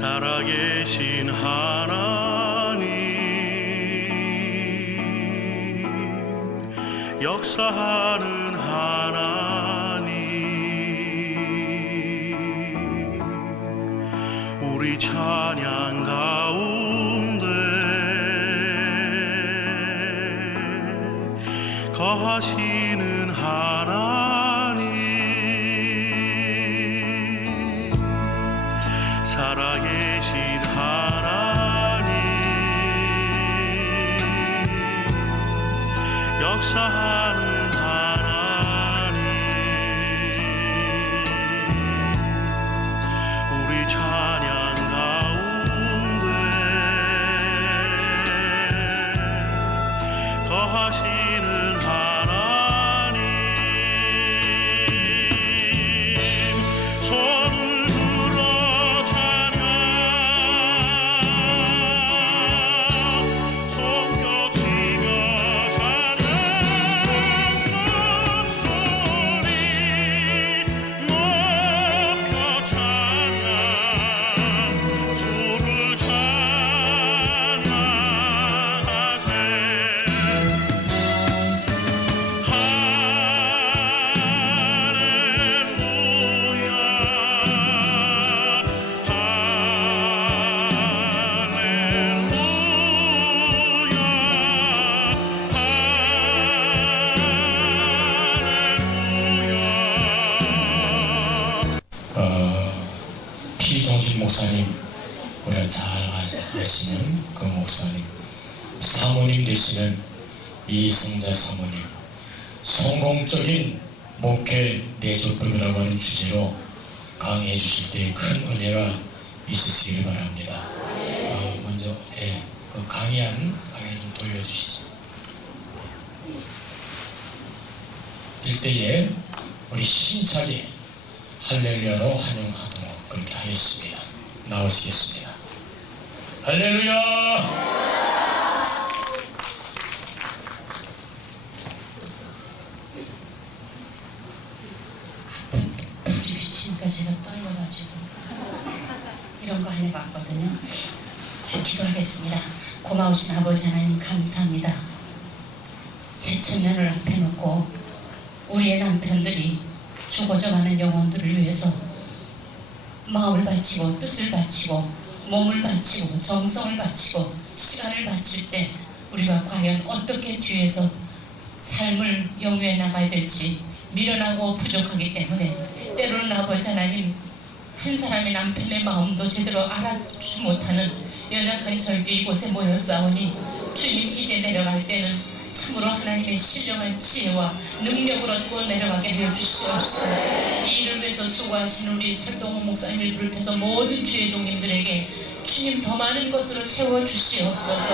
살아계신 하나님, 역사하는 하나님, 우리 찬양 가운데 거하시는 하나님, 살아계신 하나님, 역사하는 하나님, 우리 찬양 가운데 거하시는 하나님, 손을 들어 찬양, 손뼉치며 찬양, 큰 소리 높여 찬양, 주를 찬양하세. 피종진 목사님, 우리가 잘 아시는 그 목사님, 사모님 되시는 이성자 사모님, 성공적인 목회 내조법이라고 하는 주제로 강의해 주실 때 큰 은혜가 있으시길 바랍니다. 먼저 그 강의를 좀 돌려주시죠. 이때에 우리 힘차게 할렐루야로 환영하도록 그렇게 하겠습니다. 나오시겠습니다. 할렐루야! 불이 비치니까 제가 떨려가지고 이런 거 안 해봤거든요. 잘 기도하겠습니다. 고마우신 아버지 하나님 감사합니다. 새천년을 앞에 놓고 우리의 남편들이 죽어져가는 영혼들을 위해서 마음을 바치고 뜻을 바치고 몸을 바치고 정성을 바치고 시간을 바칠 때 우리가 과연 어떻게 뒤에서 삶을 영위해 나가야 될지 미련하고 부족하기 때문에 때로는 아버지 하나님 한 사람의 남편의 마음도 제대로 알아주지 못하는 연약한 저희들이 이곳에 모였사오니 주님, 이제 내려갈 때는 참으로 하나님의 신령한 지혜와 능력을 얻고 내려가게 하여 주시옵소서. 이 일을 위해서 수고하신 우리 설동호 목사님을 비롯해서 모든 주의 종님들에게 주님 더 많은 것으로 채워주시옵소서.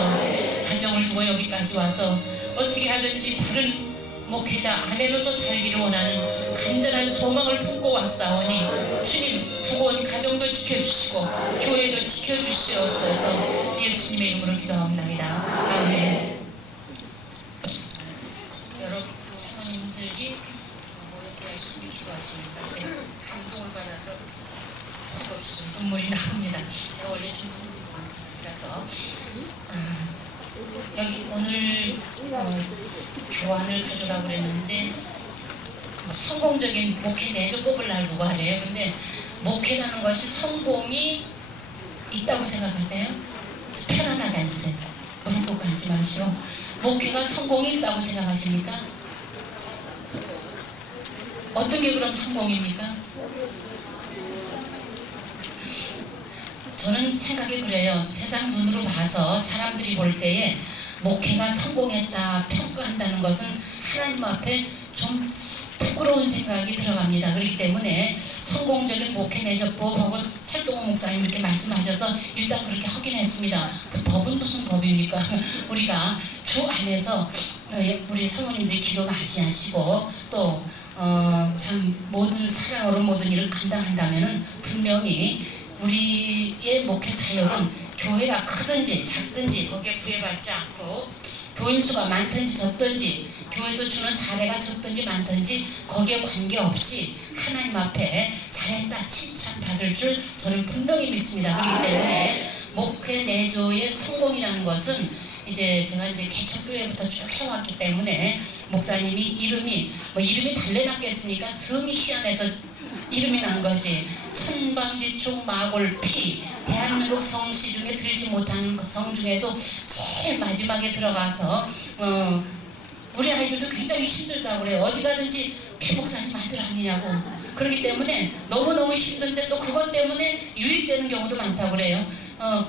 가정을 두고 여기까지 와서 어떻게 하든지 바른 목회자 아내로서 살기를 원하는 간절한 소망을 품고 왔사오니 주님, 두고 온 가정도 지켜주시고 교회도 지켜주시옵소서. 예수님의 이름으로 기도합니다. 아멘. 여러 사모님들이 모여서 열심히 기도하시니까 제가 감동을 받아서 수없이 좀 눈물이 나옵니다. 제가 원래 좀 눈물이 많아서 여기 오늘 교환을 가져오라고 그랬는데 성공적인 목회 내조법을 날 누가 하래요. 근데 목회라는 것이 성공이 있다고 생각하세요? 편안하게 앉으세요. 무릎 꿇고 앉지 마시고. 목회가 성공이 있다고 생각하십니까? 어떤 게 그럼 성공입니까? 저는 생각이 그래요. 세상 눈으로 봐서 사람들이 볼 때에 목회가 성공했다 평가한다는 것은 하나님 앞에 좀 부끄러운 생각이 들어갑니다. 그렇기 때문에 성공적인 목회 내조법하고 설동호 목사님 이렇게 말씀하셔서 일단 그렇게 하긴 했습니다. 그 법은 무슨 법입니까? 우리가 주 안에서 우리 사모님들이 기도 많이 하시고 또 참 모든 사랑으로 모든 일을 감당한다면은 분명히 우리의 목회 사역은 교회가 크든지 작든지 거기에 구애받지 않고 교인 수가 많든지 적든지 교회에서 주는 사례가 적든지 많든지 거기에 관계없이 하나님 앞에 잘했다 칭찬 받을 줄 저는 분명히 믿습니다. 그렇기 때문에 목회 내조의 성공이라는 것은 제가 개척교회부터 쭉 해왔기 때문에 목사님이 이름이 달래놨겠습니까? 성이 희한해서 이름이 난 거지. 천방지축 마골피, 대한민국 성씨 중에 들지 못한 성 중에도 제일 마지막에 들어가서 우리 아이들도 굉장히 힘들다고 그래요. 어디 가든지 피 목사님 아들 아니냐고. 그렇기 때문에 너무너무 힘든데 또 그것 때문에 유익되는 경우도 많다고 그래요.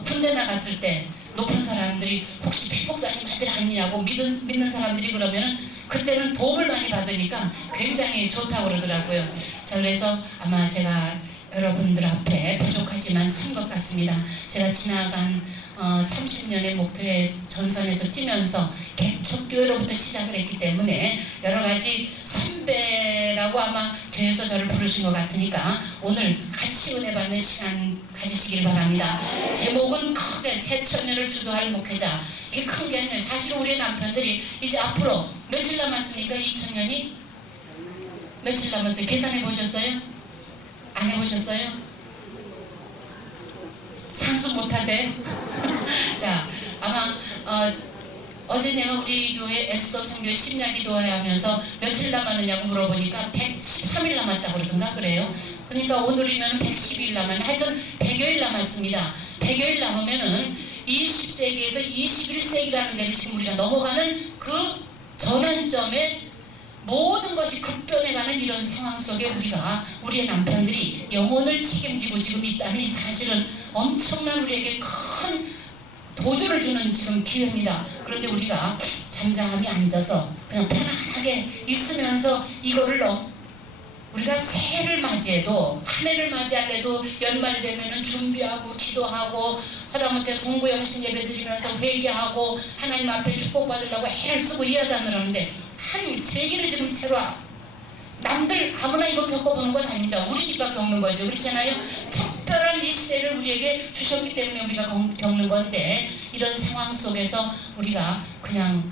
군대 나갔을 때 높은 사람들이 혹시 피 목사님 아들 아니냐고 믿는 사람들이 그러면은 그때는 도움을 많이 받으니까 굉장히 좋다고 그러더라고요. 자, 그래서 아마 제가 여러분들 앞에 부족하지만 산 것 같습니다. 제가 지나간 30년의 목표의 전선에서 뛰면서 개척교회로부터 시작을 했기 때문에 여러 가지 선배라고 아마 교회에서 저를 부르신 것 같으니까 오늘 같이 은혜 받는 시간 가지시길 바랍니다. 제목은 크게 새천년을 주도할 목회자. 이게 큰 게 아니에요. 사실 우리 남편들이 이제 앞으로 며칠 남았습니까? 2000년이? 며칠 남았어요? 계산해 보셨어요? 안 해보셨어요? 상수 못하세요? 자, 아마 어제 내가 우리 교회 에스더 선교 심야 기도회 하면서 며칠 남았느냐고 물어보니까 113일 남았다고 그러던가 그래요. 그러니까 오늘이면 110일 남았는데 하여튼 100여일 남았습니다. 100여일 남으면은 20세기에서 21세기라는 데를 지금 우리가 넘어가는 그 전환점에 모든 것이 급변해가는 이런 상황 속에 우리의 남편들이 영혼을 책임지고 지금 있다니 사실은 엄청난 우리에게 큰 도전을 주는 지금 기회입니다. 그런데 우리가 잠잠히 앉아서 그냥 편안하게 있으면서 이거를 우리가 새해를 맞이해도 한 해를 맞이하려도 연말 되면은 준비하고 기도하고 하다못해 송구영신 예배 드리면서 회개하고 하나님 앞에 축복받으려고 해를 쓰고 이하다 그러는데 한 세계를 지금 새로 남들 아무나 이거 겪어보는 건 아닙니다. 우리니까 겪는 거죠. 그렇잖아요. 특별한 이 시대를 우리에게 주셨기 때문에 우리가 겪는 건데 이런 상황 속에서 우리가 그냥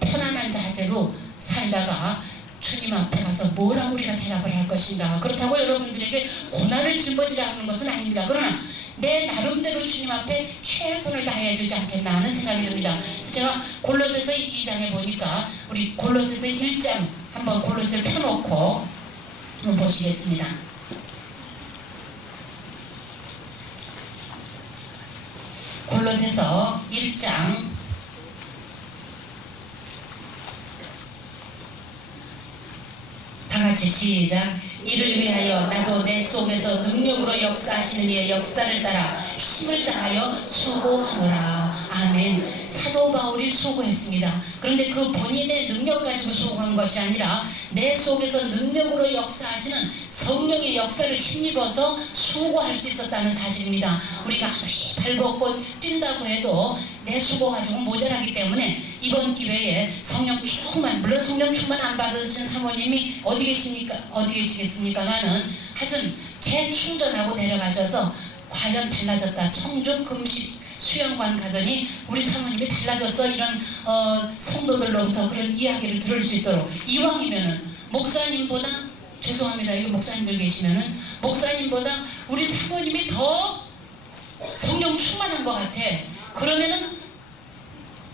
편안한 자세로 살다가 주님 앞에 가서 뭐라고 우리가 대답을 할 것인가. 그렇다고 여러분들에게 고난을 짊어지라 하는 것은 아닙니다. 그러나 내 나름대로 주님 앞에 최선을 다해야 되지 않겠나 하는 생각이 듭니다. 그래서 제가 골로새서 2장에 보니까 우리 골로새서 1장 한번 골로새를 펴놓고 한번 보시겠습니다. 골로새서 1장 다같이 시작. 이를 위하여 나도 내 속에서 능력으로 역사하시는 이의 역사를 따라 힘을 다하여 수고하노라. 아멘. 사도 바울이 수고했습니다. 그런데 그 본인의 능력 가지고 수고한 것이 아니라 내 속에서 능력으로 역사하시는 성령의 역사를 힘입어서 수고할 수 있었다는 사실입니다. 우리가 아무리 발벗고 뛴다고 해도 내 수고 가지고 모자라기 때문에 이번 기회에 성령 충만, 물론 성령 충만 안 받으신 사모님이 어디 계시겠습니까만은 하여튼 재충전하고 내려가셔서 과연 달라졌다. 청중 금식 수영관 가더니 우리 사모님이 달라졌어. 이런 성도들로부터 그런 이야기를 들을 수 있도록 이왕이면은 목사님보다 죄송합니다. 이거 목사님들 계시면은 목사님보다 우리 사모님이 더 성령 충만한 것 같아. 그러면은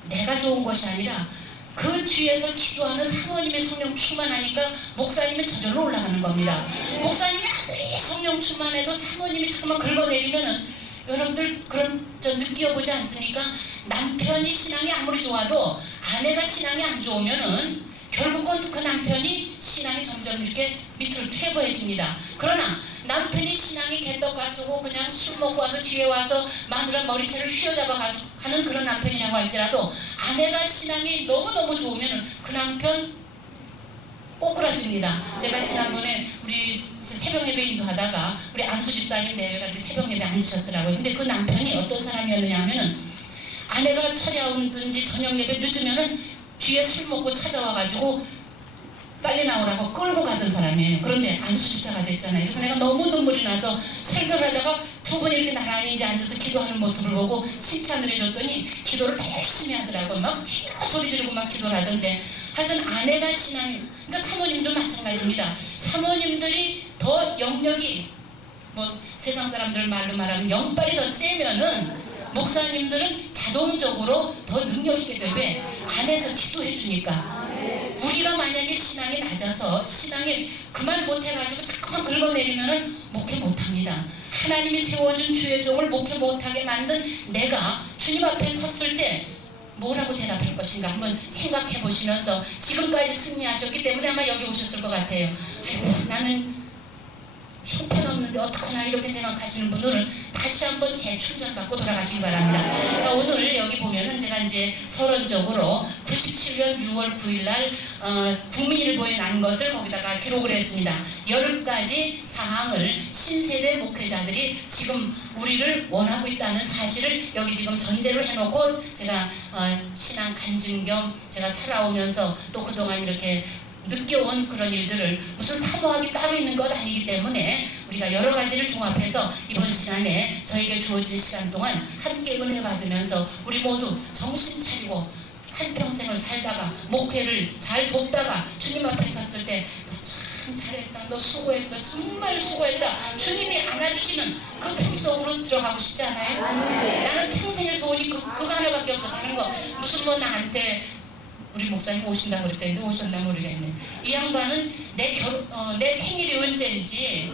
내가 좋은 것이 아니라 그 뒤에서 기도하는 사모님의 성령 충만하니까 목사님은 저절로 올라가는 겁니다. 목사님이 아무리 성령 충만해도 사모님이 잠깐만 긁어내리면은 여러분들 그런 저 느껴보지 않습니까? 남편이 신앙이 아무리 좋아도 아내가 신앙이 안 좋으면은 결국은 그 남편이 신앙이 점점 이렇게 밑으로 퇴보해집니다. 그러나 남편이 신앙이 개떡 같고 그냥 술 먹고 와서 뒤에 와서 마누라 머리채를 휘어잡아 가는 그런 남편이라고 할지라도 아내가 신앙이 너무너무 좋으면 그 남편 꼬꾸라집니다. 제가 지난번에 우리 새벽 예배 인도하다가 우리 안수 집사님 내외가 이렇게 새벽 예배 앉으셨더라고요. 근데 그 남편이 어떤 사람이었느냐 하면은 아내가 철야오든지 저녁 예배 늦으면은 뒤에 술 먹고 찾아와가지고 빨리 나오라고 끌고 가던 사람이에요. 그런데 안수 집사가 됐잖아요. 그래서 내가 너무 눈물이 나서 설교를 하다가 두 분이 이렇게 나란히 이제 앉아서 기도하는 모습을 보고 칭찬을 해줬더니 기도를 더 열심히 하더라고요. 막 소리 지르고 막 기도를 하던데 하여튼 아내가 신앙, 그러니까 사모님도 마찬가지입니다. 사모님들이 더 영역이 뭐 세상 사람들 말로 말하면 영빨이 더 세면은 목사님들은 자동적으로 더 능력 있게 돼. 왜? 안에서 기도해 주니까. 우리가 만약에 신앙이 낮아서 신앙이 그만 못해가지고 자꾸만 긁어내리면은 목회 못합니다. 하나님이 세워준 주의 종을 목회 못하게 만든 내가 주님 앞에 섰을 때 뭐라고 대답할 것인가 한번 생각해 보시면서 지금까지 승리하셨기 때문에 아마 여기 오셨을 것 같아요. 아이고 나는 형편없는데 어떡하나 이렇게 생각하시는 분들은 다시 한번 재충전 받고 돌아가시기 바랍니다. 자, 오늘 여기 보면은 제가 이제 서론적으로 97년 6월 9일 날 국민일보에 난 것을 거기다가 기록을 했습니다. 10가지 사항을 신세대 목회자들이 지금 우리를 원하고 있다는 사실을 여기 지금 전제로 해놓고 제가 신앙 간증 겸 제가 살아오면서 또 그동안 이렇게 느껴온 그런 일들을 무슨 사모하기 따로 있는 것 아니기 때문에 우리가 여러 가지를 종합해서 이번 시간에 저에게 주어진 시간 동안 함께 은혜 받으면서 우리 모두 정신 차리고 한평생을 살다가 목회를 잘 돕다가 주님 앞에 섰을 때 너 참 잘했다, 너 수고했어, 정말 수고했다, 주님이 안아주시는 그 품속으로 들어가고 싶지 않아요? 나는 평생의 소원이 그거 하나밖에 없어. 다른 거 무슨 뭐 나한테 우리 목사님 오신다고 그랬더니 오셨나 모르겠네. 이 양반은 내 생일이 언제인지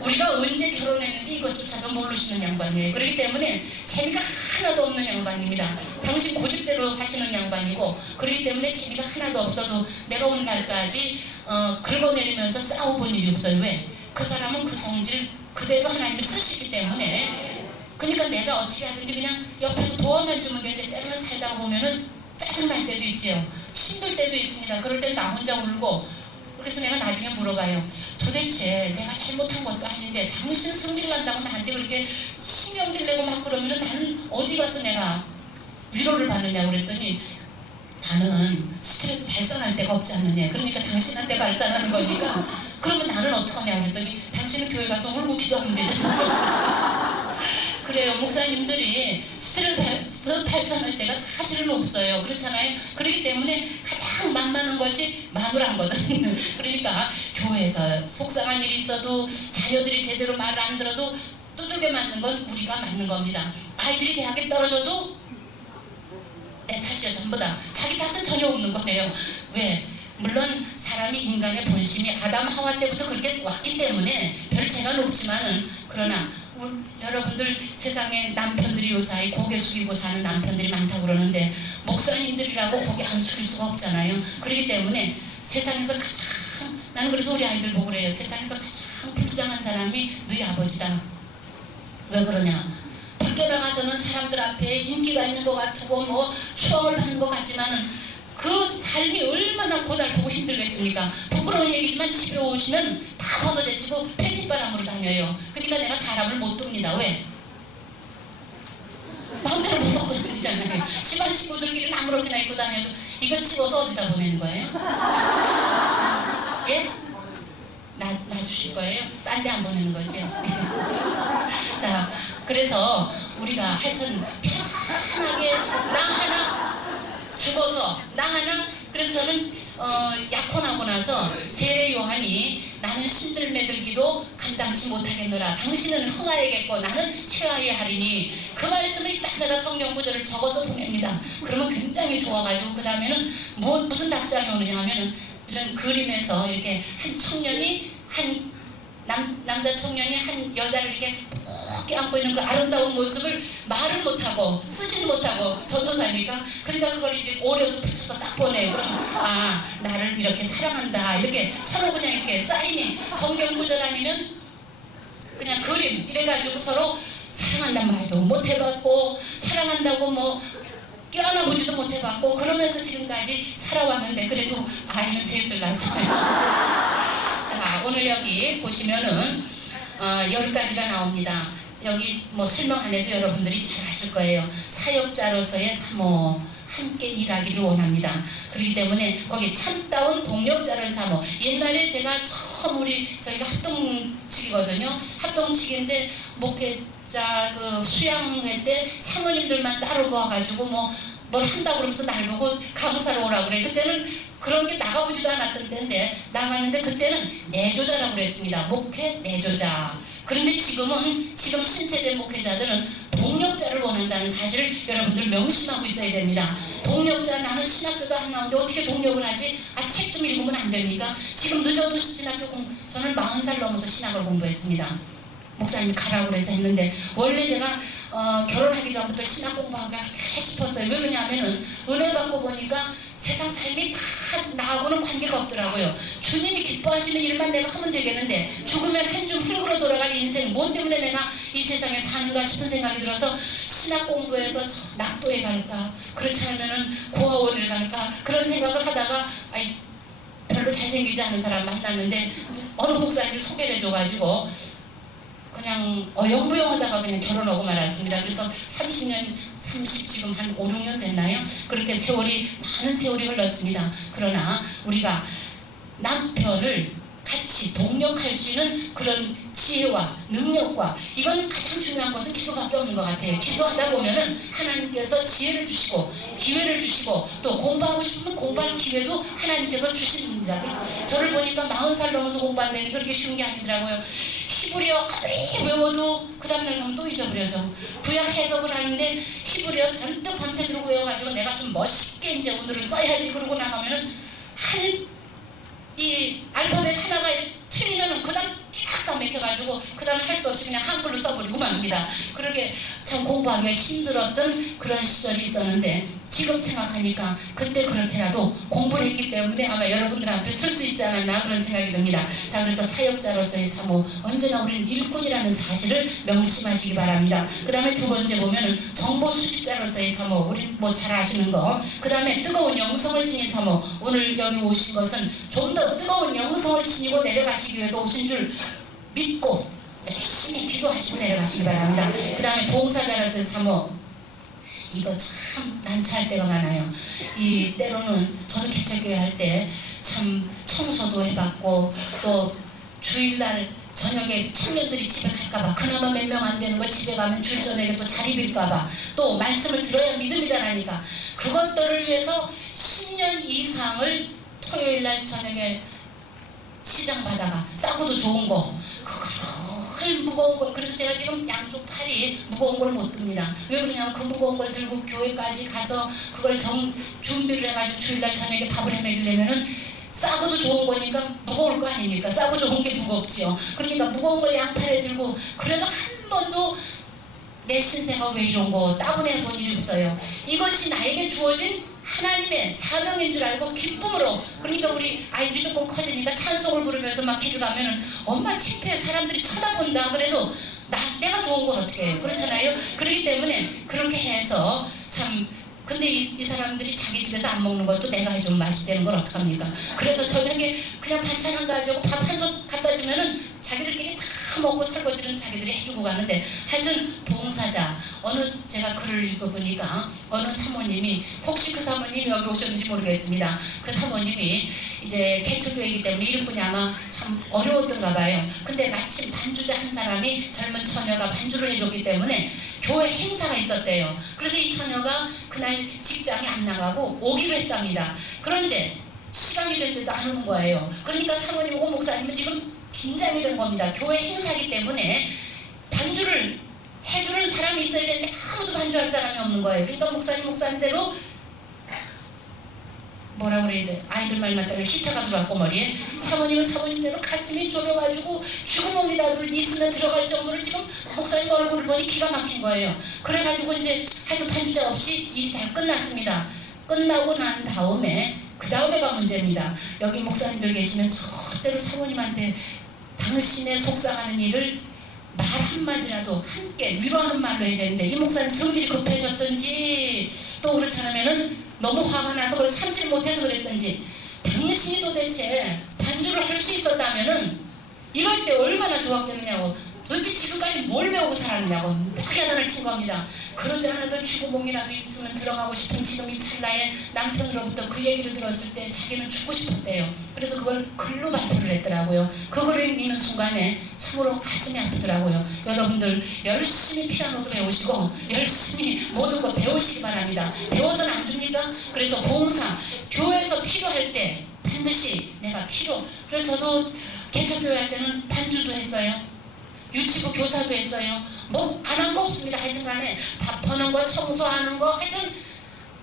우리가 언제 결혼했는지 이것조차도 모르시는 양반이에요. 그렇기 때문에 재미가 하나도 없는 양반입니다. 당신 고집대로 하시는 양반이고 그렇기 때문에 재미가 하나도 없어도 내가 오늘날까지 긁어내리면서 싸워본 일이 없어요. 왜? 그 사람은 그 성질 그대로 하나님이 쓰시기 때문에. 그러니까 내가 어떻게 하든지 그냥 옆에서 도와만 주면 되는데 때로는 살다가 보면은 짜증날 때도 있지요. 힘들 때도 있습니다. 그럴 땐 나 혼자 울고. 그래서 내가 나중에 물어봐요. 도대체 내가 잘못한 것도 아닌데 당신 승질 난다고 나한테 그렇게 신경질 내고 막 그러면 나는 어디 가서 내가 위로를 받느냐고 그랬더니 나는 스트레스 발산할 데가 없지 않느냐. 그러니까 당신한테 발산하는 거니까 그러면 나는 어떡하냐고 그랬더니 당신은 교회 가서 울고 기도하면 되잖아. 그래요. 목사님들이 스트레스 발산할 때가 사실은 없어요. 그렇잖아요. 그렇기 때문에 가장 만만한 것이 마누라거든. 그러니까 교회에서 속상한 일이 있어도 자녀들이 제대로 말을 안 들어도 두들겨 맞는 건 우리가 맞는 겁니다. 아이들이 대학에 떨어져도 내 탓이야 전부 다. 자기 탓은 전혀 없는 거예요. 왜? 물론 사람이 인간의 본심이 아담 하와 때부터 그렇게 왔기 때문에 별 죄가 높지만은 그러나 여러분들 세상에 남편들이 요사이 고개 숙이고 사는 남편들이 많다고 그러는데 목사님들이라고 고개 안 숙일 수가 없잖아요. 그렇기 때문에 세상에서 가장 나는 그래서 우리 아이들 보고 그래요. 세상에서 가장 불쌍한 사람이 너희 아버지다. 왜 그러냐? 밖에 나가서는 사람들 앞에 인기가 있는 것 같고 뭐 추앙을 받는 것 같지만은 그 삶이 얼마나 고달프고 힘들겠습니까? 부끄러운 얘기지만 집에 오시면 다 벗어제치고 팬티바람으로 다녀요. 그러니까 내가 사람을 못 돕니다. 왜? 마음대로 못 먹고 다니잖아요. 집안 식구들끼리는 아무렇게나 입고 다녀도 이거 찍어서 어디다 보내는 거예요? 예? 놔주실 거예요? 딴 데 안 보내는 거죠? 자, 그래서 우리가 하여튼 편안하게 나 하나 죽어서 나 하나. 그래서 저는 약혼하고 나서 세례 요한이 나는 신들매들기도 감당치 못하겠노라. 당신은 흥하여겠고 나는 쇠하여 하리니 그 말씀을 딱 내가 성경 구절을 적어서 보냅니다. 그러면 굉장히 좋아가지고 그 다음에는 무슨 답장이 오느냐 하면은 이런 그림에서 이렇게 한 청년이 남자 청년이 한 여자를 이렇게 푹 안고 있는 그 아름다운 모습을 말을 못하고 쓰지도 못하고 전도사니까 그러니까 그걸 이제 오려서 붙여서 딱 보내요. 그러면 아 나를 이렇게 사랑한다 이렇게 서로 그냥 이렇게 사인이 성경 구절 아니면 그냥 그림 이래가지고 서로 사랑한다는 말도 못 해봤고 사랑한다고 뭐 껴안아보지도 못 해봤고 그러면서 지금까지 살아왔는데 그래도 아이는 셋을 낳았어요. 자, 오늘 여기 보시면은 10가지가 나옵니다. 여기 뭐 설명 안 해도 여러분들이 잘 아실 거예요. 사역자로서의 사모, 함께 일하기를 원합니다. 그렇기 때문에 거기 참다운 동력자를 사모. 옛날에 제가 처음 저희가 합동측이거든요. 합동측인데 목회자 그 수양회 때 사모님들만 따로 모아가지고 뭘 한다고 그러면서 날 보고 강사로 오라고 그래. 그때는 그런 게 나가보지도 않았던 때인데 나갔는데 그때는 내조자라고 그랬습니다. 목회 내조자. 그런데 지금 신세대 목회자들은 동력자를 원한다는 사실을 여러분들 명심하고 있어야 됩니다. 동력자, 나는 신학교도 안 나오는데 어떻게 동력을 하지? 책 좀 읽으면 안 됩니까? 지금 늦어도 저는 40살 넘어서 신학을 공부했습니다. 목사님이 가라고 그래서 했는데, 원래 제가 결혼하기 전부터 신학 공부하고 싶었어요. 왜 그러냐면은 은혜 받고 보니까 세상 삶이 다 나하고는 관계가 없더라고요. 주님이 기뻐하시는 일만 내가 하면 되겠는데, 죽으면 한 줌 흙으로 돌아갈 인생, 뭔 때문에 내가 이 세상에 사는가 싶은 생각이 들어서 신학 공부해서 저 낙도에 갈까, 그렇지 않으면은 고아원을 갈까, 그런 생각을 하다가 별로 잘생기지 않은 사람 만났는데 어느 목사님이 소개를 해줘가지고 그냥 어영부영하다가 그냥 결혼하고 말았습니다. 그래서 30 지금 한 5, 6년 됐나요? 그렇게 많은 세월이 흘렀습니다. 그러나 우리가 남편을 같이 동력할 수 있는 그런 지혜와 능력과, 이건 가장 중요한 것은 기도밖에 없는 것 같아요. 기도하다 보면은 하나님께서 지혜를 주시고 기회를 주시고, 또 공부하고 싶으면 공부할 기회도 하나님께서 주십니다. 그래서 저를 보니까 40살 넘어서 공부한다는 게 그렇게 쉬운 게 아니더라고요. 히브리어 아무리 외워도 그 다음날 가면 또 잊어버려져. 구약 해석을 하는데 히브리어 잔뜩 밤새도록 외워가지고 내가 좀 멋있게 이제 오늘은 써야지 그러고 나가면은 이 알파벳 하나가 틀리면은 그 다음 쫙 막혀가지고 그 다음에 할 수 없이 그냥 한글로 써버리고 맙니다. 그렇게 참 공부하기가 힘들었던 그런 시절이 있었는데, 지금 생각하니까 그때 그렇게라도 공부를 했기 때문에 아마 여러분들 앞에 설 수 있지 않았나 그런 생각이 듭니다. 자, 그래서 사역자로서의 사모, 언제나 우리는 일꾼이라는 사실을 명심하시기 바랍니다. 그 다음에 두 번째 보면은 정보 수집자로서의 사모, 우리 뭐 잘 아시는 거. 그 다음에 뜨거운 영성을 지닌 사모, 오늘 여기 오신 것은 좀 더 뜨거운 영성을 지니고 내려가시기 위해서 오신 줄 믿고 열심히 기도하시고 내려가시기 바랍니다. 그 다음에 봉사자로서의 사모, 이거 참 난처할 때가 많아요. 때로는 저도 개척교회 할 때 참 청소도 해봤고, 또 주일날 저녁에 청년들이 집에 갈까봐, 그나마 몇 명 안 되는 거 집에 가면 줄 저녁에 또 자리 빌까봐, 또 말씀을 들어야 믿음이 자라니까 그것들을 위해서 10년 이상을 토요일날 저녁에 시장 가다가 싸고도 좋은 거, 그걸 무거운 걸, 그래서 제가 지금 양쪽 팔이 무거운 걸 못 듭니다. 왜 그러냐면 그 무거운 걸 들고 교회까지 가서 그걸 준비를 해가지고 주일날 저녁에 밥을 해 먹이려면은 싸고도 좋은 거니까 무거울 거 아닙니까? 싸고 좋은 게 무겁지요. 그러니까 무거운 걸 양팔에 들고, 그래도 한 번도 내 신세가 왜 이런 거 따분해 본 일이 없어요. 이것이 나에게 주어진 하나님의 사명인 줄 알고 기쁨으로, 그러니까 우리 아이들이 조금 커지니까 찬송을 부르면서 막 길을 가면은 엄마 창피해, 사람들이 쳐다본다 그래도 내가 좋은 건 어떻게 해요? 그렇잖아요. 그렇기 때문에 그렇게 해서 참, 근데 이 사람들이 자기 집에서 안 먹는 것도 내가 해주면 맛이 되는 걸 어떡합니까? 그래서 저녁에 그냥 반찬 한 가지고 밥 한 솥 갖다 주면은 자기들끼리 다 먹고 설거지는 자기들이 해주고 가는데, 하여튼 봉사자, 제가 글을 읽어보니까 어느 사모님이, 혹시 그 사모님이 여기 오셨는지 모르겠습니다. 그 사모님이 이제 개척교회이기 때문에 이름분이 아마 참 어려웠던가 봐요. 근데 마침 반주자 한 사람이, 젊은 처녀가 반주를 해줬기 때문에 교회 행사가 있었대요. 그래서 이 처녀가 그날 직장에 안 나가고 오기로 했답니다. 그런데 시간이 됐는데도 안 오는 거예요. 그러니까 사모님하고 목사님은 지금 긴장이 된 겁니다. 교회 행사기 때문에 반주를 해주는 사람이 있어야 되는데 아무도 반주할 사람이 없는 거예요. 그러니까 목사님대로 뭐라 그래야 돼? 아이들 말 맞다면 히터가 들어왔고 머리에, 사모님은 사모님대로 가슴이 졸여가지고 죽구멍이라도 있으면 들어갈 정도로 지금 목사님 얼굴을 보니 기가 막힌 거예요. 그래가지고 이제 하여튼 반주자 없이 일이 잘 끝났습니다. 끝나고 난 다음에, 그 다음에가 문제입니다. 여기 목사님들 계시면 절대로 사모님한테 당신의 속상하는 일을 말 한마디라도 함께 위로하는 말로 해야 되는데, 이 목사님 성질이 급해졌든지 또 그렇지 않으면은 너무 화가 나서 그걸 참지 못해서 그랬든지, 당신이 도대체 반주를 할 수 있었다면은 이럴 때 얼마나 좋았겠느냐고, 도대체 지금까지 뭘 배우고 살았느냐고 막 야단을 친 겁니다. 그러지 않아도 쥐구멍이라도 있으면 들어가고 싶은 지금 이 찰나에 남편으로부터 그 얘기를 들었을 때 자기는 죽고 싶었대요. 그래서 그걸 글로 발표를 했더라고요. 그거를 읽는 순간에 참으로 가슴이 아프더라고요. 여러분들 열심히 피아노도 배우시고 열심히 모든 거 배우시기 바랍니다. 배워서는 안 줍니까? 그래서 봉사, 교회에서 필요할 때 반드시 내가 그래서 저도 개척교회 할 때는 반주도 했어요. 유치부 교사도 했어요. 뭐 안 한 거 없습니다. 하여튼간에 밥하는 거, 청소하는 거, 하여튼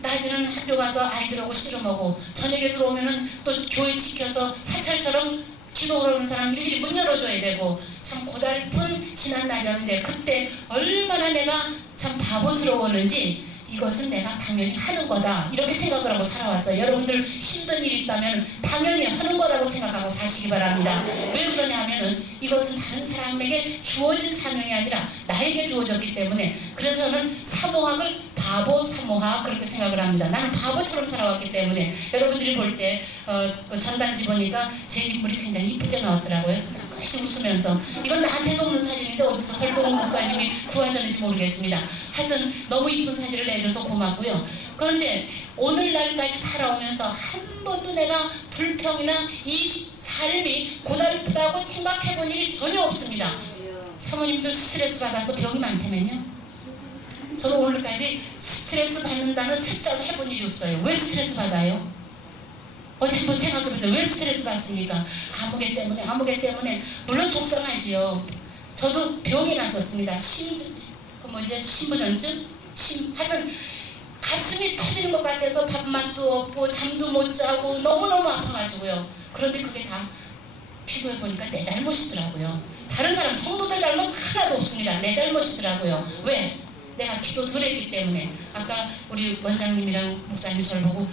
낮에는 학교 가서 아이들하고 씨름하고 저녁에 들어오면은 또 교회 지켜서 사찰처럼 기도 오는 사람 일일이 문 열어줘야 되고 참 고달픈 지난 날이었는데 그때 얼마나 내가 참 바보스러웠는지 이것은 내가 당연히 하는 거다 이렇게 생각을 하고 살아왔어요. 여러분들 힘든 일이 있다면 당연히 하는 거라고 생각하고 사시기 바랍니다. 왜 그러냐 하면은 이것은 다른 사람에게 주어진 사명이 아니라 나에게 주어졌기 때문에 그래서 저는 사모학을 바보 사모학 그렇게 생각을 합니다. 나는 바보처럼 살아왔기 때문에 여러분들이 볼 때 전단지 보니까 제 인물이 굉장히 이쁘게 나왔더라고요. 싹시 웃으면서 이건 나한테도 없는 사진인데 어디서 설동훈 목사님이 구하셨는지 모르겠습니다. 하여튼 너무 이쁜 사진을 내줘서 고맙고요. 그런데 오늘날까지 살아오면서 한 번도 내가 불평이나 이 삶이 고달프다고 생각해 본 일이 전혀 없습니다. 사모님들 스트레스 받아서 병이 많다면요. 저는 오늘까지 스트레스 받는다는 숫자도 해본 일이 없어요. 왜 스트레스 받아요? 어디 한번 생각해보세요. 왜 스트레스 받습니까? 아무개 때문에 물론 속상하지요. 저도 병이 났었습니다. 신부전증? 하여튼 가슴이 터지는 것 같아서 밥맛도 없고 잠도 못 자고 너무너무 아파가지고요. 그런데 그게 다 피부해보니까 내 잘못이더라고요. 다른 사람 성도들 잘못 하나도 없습니다. 내 잘못이더라고요. 왜? 내가 기도 덜 했기 때문에. 아까 우리 원장님이랑 목사님이 저를 보고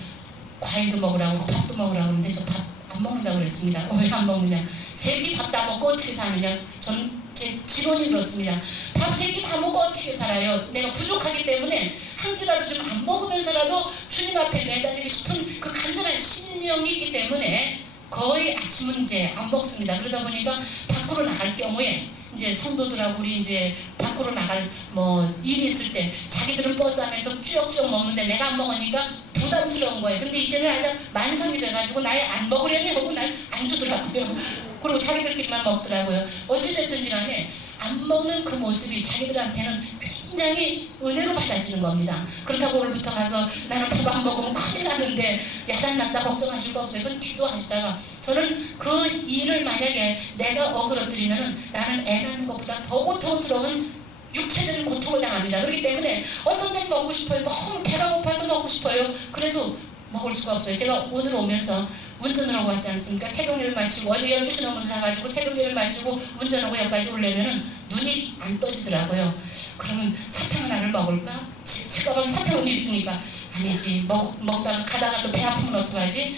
과일도 먹으라고 밥도 먹으라고 하는데 저 밥 안 먹는다고 그랬습니다. 왜 안 먹느냐? 세 끼 밥 다 먹고 어떻게 사느냐? 저는 제 지론이 그렇습니다. 밥 세 끼 다 먹고 어떻게 살아요? 내가 부족하기 때문에 한 끼라도 좀 안 먹으면서라도 주님 앞에 매달리고 싶은 그 간절한 신명이 있기 때문에 거의 아침은 이제 안 먹습니다. 그러다 보니까 밖으로 나갈 경우에 이제 성도들하고 우리 이제 밖으로 나갈 뭐 일이 있을 때 자기들은 버스 안에서 쭉 먹는데 내가 안 먹으니까 부담스러운 거예요. 근데 이제는 아주 만성이 돼가지고 나의 안 먹으려니 하고 날 안 주더라고요. 그리고 자기들끼리만 먹더라고요. 어찌됐든지 간에 안 먹는 그 모습이 자기들한테는 굉장히 은혜로 받아지는 겁니다. 그렇다고 오늘부터 가서 나는 밥 안 먹으면 큰일 나는데 야단났다 걱정하실 거 없어요. 그건 기도하시다가 저는 그 일을 만약에 내가 어그러뜨리면은 나는 애 낳는 것보다 더 고통스러운 육체적인 고통을 당합니다. 그렇기 때문에 어떤 데는 먹고 싶어요. 너무 배가 고파서 먹고 싶어요. 그래도 먹을 수가 없어요. 제가 오늘 오면서 운전을 하고 왔지 않습니까? 새벽일을 마치고 어제 12시 넘어서 자가지고 새벽일을 마치고 운전하고 여기까지 오려면은 눈이 안 떠지더라고요. 그러면 사탕 하나를 먹을까? 제 가방에 사탕은 있으니까 아니지. 먹다가 가다가 또 배 아프면 어떡하지?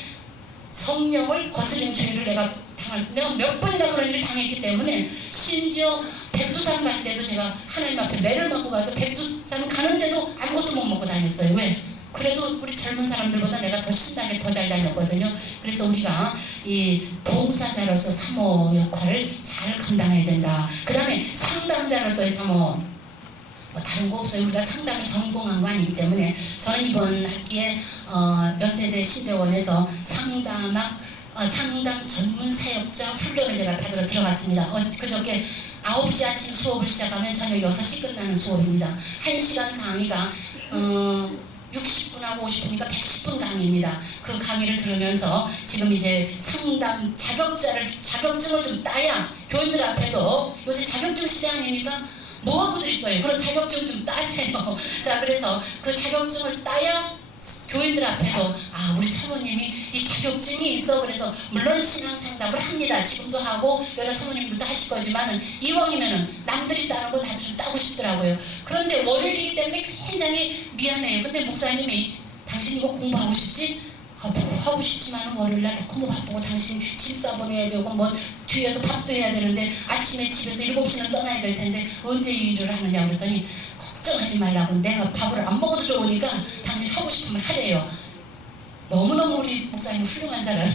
성령을 거스린 죄를 내가 몇 번이나 그런 일을 당했기 때문에 심지어 백두산 갈 때도 제가 하나님 앞에 매를 맞고 가서 백두산 가는데도 아무것도 못 먹고 다녔어요. 왜? 그래도 우리 젊은 사람들보다 내가 더 신나게 더 잘 다녔거든요. 그래서 우리가 이 봉사자로서 사모 역할을 잘 감당해야 된다. 그 다음에 상담자로서의 사모, 뭐 다른 거 없어요. 우리가 상담을 전공한 거 아니기 때문에 저는 이번 학기에 연세대 신대원에서 상담 전문 사역자 훈련을 제가 받으러 들어갔습니다. 그저께 9시 아침 수업을 시작하면 저녁 6시 끝나는 수업입니다. 1시간 강의가 60분하고 50분이니까 110분 강의입니다. 그 강의를 들으면서 지금 이제 상담 자격증을 좀 따야 교인들 앞에도 요새 자격증 시대 아닙니까? 뭐하고들 있어요. 그런 자격증 좀 따세요. 자, 그래서 그 자격증을 따야 교인들 앞에도 우리 사모님이 이 자격증이 있어. 그래서 물론 신앙 상담을 합니다. 지금도 하고 여러 사모님들도 하실 거지만은 이왕이면은 남들이 따는 거 나도 좀 따고 싶더라고요. 그런데 월요일이기 때문에 굉장히 미안해요. 근데 목사님이 당신 이거 공부하고 싶지? 하고 싶지만 월요일날 너무 바쁘고 당신 집사 보내야 되고 뭐 뒤에서 밥도 해야 되는데 아침에 집에서 7시는 떠나야 될 텐데 언제 이 일을 하느냐 그랬더니 걱정하지 말라고 내가 밥을 안 먹어도 좋으니까 당신 하고 싶으면 하래요. 너무너무 우리 목사님 훌륭한 사람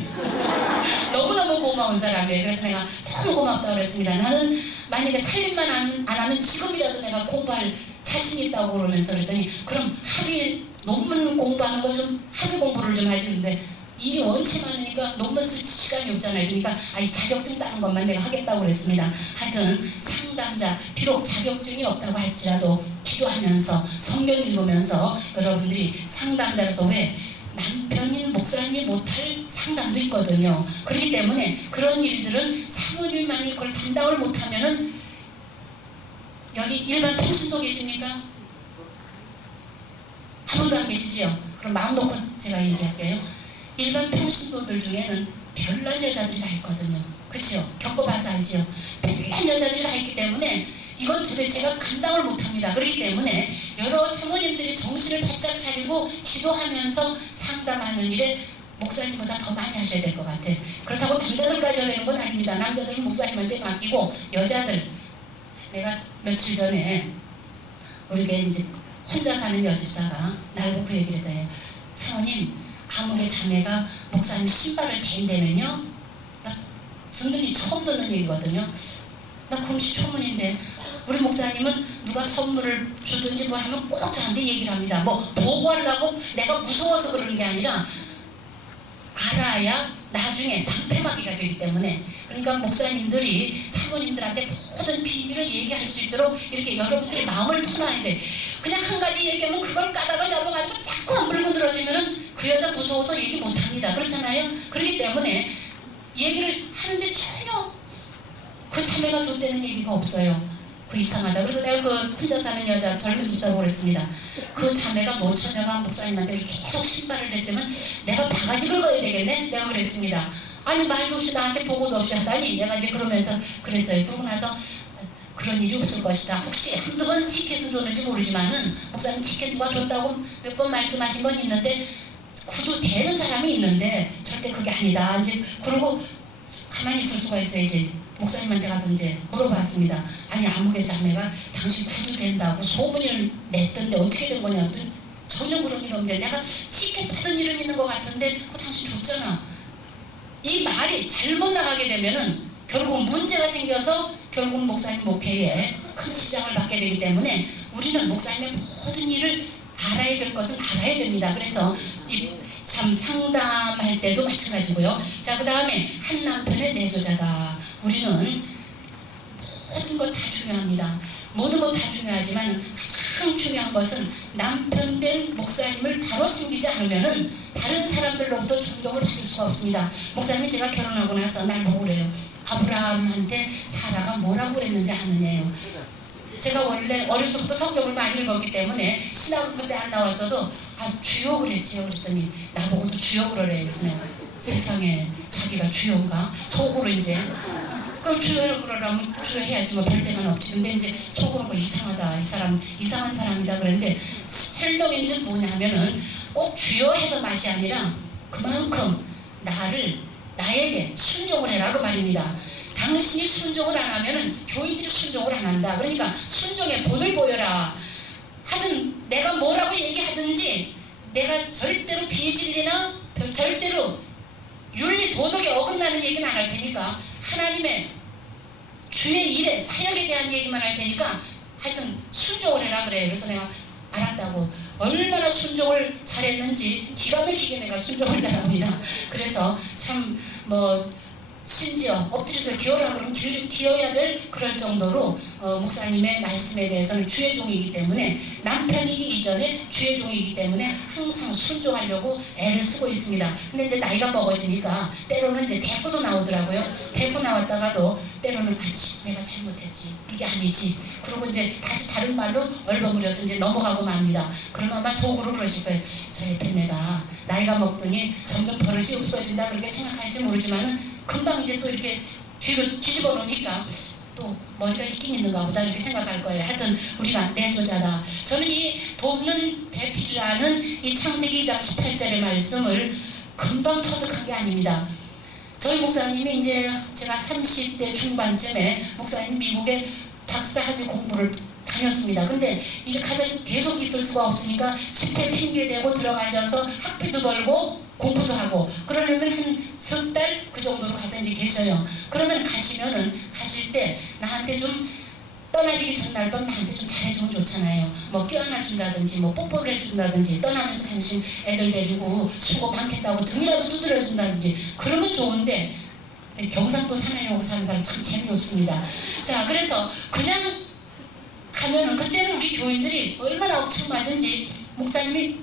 너무너무 고마운 사람이에요. 그래서 내가 너무 고맙다고 그랬습니다. 나는 만약에 살림만 안 하면 지금이라도 내가 공부할 자신이 있다고 그러면서 그랬더니 그럼 논문 공부하는 거 좀 학위 공부를 좀 해주는데 일이 원치 많으니까 논문 쓸 시간이 없잖아요. 그러니까 이 자격증 따는 것만 내가 하겠다고 그랬습니다. 하여튼 상담자 비록 자격증이 없다고 할지라도 기도하면서 성경 읽으면서 여러분들이 상담자로서 왜 남편이 목사님이 못할 상담도 있거든요. 그렇기 때문에 그런 일들은 사모님만이 그걸 담당을 못하면은 여기 일반 평신도 계십니까? 한 분도 안 계시지요? 그럼 마음 놓고 제가 얘기할게요. 일반 평신도들 중에는 별난 여자들이 다 있거든요. 그렇죠? 겪어봐서 알지요? 별난 여자들이 다 있기 때문에 이건 도대체가 감당을 못합니다. 그렇기 때문에 여러 사모님들이 정신을 바짝 차리고 기도하면서 상담하는 일에 목사님보다 더 많이 하셔야 될 것 같아요. 그렇다고 남자들까지 하려는 건 아닙니다. 남자들은 목사님한테 맡기고 여자들, 내가 며칠 전에 우리 게 이제 혼자 사는 여집사가 나보고 그 얘기를 해요. 사모님, 아무개 자매가 목사님 신발을 댄다면요, 나 선생님이 처음 듣는 얘기거든요. 나 금시 초문인데 우리 목사님은 누가 선물을 주든지 뭐 하면 꼭 저한테 얘기를 합니다. 뭐 보고하려고 내가 무서워서 그러는 게 아니라 알아야 나중에 방패막이가 되기 때문에. 그러니까 목사님들이 사모님들한테 모든 비밀을 얘기할 수 있도록 이렇게 여러분들이 마음을 터놔야 돼. 그냥 한 가지 얘기하면 그걸 까닭을 잡아가지고 자꾸 안 물고 늘어지면은 그 여자 무서워서 얘기 못합니다. 그렇잖아요. 그렇기 때문에 얘기를 하는데 전혀 그 자매가 줬다는 얘기가 없어요. 그 이상하다. 그래서 내가 그 혼자 사는 여자 젊은 집사라고 그랬습니다. 그 자매가 노처녀가 목사님한테 계속 신발을 냈다면 내가 바가지 긁어야 되겠네? 내가 그랬습니다. 아니 말도 없이 나한테 보고도 없이 하다니 내가 이제 그러면서 그랬어요. 그러고 나서 그런 일이 없을 것이다. 혹시 한두 번 티켓을 줬는지 모르지만은 목사님 티켓 누가 줬다고 몇 번 말씀하신 건 있는데 구두 대는 사람이 있는데 절대 그게 아니다. 이제 그러고 가만히 있을 수가 있어요. 이제 목사님한테 가서 이제 물어봤습니다. 아니 아무개 자매가 당신 구두 된다고 소문을 냈던데 어떻게 된 거냐 했더니 전혀 그런 일 없는데 내가 티켓 받은 일은 있는 것 같은데 그거 당신 줬잖아. 이 말이 잘못 나가게 되면은 결국 문제가 생겨서 결국 목사님 목회에 큰 지장을 받게 되기 때문에 우리는 목사님의 모든 일을 알아야 될 것은 알아야 됩니다. 그래서 참 상담할 때도 마찬가지고요. 자, 그 다음에 한 남편의 내조자다. 우리는 모든 것 다 중요합니다. 모든 것 다 중요하지만 가장 중요한 것은 남편 된 목사님을 바로 섬기지 않으면은 다른 사람들로부터 존경을 받을 수가 없습니다. 목사님이 제가 결혼하고 나서 날 보고 그래요. 아브라함한테 사라가 뭐라고 그랬는지 아느냐요. 제가 원래 어려서부터 성경을 많이 읽었기 때문에 신학교 때 안 나왔어도 주여 그랬지요. 그랬더니 나보고도 주여 그러래. 그래서 내가 세상에 자기가 주여인가? 속으로 이제 그럼 주여 그러라면 주여 해야지 뭐 별재간 없지. 근데 이제 속으로 이상하다. 이 사람 이상한 사람이다. 그런데 설명인지 뭐냐 하면은 꼭 주여 해서 맛이 아니라 그만큼 나에게 순종을 해라 그 말입니다. 당신이 순종을 안 하면은 교인들이 순종을 안 한다. 그러니까 순종의 본을 보여라. 하든 내가 뭐라고 얘기하든지 내가 절대로 비진리나 절대로 윤리 도덕에 어긋나는 얘기는 안 할 테니까 하나님의 주의 일에 사역에 대한 얘기만 할 테니까 하여튼 순종을 해라 그래. 그래서 내가 알았다고. 얼마나 순종을 잘했는지 기가 막히게 내가 순종을 잘합니다. 그래서 참 심지어 엎드려서 기어라 그러면 기어야 될 그럴 정도로 목사님의 말씀에 대해서는 주의 종이기 때문에 남편이기 이전에 주의 종이기 때문에 항상 순종하려고 애를 쓰고 있습니다. 근데 이제 나이가 먹어지니까 때로는 이제 대꾸도 나오더라고요. 대꾸 나왔다가도 때로는 내가 잘못했지. 이게 아니지. 그러고 이제 다시 다른 말로 얼버무려서 이제 넘어가고 맙니다. 그러면 아마 속으로 그러실 거예요. 저 옆에 내가 나이가 먹더니 점점 버릇이 없어진다 그렇게 생각할지 모르지만은 금방 이제 또 이렇게 뒤로 뒤집어 놓으니까 또 머리가 있긴 있는가 보다 이렇게 생각할 거예요. 하여튼 우리가 내조자다. 저는 이 돕는 배필이라는 이 창세기 2장 18절의 말씀을 금방 터득한 게 아닙니다. 저희 목사님이 이제 제가 30대 중반쯤에 목사님 미국에 박사학위 공부를 다녔습니다. 근데 이렇게 가서 계속 있을 수가 없으니까 집회 핑계대고 들어가셔서 학비도 벌고 공부도 하고 그러려면 한 석 달 그 정도로 가서 이제 계셔요. 그러면 가실 때 나한테 좀 떠나시기 전날 밤 나한테 좀 잘해주면 좋잖아요. 뭐 껴안아 준다든지 뭐 뽀뽀를 해준다든지 떠나면서 당신 애들 데리고 수고 많겠다고 등이라도 두드려 준다든지 그러면 좋은데 경상도 사나이 오고 사는 사람 참 재미없습니다. 자, 그래서 그냥 가면은 그때는 우리 교인들이 얼마나 억측맞은지 목사님이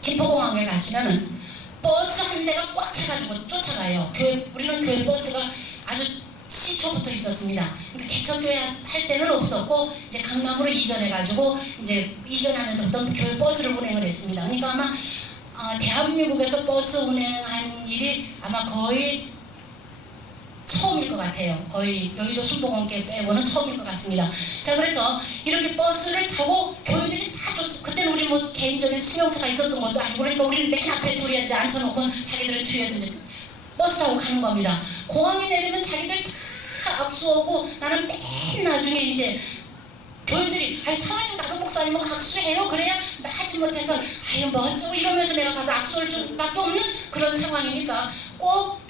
김포공항에 가시면은 버스 한 대가 꽉 차가지고 쫓아가요. 우리는 교회 버스가 아주 시초부터 있었습니다. 그러니까 개척교회 할 때는 없었고 이제 강남으로 이전해가지고 이제 이전하면서부터 교회 버스를 운행을 했습니다. 그러니까 아마 대한민국에서 버스 운행한 일이 아마 거의 처음일 것 같아요. 거의 여의도 순복음교회 빼고는 처음일 것 같습니다. 자, 그래서 이렇게 버스를 타고 교인들이 다 그때는 우리 뭐 개인적인 승용차가 있었던 것도 아니고 그러니까 우리는 맨 앞에 둘이 이제 앉혀놓고 자기들은 뒤에서 이제 버스 타고 가는 겁니다. 공항에 내리면 자기들 다 악수하고 나는 맨 나중에 이제 교인들이 사모님 가서 목사님하고 악수해요. 그래야 하지 못해서 뭐 어쩌고 이러면서 내가 가서 악수할 수밖에 없는 그런 상황이니까 꼭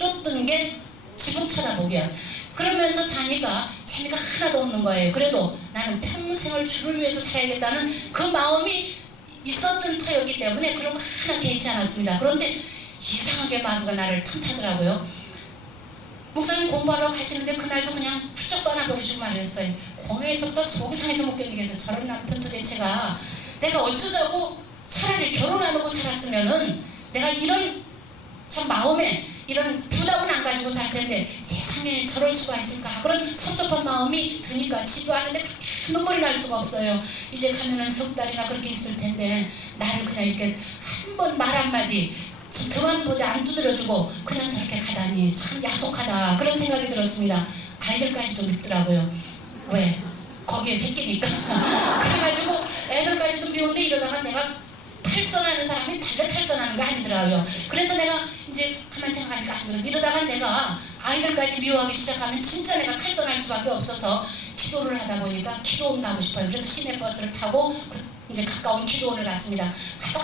쫓던 게 지붕 쳐다보기야. 그러면서 사니까 재미가 하나도 없는 거예요. 그래도 나는 평생을 주를 위해서 살아야겠다는 그 마음이 있었던 터였기 때문에 그런 거 하나 개의치 않았습니다. 그런데 이상하게 마귀가 나를 틈타더라고요. 목사님 공부하러 가시는데 그날도 그냥 훌쩍 떠나버리시고 말했어요. 공항에서부터 속이 상해서 못 견디겠어. 저런 남편 도대체가 내가 어쩌자고 차라리 결혼 안 하고 살았으면은 내가 이런 참 마음에 이런 부담은 안 가지고 살 텐데 세상에 저럴 수가 있을까 그런 섭섭한 마음이 드니까 지도 않는데 그렇게 눈물이 날 수가 없어요. 이제 가면은 석 달이나 그렇게 있을 텐데 나를 그냥 이렇게 한 번 말 한마디 등한 보대 안 두드려주고 그냥 저렇게 가다니 참 야속하다 그런 생각이 들었습니다. 아이들까지도 밉더라고요. 왜? 거기에 새끼니까. 그래가지고 애들까지도 미운데 이러다가 내가 탈선하는 사람이 달려 탈선하는 거 아니더라고요. 그래서 내가 이제 가만히 생각하니까 안 들어서 이러다가 내가 아이들까지 미워하기 시작하면 진짜 내가 탈선할 수밖에 없어서 기도를 하다 보니까 기도원 가고 싶어요. 그래서 시내버스를 타고 이제 가까운 기도원을 갔습니다. 가서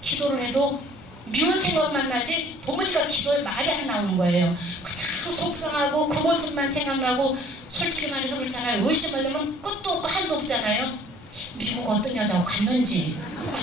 기도를 해도 미운 생각만 나지 도무지가 기도에 말이 안 나오는 거예요. 그냥 속상하고 그 모습만 생각나고 솔직히 말해서 그렇잖아요. 의심하려면 끝도 없고 한도 없잖아요. 미국 어떤 여자하고 갔는지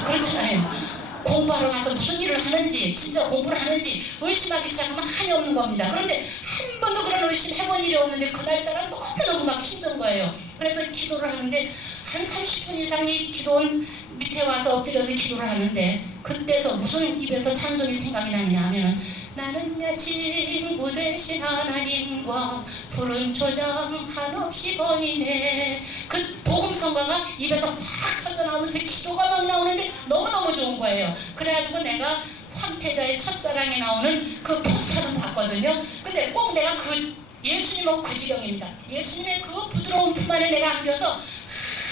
그렇잖아요. 공부하러 가서 무슨 일을 하는지 진짜 공부를 하는지 의심하기 시작하면 한이 없는 겁니다. 그런데 한 번도 그런 의심 해본 일이 없는데 그날따라 너무너무 막 힘든 거예요. 그래서 기도를 하는데 한 30분 이상이 기도원 밑에 와서 엎드려서 기도를 하는데 그때서 무슨 입에서 찬송이 생각이 나냐 하면 나는야 친구 되신 하나님과 푸른 초장 한없이 거니네 그 복음성가가 입에서 팍 터져나오면서 기도가 막 나오는데 너무너무 좋은 거예요. 그래가지고 내가 황태자의 첫사랑에 나오는 그 포스터는 봤거든요. 근데 꼭 내가 그 예수님하고 그 지경입니다. 예수님의 그 부드러운 품 안에 내가 안겨서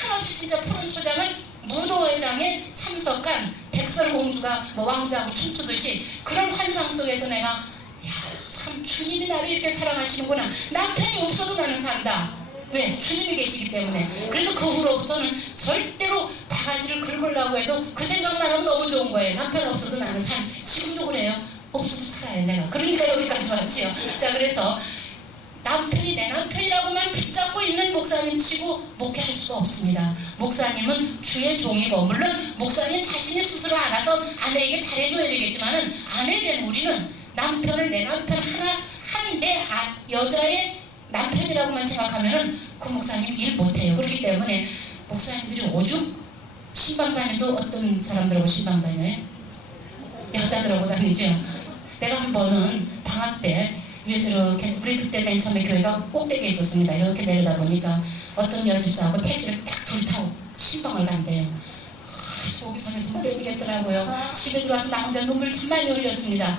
한없이 진짜 푸른 초장을 무도회장에 참석한 백설공주가 뭐 왕자하고 춤추듯이 그런 환상 속에서 내가 참 주님이 나를 이렇게 사랑하시는구나. 남편이 없어도 나는 산다. 왜? 주님이 계시기 때문에. 그래서 그 후로부터는 절대로 바가지를 긁으려고 해도 그 생각만 하면 너무 좋은 거예요. 남편 없어도 나는 지금도 그래요. 없어도 살아요 내가. 그러니까 여기까지 왔지요. 자, 그래서 남편이 내 남편이라고만 붙잡고 있는 목사님 치고 목회할 수가 없습니다. 목사님은 주의 종이고 물론 목사님 자신이 스스로 알아서 아내에게 잘해줘야 되겠지만은 아내된 우리는 남편을 내 남편 한 내 여자의 남편이라고만 생각하면은 그 목사님 일 못해요. 그렇기 때문에 목사님들이 오죽 신방 다니도 어떤 사람들하고 신방 다녀요? 여자들하고 다니죠. 내가 한 번은 방학 때 위에서 이렇게 우리 그때 맨 처음에 교회가 꼭대기에 있었습니다. 이렇게 내려다 보니까 어떤 여집사하고 택시를 딱 둘이 타고 신방을 간대요. 속이 상해서 못 견디겠더라고요. 집에 들어와서 나 혼자 눈물 참 많이 흘렸습니다.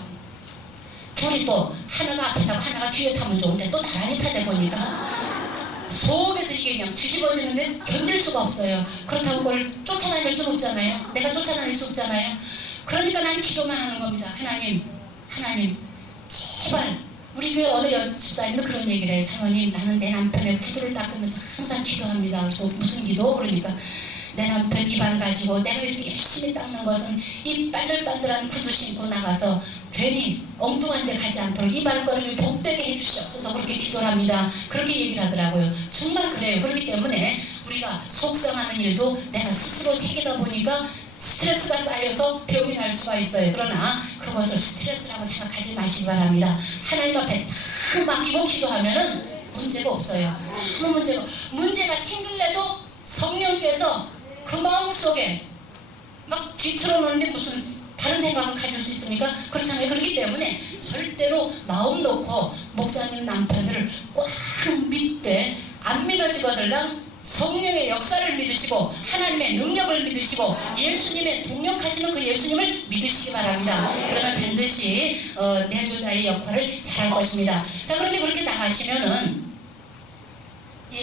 둘이 또 하나가 앞에 타고 하나가 뒤에 타면 좋은데 또 나란히 타다 보니까 속에서 이게 그냥 뒤집어지는데 견딜 수가 없어요. 그렇다고 그걸 쫓아다닐 수는 없잖아요. 내가 쫓아다닐 수 없잖아요. 그러니까 나는 기도만 하는 겁니다. 하나님 제발 우리 교회 어느 집사님도 그런 얘기를 해요. 사모님 나는 내 남편의 구두를 닦으면서 항상 기도합니다. 그래서 무슨 기도? 그러니까 내 남편 입안 가지고 내가 이렇게 열심히 닦는 것은 이 반들반들한 구두 신고 나가서 괜히 엉뚱한 데 가지 않도록 이발거리를 복되게 해주시옵소서 그렇게 기도를 합니다. 그렇게 얘기를 하더라고요. 정말 그래요. 그렇기 때문에 우리가 속상하는 일도 내가 스스로 새기다 보니까 스트레스가 쌓여서 병이 날 수가 있어요. 그러나 그것을 스트레스라고 생각하지 마시기 바랍니다. 하나님 앞에 다 맡기고 기도하면은 문제가 없어요. 아무 문제가 생길래도 성령께서 그 마음속에 막 뒤틀어 놓는데 무슨 다른 생각을 가질 수 있습니까? 그렇잖아요. 그렇기 때문에 절대로 마음 놓고 목사님 남편들을 꽉 믿되 안 믿어지거들랑 성령의 역사를 믿으시고 하나님의 능력을 믿으시고 예수님의 동력하시는 그 예수님을 믿으시기 바랍니다. 그러면 반드시 내조자의 역할을 잘할 것입니다. 자, 그런데 그렇게 나가시면은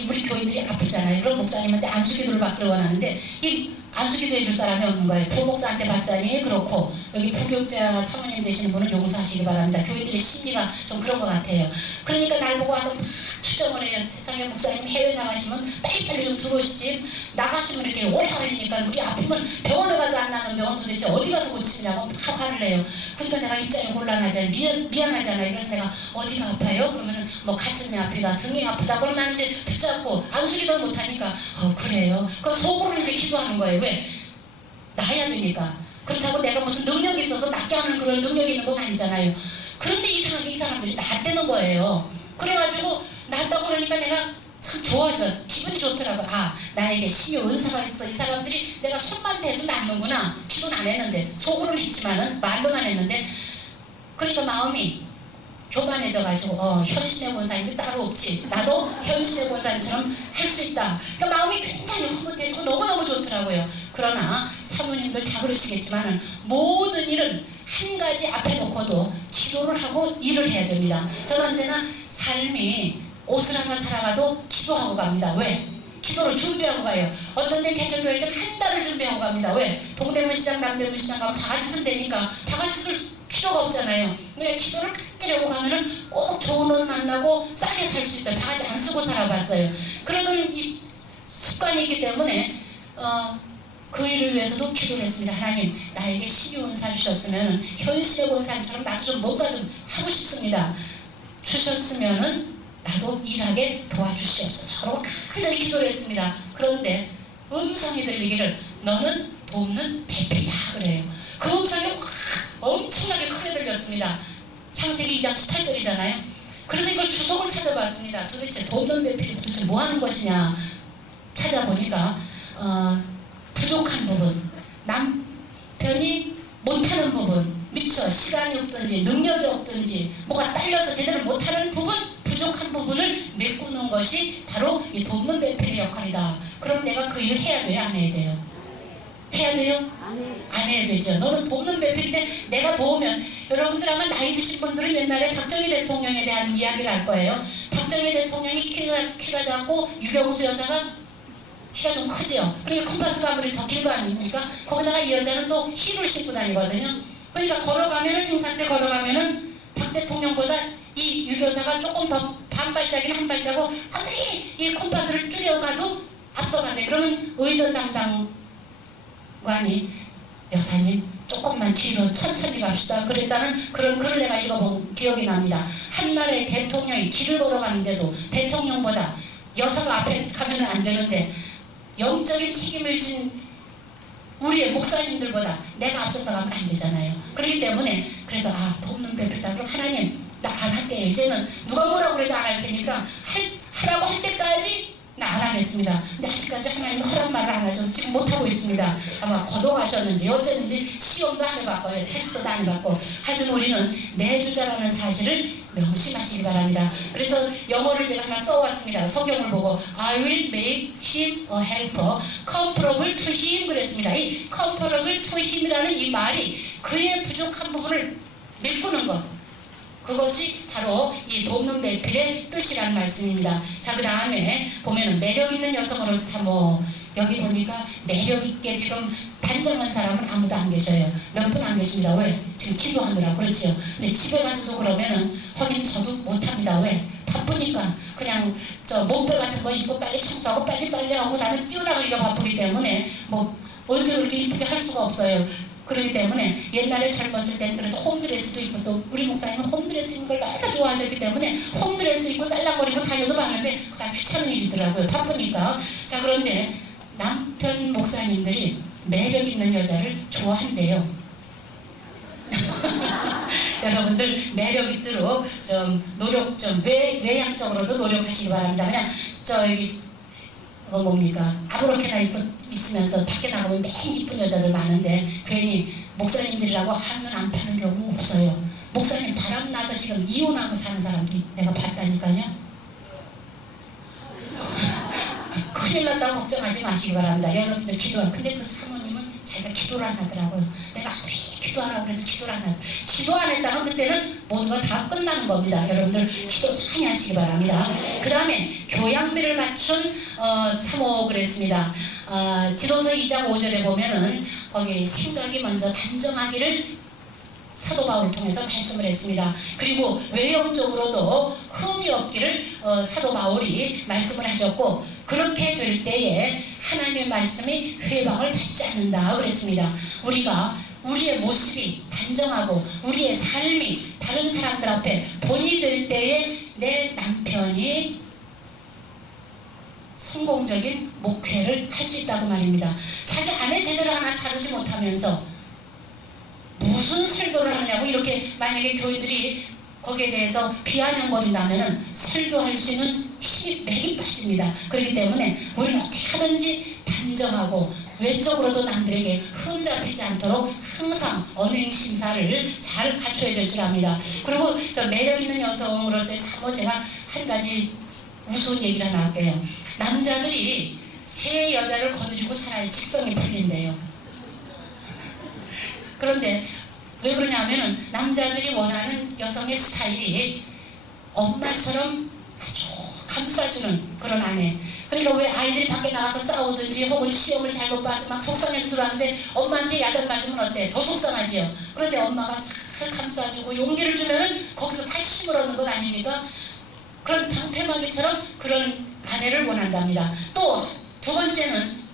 우리 교인들이 아프잖아요. 그럼 목사님한테 안수기도를 받기를 원하는데 이 안수기도 해줄 사람이 없는 거예요. 부목사한테 받자니 그렇고 여기 부교육자 사모님 되시는 분은 용서하시기 바랍니다. 교인들의 심리가 좀 그런 것 같아요. 그러니까 날 보고 와서 막 추정을 해요. 세상에 목사님 해외 나가시면 빨리빨리 좀 들어오시지. 나가시면 이렇게 오래 걸리니까 우리 아프면 병원에 가도 안 나는 병원 도대체 어디 가서 고치냐고 막 화를 내요. 그러니까 내가 입장이 곤란하잖아요. 미안하잖아요. 그래서 내가 어디가 아파요? 그러면은 뭐 가슴이 아프다, 등이 아프다. 그럼 나는 이제 붙잡고 안수기도를 못하니까 그래요. 그럼 속으로 이제 기도하는 거예요. 왜? 나야 되니까. 그렇다고 내가 무슨 능력이 있어서 낫게 하는 그런 능력이 있는 건 아니잖아요. 그런데 이상하게 이 사람들이 낫대는 거예요. 그래가지고 낫다고 그러니까 내가 참 좋아져. 기분이 좋더라고. 나에게 신의 은사가 있어. 이 사람들이 내가 손만 대도 낫는구나. 기도는 안 했는데 속으로는 했지만은 말로만 했는데 그러니까 마음이 교만해져가지고 현신의 권사님이 따로 없지. 나도 현신의 권사님처럼 할 수 있다. 그러니까 마음이 굉장히 흐뭇해지고 너무너무 좋더라고요. 그러나 사모님들 다 그러시겠지만 모든 일은 한 가지 앞에 놓고도 기도를 하고 일을 해야 됩니다. 저는 언제나 삶이 옷을 하나 살아가도 기도하고 갑니다. 왜? 기도를 준비하고 가요. 어떤 데 개척교회 때 한 달을 준비하고 갑니다. 왜? 동대문 시장, 남대문 시장 가면 바가지 쓸 때니까 바가지 쓸 필요가 없잖아요. 그러니까 기도를 갖기려고 가면은 꼭 좋은 옷 만나고 싸게 살 수 있어요. 바가지 안 쓰고 살아봤어요. 그러던 이 습관이 있기 때문에 그 일을 위해서도 기도를 했습니다. 하나님, 나에게 신의 은사 주셨으면 현실의 권사님처럼 나도 좀 뭔가 좀 하고 싶습니다. 주셨으면은 나도 일하게 도와주시옵소서. 서로 간절히 기도를 했습니다. 그런데 음성이 들리기를 너는 돕는 배필이다 그래요. 그 음성이 확 엄청나게 크게 들렸습니다. 창세기 2장 18절이잖아요. 그래서 이걸 주석을 찾아봤습니다. 도대체 돕는 배필이 도대체 뭐 하는 것이냐 찾아보니까 부족한 부분, 남편이 못하는 부분, 미처 시간이 없든지 능력이 없든지 뭐가 딸려서 제대로 못하는 부분, 부족한 부분을 메꾸는 것이 바로 이 돕는 배필의 역할이다. 그럼 내가 그 일을 해야 돼요? 안 해야 돼요? 해야 돼요? 안 해야 되죠. 너는 돕는 배필인데 내가 도우면 여러분들 아마 나이 드신 분들은 옛날에 박정희 대통령에 대한 이야기를 할 거예요. 박정희 대통령이 키가 작고 유경수 여사가 키가 좀 크죠. 그러니까 컴파스가 아무리 더 길 거 아닙니까? 거기다가 이 여자는 또 힐을 신고 다니거든요. 그러니까 걸어가면은 행사 때 걸어가면은 박 대통령보다 이 유교사가 조금 더 반 발짝이나 한 발자국 아무리 이 컴파스를 줄여가도 앞서간대. 그러면 의전 담당관이 여사님 조금만 뒤로 천천히 갑시다. 그랬다는 그런 글을 내가 읽어본 기억이 납니다. 한 나라의 대통령이 길을 걸어가는데도 대통령보다 여사가 앞에 가면 안 되는데 영적인 책임을 진 우리의 목사님들보다 내가 앞서서 가면 안 되잖아요. 그렇기 때문에 그래서 돕는 배필이다. 그럼 하나님 나 안 할게요. 이제는 누가 뭐라고 그래도 안 할 테니까 하라고 할 때까지 나 안 하겠습니다. 근데 아직까지 하나님 허락 말을 안 하셔서 지금 못하고 있습니다. 아마 거둬가셨는지 어쨌든지 시험도 안 해봤고요. 테스트도 안 해봤고 하여튼 우리는 내주자라는 사실을 명심하시기 바랍니다. 그래서 영어를 제가 하나 써왔습니다. 성경을 보고 I will make him a helper comparable to him 그랬습니다. 이 comparable to him이라는 이 말이 그의 부족한 부분을 메꾸는 것, 그것이 바로 이 돕는 배필의 뜻이라는 말씀입니다. 자, 그 다음에 보면은 매력있는 여성으로서 사모. 여기 보니까 매력있게 지금 단정한 사람은 아무도 안 계셔요. 몇 분 안 계십니다. 왜? 지금 기도하느라. 그렇지요. 근데 집에 가서도 그러면은 하긴 저도 못합니다. 왜? 바쁘니까 그냥 몸빼 같은 거 입고 빨리 청소하고 빨리 하고 그다음에 뛰어나가기가 바쁘기 때문에 뭐 언제 그렇게 이쁘게 할 수가 없어요. 그렇기 때문에 옛날에 젊었을 때는 그래도 홈드레스도 입고 또 우리 목사님은 홈드레스 입는 걸 너무 좋아하셨기 때문에 홈드레스 입고 쌀랑거리고 다녀도 많은데 그냥 귀찮은 일이더라고요. 바쁘니까. 자, 그런데 남편 목사님들이 매력 있는 여자를 좋아한대요. 여러분들 매력 있도록 좀 노력 좀 외향적으로도 노력하시기 바랍니다. 그냥 저기 뭡니까? 아무렇게나 있으면서 밖에 나가면 맨 이쁜 여자들 많은데 괜히 목사님들이라고 하면 안 파는 경우 없어요. 목사님 바람나서 지금 이혼하고 사는 사람도 내가 봤다니까요. 큰일 난다고 걱정하지 마시기 바랍니다. 여러분들 기도하. 근데 그 사모님은 자기가 기도를 안 하더라고요. 내가 아무리 기도하라고 그래도 기도를 안 하더라고요. 기도 안 했다면 그때는 모두가 다 끝나는 겁니다. 여러분들 기도 많이 하시기 바랍니다. 그 다음에 교양미를 갖춘 사모 그랬습니다. 지도서 2장 5절에 보면은 거기 생각이 먼저 단정하기를 사도 바울을 통해서 말씀을 했습니다. 그리고 외형적으로도 흠이 없기를 사도 바울이 말씀을 하셨고, 그렇게 될 때에 하나님의 말씀이 회방을 받지 않는다 그랬습니다. 우리가 우리의 모습이 단정하고 우리의 삶이 다른 사람들 앞에 본이 될 때에 내 남편이 성공적인 목회를 할 수 있다고 말입니다. 자기 아내 제대로 하나 다루지 못하면서 무슨 설교를 하냐고 이렇게 만약에 교인들이 거기에 대해서 비아냥거린다면 설교할 수 있는 힘이 맥이 빠집니다. 그렇기 때문에 우리는 어떻게 하든지 단정하고 외적으로도 남들에게 흠 잡히지 않도록 항상 언행 심사를 잘 갖춰야 될 줄 압니다. 그리고 저 매력 있는 여성으로서의 사모, 제가 한 가지 우스운 얘기를 하나 할게요. 남자들이 새 여자를 거느리고 살아야 직성이 풀린대요. 그런데 왜 그러냐면은 남자들이 원하는 여성의 스타일이 엄마처럼 아주 감싸주는 그런 아내. 그러니까 왜 아이들이 밖에 나가서 싸우든지 혹은 시험을 잘못 봐서 막 속상해서 들어왔는데 엄마한테 야단 맞으면 어때? 더 속상하지요. 그런데 엄마가 잘 감싸주고 용기를 주면은 거기서 다시 힘을 얻는 것 아닙니까? 그런 방패막이처럼 그런 아내를 원한답니다. 또 두 번째는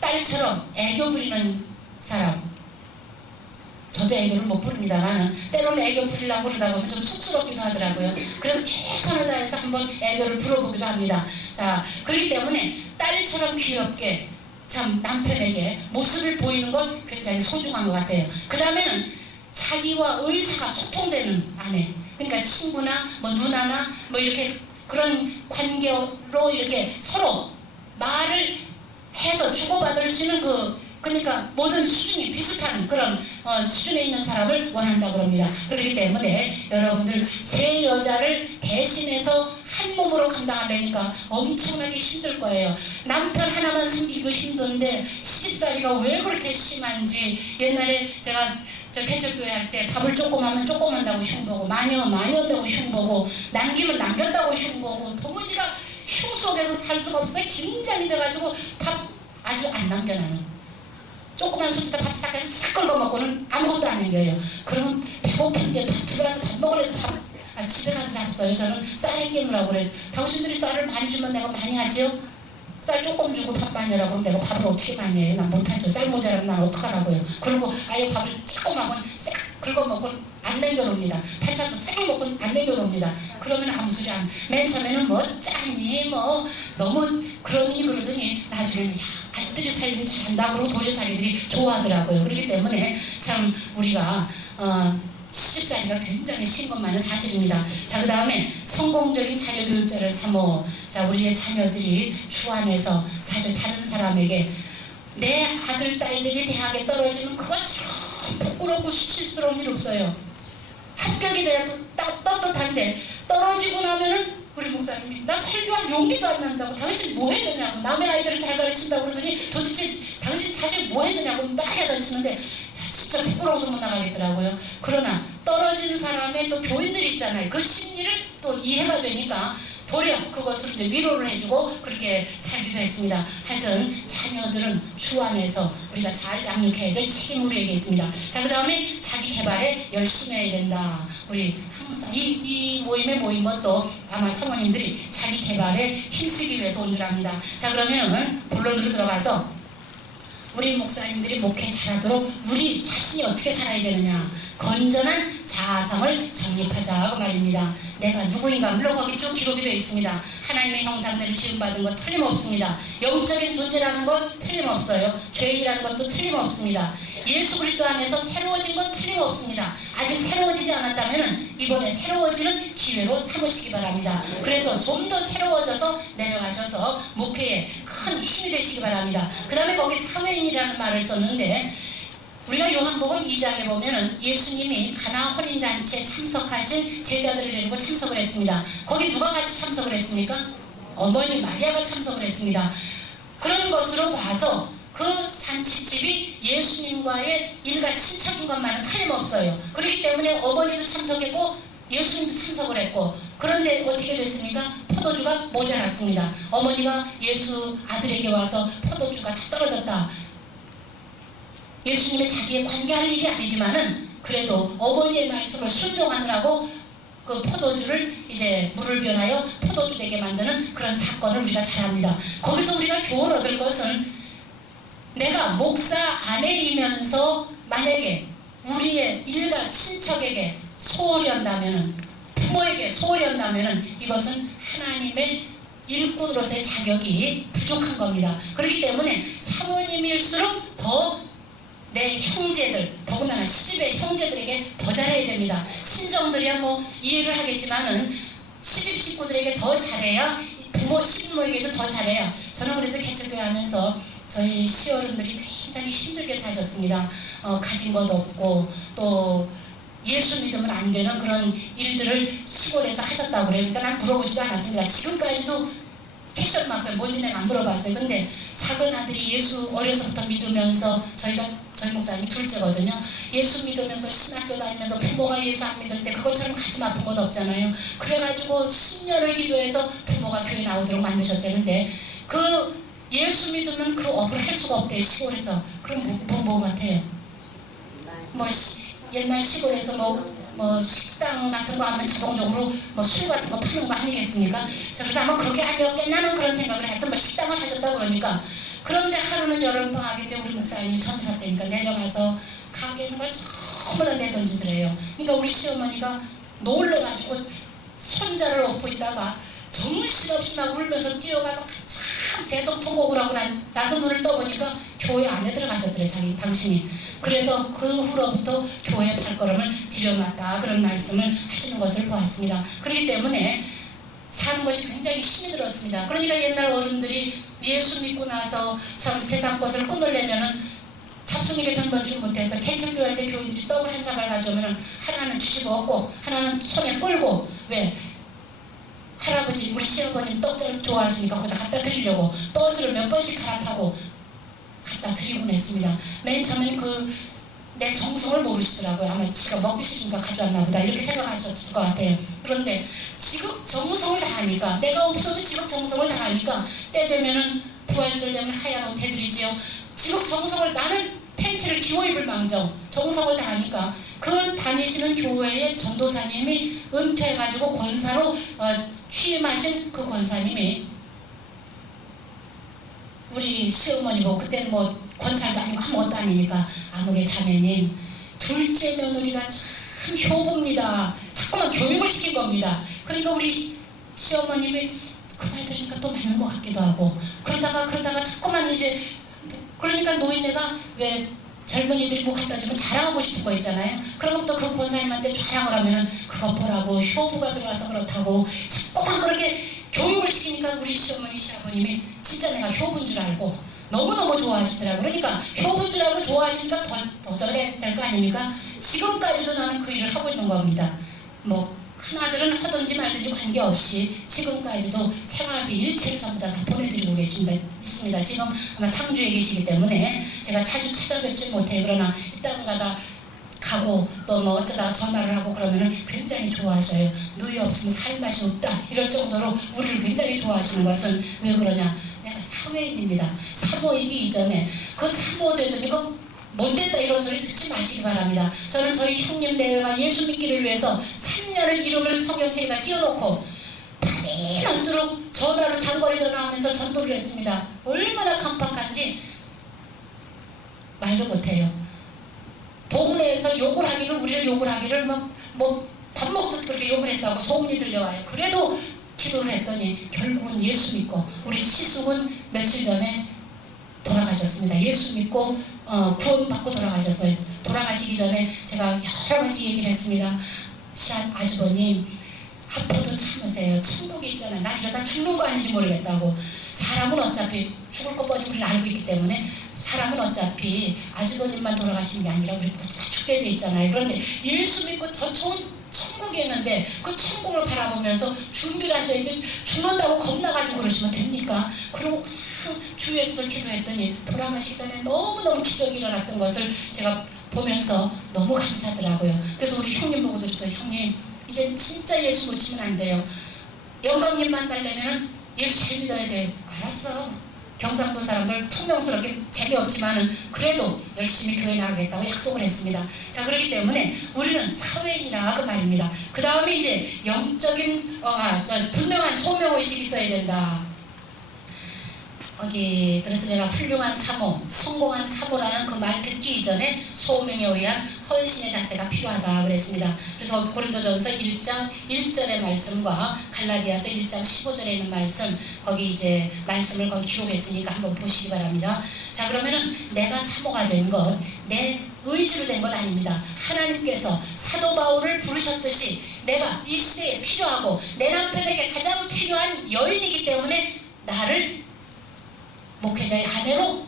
딸처럼 애교 부리는 사람. 저도 애교를 못 부릅니다만 때로는 애교 부리려고 그러다 보면 좀 쑥스럽기도 하더라고요. 그래서 최선을 다해서 한번 애교를 부려보기도 합니다. 자, 그렇기 때문에 딸처럼 귀엽게 참 남편에게 모습을 보이는 건 굉장히 소중한 것 같아요. 그 다음에는 자기와 의사가 소통되는 아내. 그러니까 친구나 뭐 누나나 뭐 이렇게 그런 관계로 이렇게 서로 말을 해서 주고받을 수 있는 그러니까 모든 수준이 비슷한 그런 수준에 있는 사람을 원한다고 합니다. 그렇기 때문에 여러분들 새 여자를 대신해서 한 몸으로 감당하려니까 엄청나게 힘들 거예요. 남편 하나만 섬기기도 힘든데 시집살이가 왜 그렇게 심한지. 옛날에 제가 저 개척교회 할 때 밥을 조금 하면 조금 한다고 흉보고 많이 한다고 흉보고 남기면 남겼다고 흉보고 도무지가 흉 속에서 살 수가 없어요. 긴장이 돼가지고 밥 아주 안 남겨나는. 조그만 손에다 밥 싹 긁어먹고는 아무것도 안 남겨요. 그러면 배고픈데 밥 들어가서 밥 먹으래도 집에 가서 잡숴요. 저는 쌀에 깨물라고 그래요. 당신들이 쌀을 많이 주면 내가 많이 하죠? 쌀 조금 주고 밥 많이 하라고 그러면 내가 밥을 어떻게 많이 해요? 난 못하죠. 쌀 모자라면 난 어떡하라고요. 그리고 아예 밥을 조금하고 싹 긁어먹고 안 남겨놓습니다. 반찬도 싹 먹고 안 남겨놓습니다. 그러면 아무 소리 안. 맨 처음에는 뭐 짜니 뭐 너무 그러니 그러더니 나중에는 야 아이들이 살림 잘한다 그러고 도저히 자기들이 좋아하더라고요. 그렇기 때문에 참 우리가 시집살이가 굉장히 신 것만은 사실입니다. 자, 그 다음에 성공적인 자녀교육자를 삼어. 자, 우리의 자녀들이 주 안에서 사실 다른 사람에게 내 아들, 딸들이 대학에 떨어지는 그거 참 부끄럽고 수치스러운 일 없어요. 합격이 돼야 떳떳한데 떨어지고 나면은 우리 목사님이 나 설교할 용기도 안 난다고. 당신 뭐 했느냐고. 남의 아이들을 잘 가르친다고 그러더니 도대체 당신 자식 뭐 했느냐고 막 해가지는데 진짜 부끄러워서 못 나가겠더라고요. 그러나 떨어진 사람의 또 교인들이 있잖아요. 그 심리를 또 이해가 되니까 도리어 그것을 이제 위로를 해주고 그렇게 살기도 했습니다. 하여튼 자녀들은 주 안에서 우리가 잘 양육해야 될 책임이 우리에게 있습니다. 자, 그 다음에 자기 개발에 열심히 해야 된다. 우리 항상 이 모임에 모인 것도 아마 사모님들이 자기 개발에 힘쓰기 위해서 온 줄 압니다. 자, 그러면 본론으로 들어가서 우리 목사님들이 목회 잘하도록 우리 자신이 어떻게 살아야 되느냐. 건전한 자아상을 정립하자고 말입니다. 내가 누구인가, 물론 거기 쭉 기록이 되어 있습니다. 하나님의 형상대로 지음받은 것 틀림없습니다. 영적인 존재라는 것 틀림없어요. 죄인이라는 것도 틀림없습니다. 예수 그리스도 안에서 새로워진 건 틀림없습니다. 아직 새로워지지 않았다면 이번에 새로워지는 기회로 삼으시기 바랍니다. 그래서 좀 더 새로워져서 내려가셔서 목회에 큰 힘이 되시기 바랍니다. 그 다음에 거기 사회인이라는 말을 썼는데, 우리가 요한복음 2장에 보면은 예수님이 가나 혼인잔치에 참석하신 제자들을 데리고 참석을 했습니다. 거기 누가 같이 참석을 했습니까? 어머니 마리아가 참석을 했습니다. 그런 것으로 봐서 그 잔치집이 예수님과의 일가 친척인 것만은 틀림없어요. 그렇기 때문에 어머니도 참석했고 예수님도 참석을 했고, 그런데 어떻게 됐습니까? 포도주가 모자랐습니다. 어머니가 예수 아들에게 와서 포도주가 다 떨어졌다. 예수님의 자기의 관계할 일이 아니지만은 그래도 어머니의 말씀을 순종하느라고 그 포도주를 이제 물을 변하여 포도주 되게 만드는 그런 사건을 우리가 잘 압니다. 거기서 우리가 교훈 얻을 것은, 내가 목사 아내이면서 만약에 우리의 일가 친척에게 소홀히 한다면은, 부모에게 소홀히 한다면은 이것은 하나님의 일꾼으로서의 자격이 부족한 겁니다. 그렇기 때문에 사모님일수록 더 내 형제들, 더군다나 시집의 형제들에게 더 잘해야 됩니다. 친정들이야 뭐 이해를 하겠지만은 시집 식구들에게 더 잘해야, 부모 시부모에게도 더 잘해야. 저는 그래서 개척교회 하면서 저희 시어른들이 굉장히 힘들게 사셨습니다. 가진 것 없고 또 예수 믿으면 안 되는 그런 일들을 시골에서 하셨다고 그래요. 그러니까 난 물어보지도 않았습니다. 지금까지도 캐션만큼 뭔지 내가 안 물어봤어요. 근데 작은 아들이 예수 어려서부터 믿으면서, 저희 목사님이 둘째거든요. 예수 믿으면서 신학교 다니면서 부모가 예수 안 믿을 때 그것처럼 가슴 아픈 것 없잖아요. 그래가지고 10년을 기도해서 부모가 교회 나오도록 만드셨다는데, 그 예수 믿으면 그 업을 할 수가 없대요, 시골에서. 그럼 뭐 같아요? 옛날 시골에서 식당 같은 거 하면 자동적으로 술 같은 거 파는 거 아니겠습니까? 그래서 아마 그게 아니었겠나는 그런 생각을 했던, 식당을 하셨다 그러니까. 그런데 하루는 여름방학일 때 우리 목사님이 전사 때니까 내려가서 가게 있는 걸 전부 다 내던지더래요. 그러니까 우리 시어머니가 놀래가지고 손자를 업고 있다가 정신없이 막 울면서 뛰어가서 참 대성통곡을 하고 나서 눈을 떠보니까 교회 안에 들어가셨더래, 당신이. 그래서 그 후로부터 교회 발걸음을 들여놨다, 그런 말씀을 하시는 것을 보았습니다. 그렇기 때문에 사는 것이 굉장히 힘이 들었습니다. 그러니까 옛날 어른들이 예수 믿고 나서 참 세상 것을 끊으려면은 잡순이를 변변치 못해서 개척교회 할 때 교인들이 떡을 한 사발 가져오면 하나는 뒤집어 엎고 하나는 손에 끌고, 왜? 할아버지, 우리 시어머님 떡을 좋아하시니까 거기다 갖다 드리려고 버스를 몇 번씩 갈아타고 갖다 드리곤 했습니다. 맨 처음에는 내 정성을 모르시더라고요. 아마 지가 먹기 싫으니까 가져왔나 보다 이렇게 생각하셨을 것 같아요. 그런데 지극 정성을 다하니까, 내가 없어도 지극 정성을 다하니까 때 되면은 부활절 되면 하얀 옷 해드리지요. 지극 정성을, 나는 팬티를 기워 입을 망정 정성을 다하니까 그 다니시는 교회의 전도사님이 은퇴해가지고 권사로 취임하신 그 권사님이 우리 시어머니 그때는 권찰도 아니고 아무것도 아니니까, 아무개 자매님, 둘째 며느리가 참 효부입니다. 자꾸만 교육을 시킨 겁니다. 그러니까 우리 시어머님이 그 말 들으니까 또 맞는 것 같기도 하고, 그러다가 자꾸만 이제, 그러니까 노인네가 왜 젊은이들이 갖다 주면 자랑하고 싶은 거 있잖아요. 그러면 또 그 권사님한테 자랑을 하면은 그것 보라고 효부가 들어와서 그렇다고 자꾸만 그렇게 교육을 시키니까 우리 시어머니 시아버님이 진짜 내가 효부인 줄 알고 너무너무 좋아하시더라고요. 그러니까 효부인 줄 알고 좋아하시니까 더 잘해야 될 거 아닙니까? 지금까지도 나는 그 일을 하고 있는 겁니다. 큰아들은 하든지 말든지 관계없이 지금까지도 생활비 일체를 전부 다 보내드리고 있습니다. 지금 아마 상주에 계시기 때문에 제가 자주 찾아뵙지 못해요. 그러나 이따가 가다 가고 또 어쩌다 전화를 하고 그러면은 굉장히 좋아하셔요. 너희 없으면 살 맛이 없다, 이럴 정도로 우리를 굉장히 좋아하시는 것은 왜 그러냐? 내가 사회인입니다. 사모이기 이전에 그 사모 되더니 못 된다 이런 소리 듣지 마시기 바랍니다. 저는 저희 형님 대회가 예수 믿기를 위해서 3년을 이름을 성경책에다 띄워놓고 밤이 넘도록 전화로 장거리 전화하면서 전도를 했습니다. 얼마나 깜빡한지 말도 못해요. 동네에서 앞에서 욕을 하기를, 우리를 욕을 하기를 밥 먹듯 그렇게 욕을 했다고 소문이 들려와요. 그래도 기도를 했더니 결국은 예수 믿고, 우리 시숙은 며칠 전에 돌아가셨습니다. 예수 믿고 구원받고 돌아가셨어요. 돌아가시기 전에 제가 여러 가지 얘기를 했습니다. 아주버님, 아파도 참으세요. 천국이 있잖아요. 나 이러다 죽는 거 아닌지 모르겠다고. 사람은 어차피 죽을 것 뻔히 우리는 알고 있기 때문에, 사람은 어차피 아주버님만 돌아가시는 게 아니라 우리 모두 다 죽게 돼 있잖아요. 그런데 예수 믿고 저 좋은 천국이 있는데 그 천국을 바라보면서 준비를 하셔야지, 죽는다고 겁나가지고 그러시면 됩니까? 그리고 그냥 주위에서도 기도했더니 돌아가시기 전에 너무너무 기적이 일어났던 것을 제가 보면서 너무 감사하더라고요. 그래서 우리 형님 보고 그랬어요. 형님, 이제 진짜 예수 묻히면 안 돼요. 영광님만 달려면 예수 잘 믿어야 돼요. 알았어. 경상도 사람들 통명스럽게 재미없지만은 그래도 열심히 교회 나가겠다고 약속을 했습니다. 자, 그렇기 때문에 우리는 사회인이라 그 말입니다. 그 다음에 이제 영적인 분명한 소명의식이 있어야 된다. 그래서 제가 훌륭한 사모, 성공한 사모라는 그 말 듣기 이전에 소명에 의한 헌신의 자세가 필요하다 그랬습니다. 그래서 고린도전서 1장 1절의 말씀과 갈라디아서 1장 15절에 있는 말씀, 거기 이제 말씀을 거기 기록했으니까 한번 보시기 바랍니다. 자, 그러면은 내가 사모가 된 것, 내 의지로 된 것 아닙니다. 하나님께서 사도 바울을 부르셨듯이 내가 이 시대에 필요하고 내 남편에게 가장 필요한 여인이기 때문에 나를 목회자의 아내로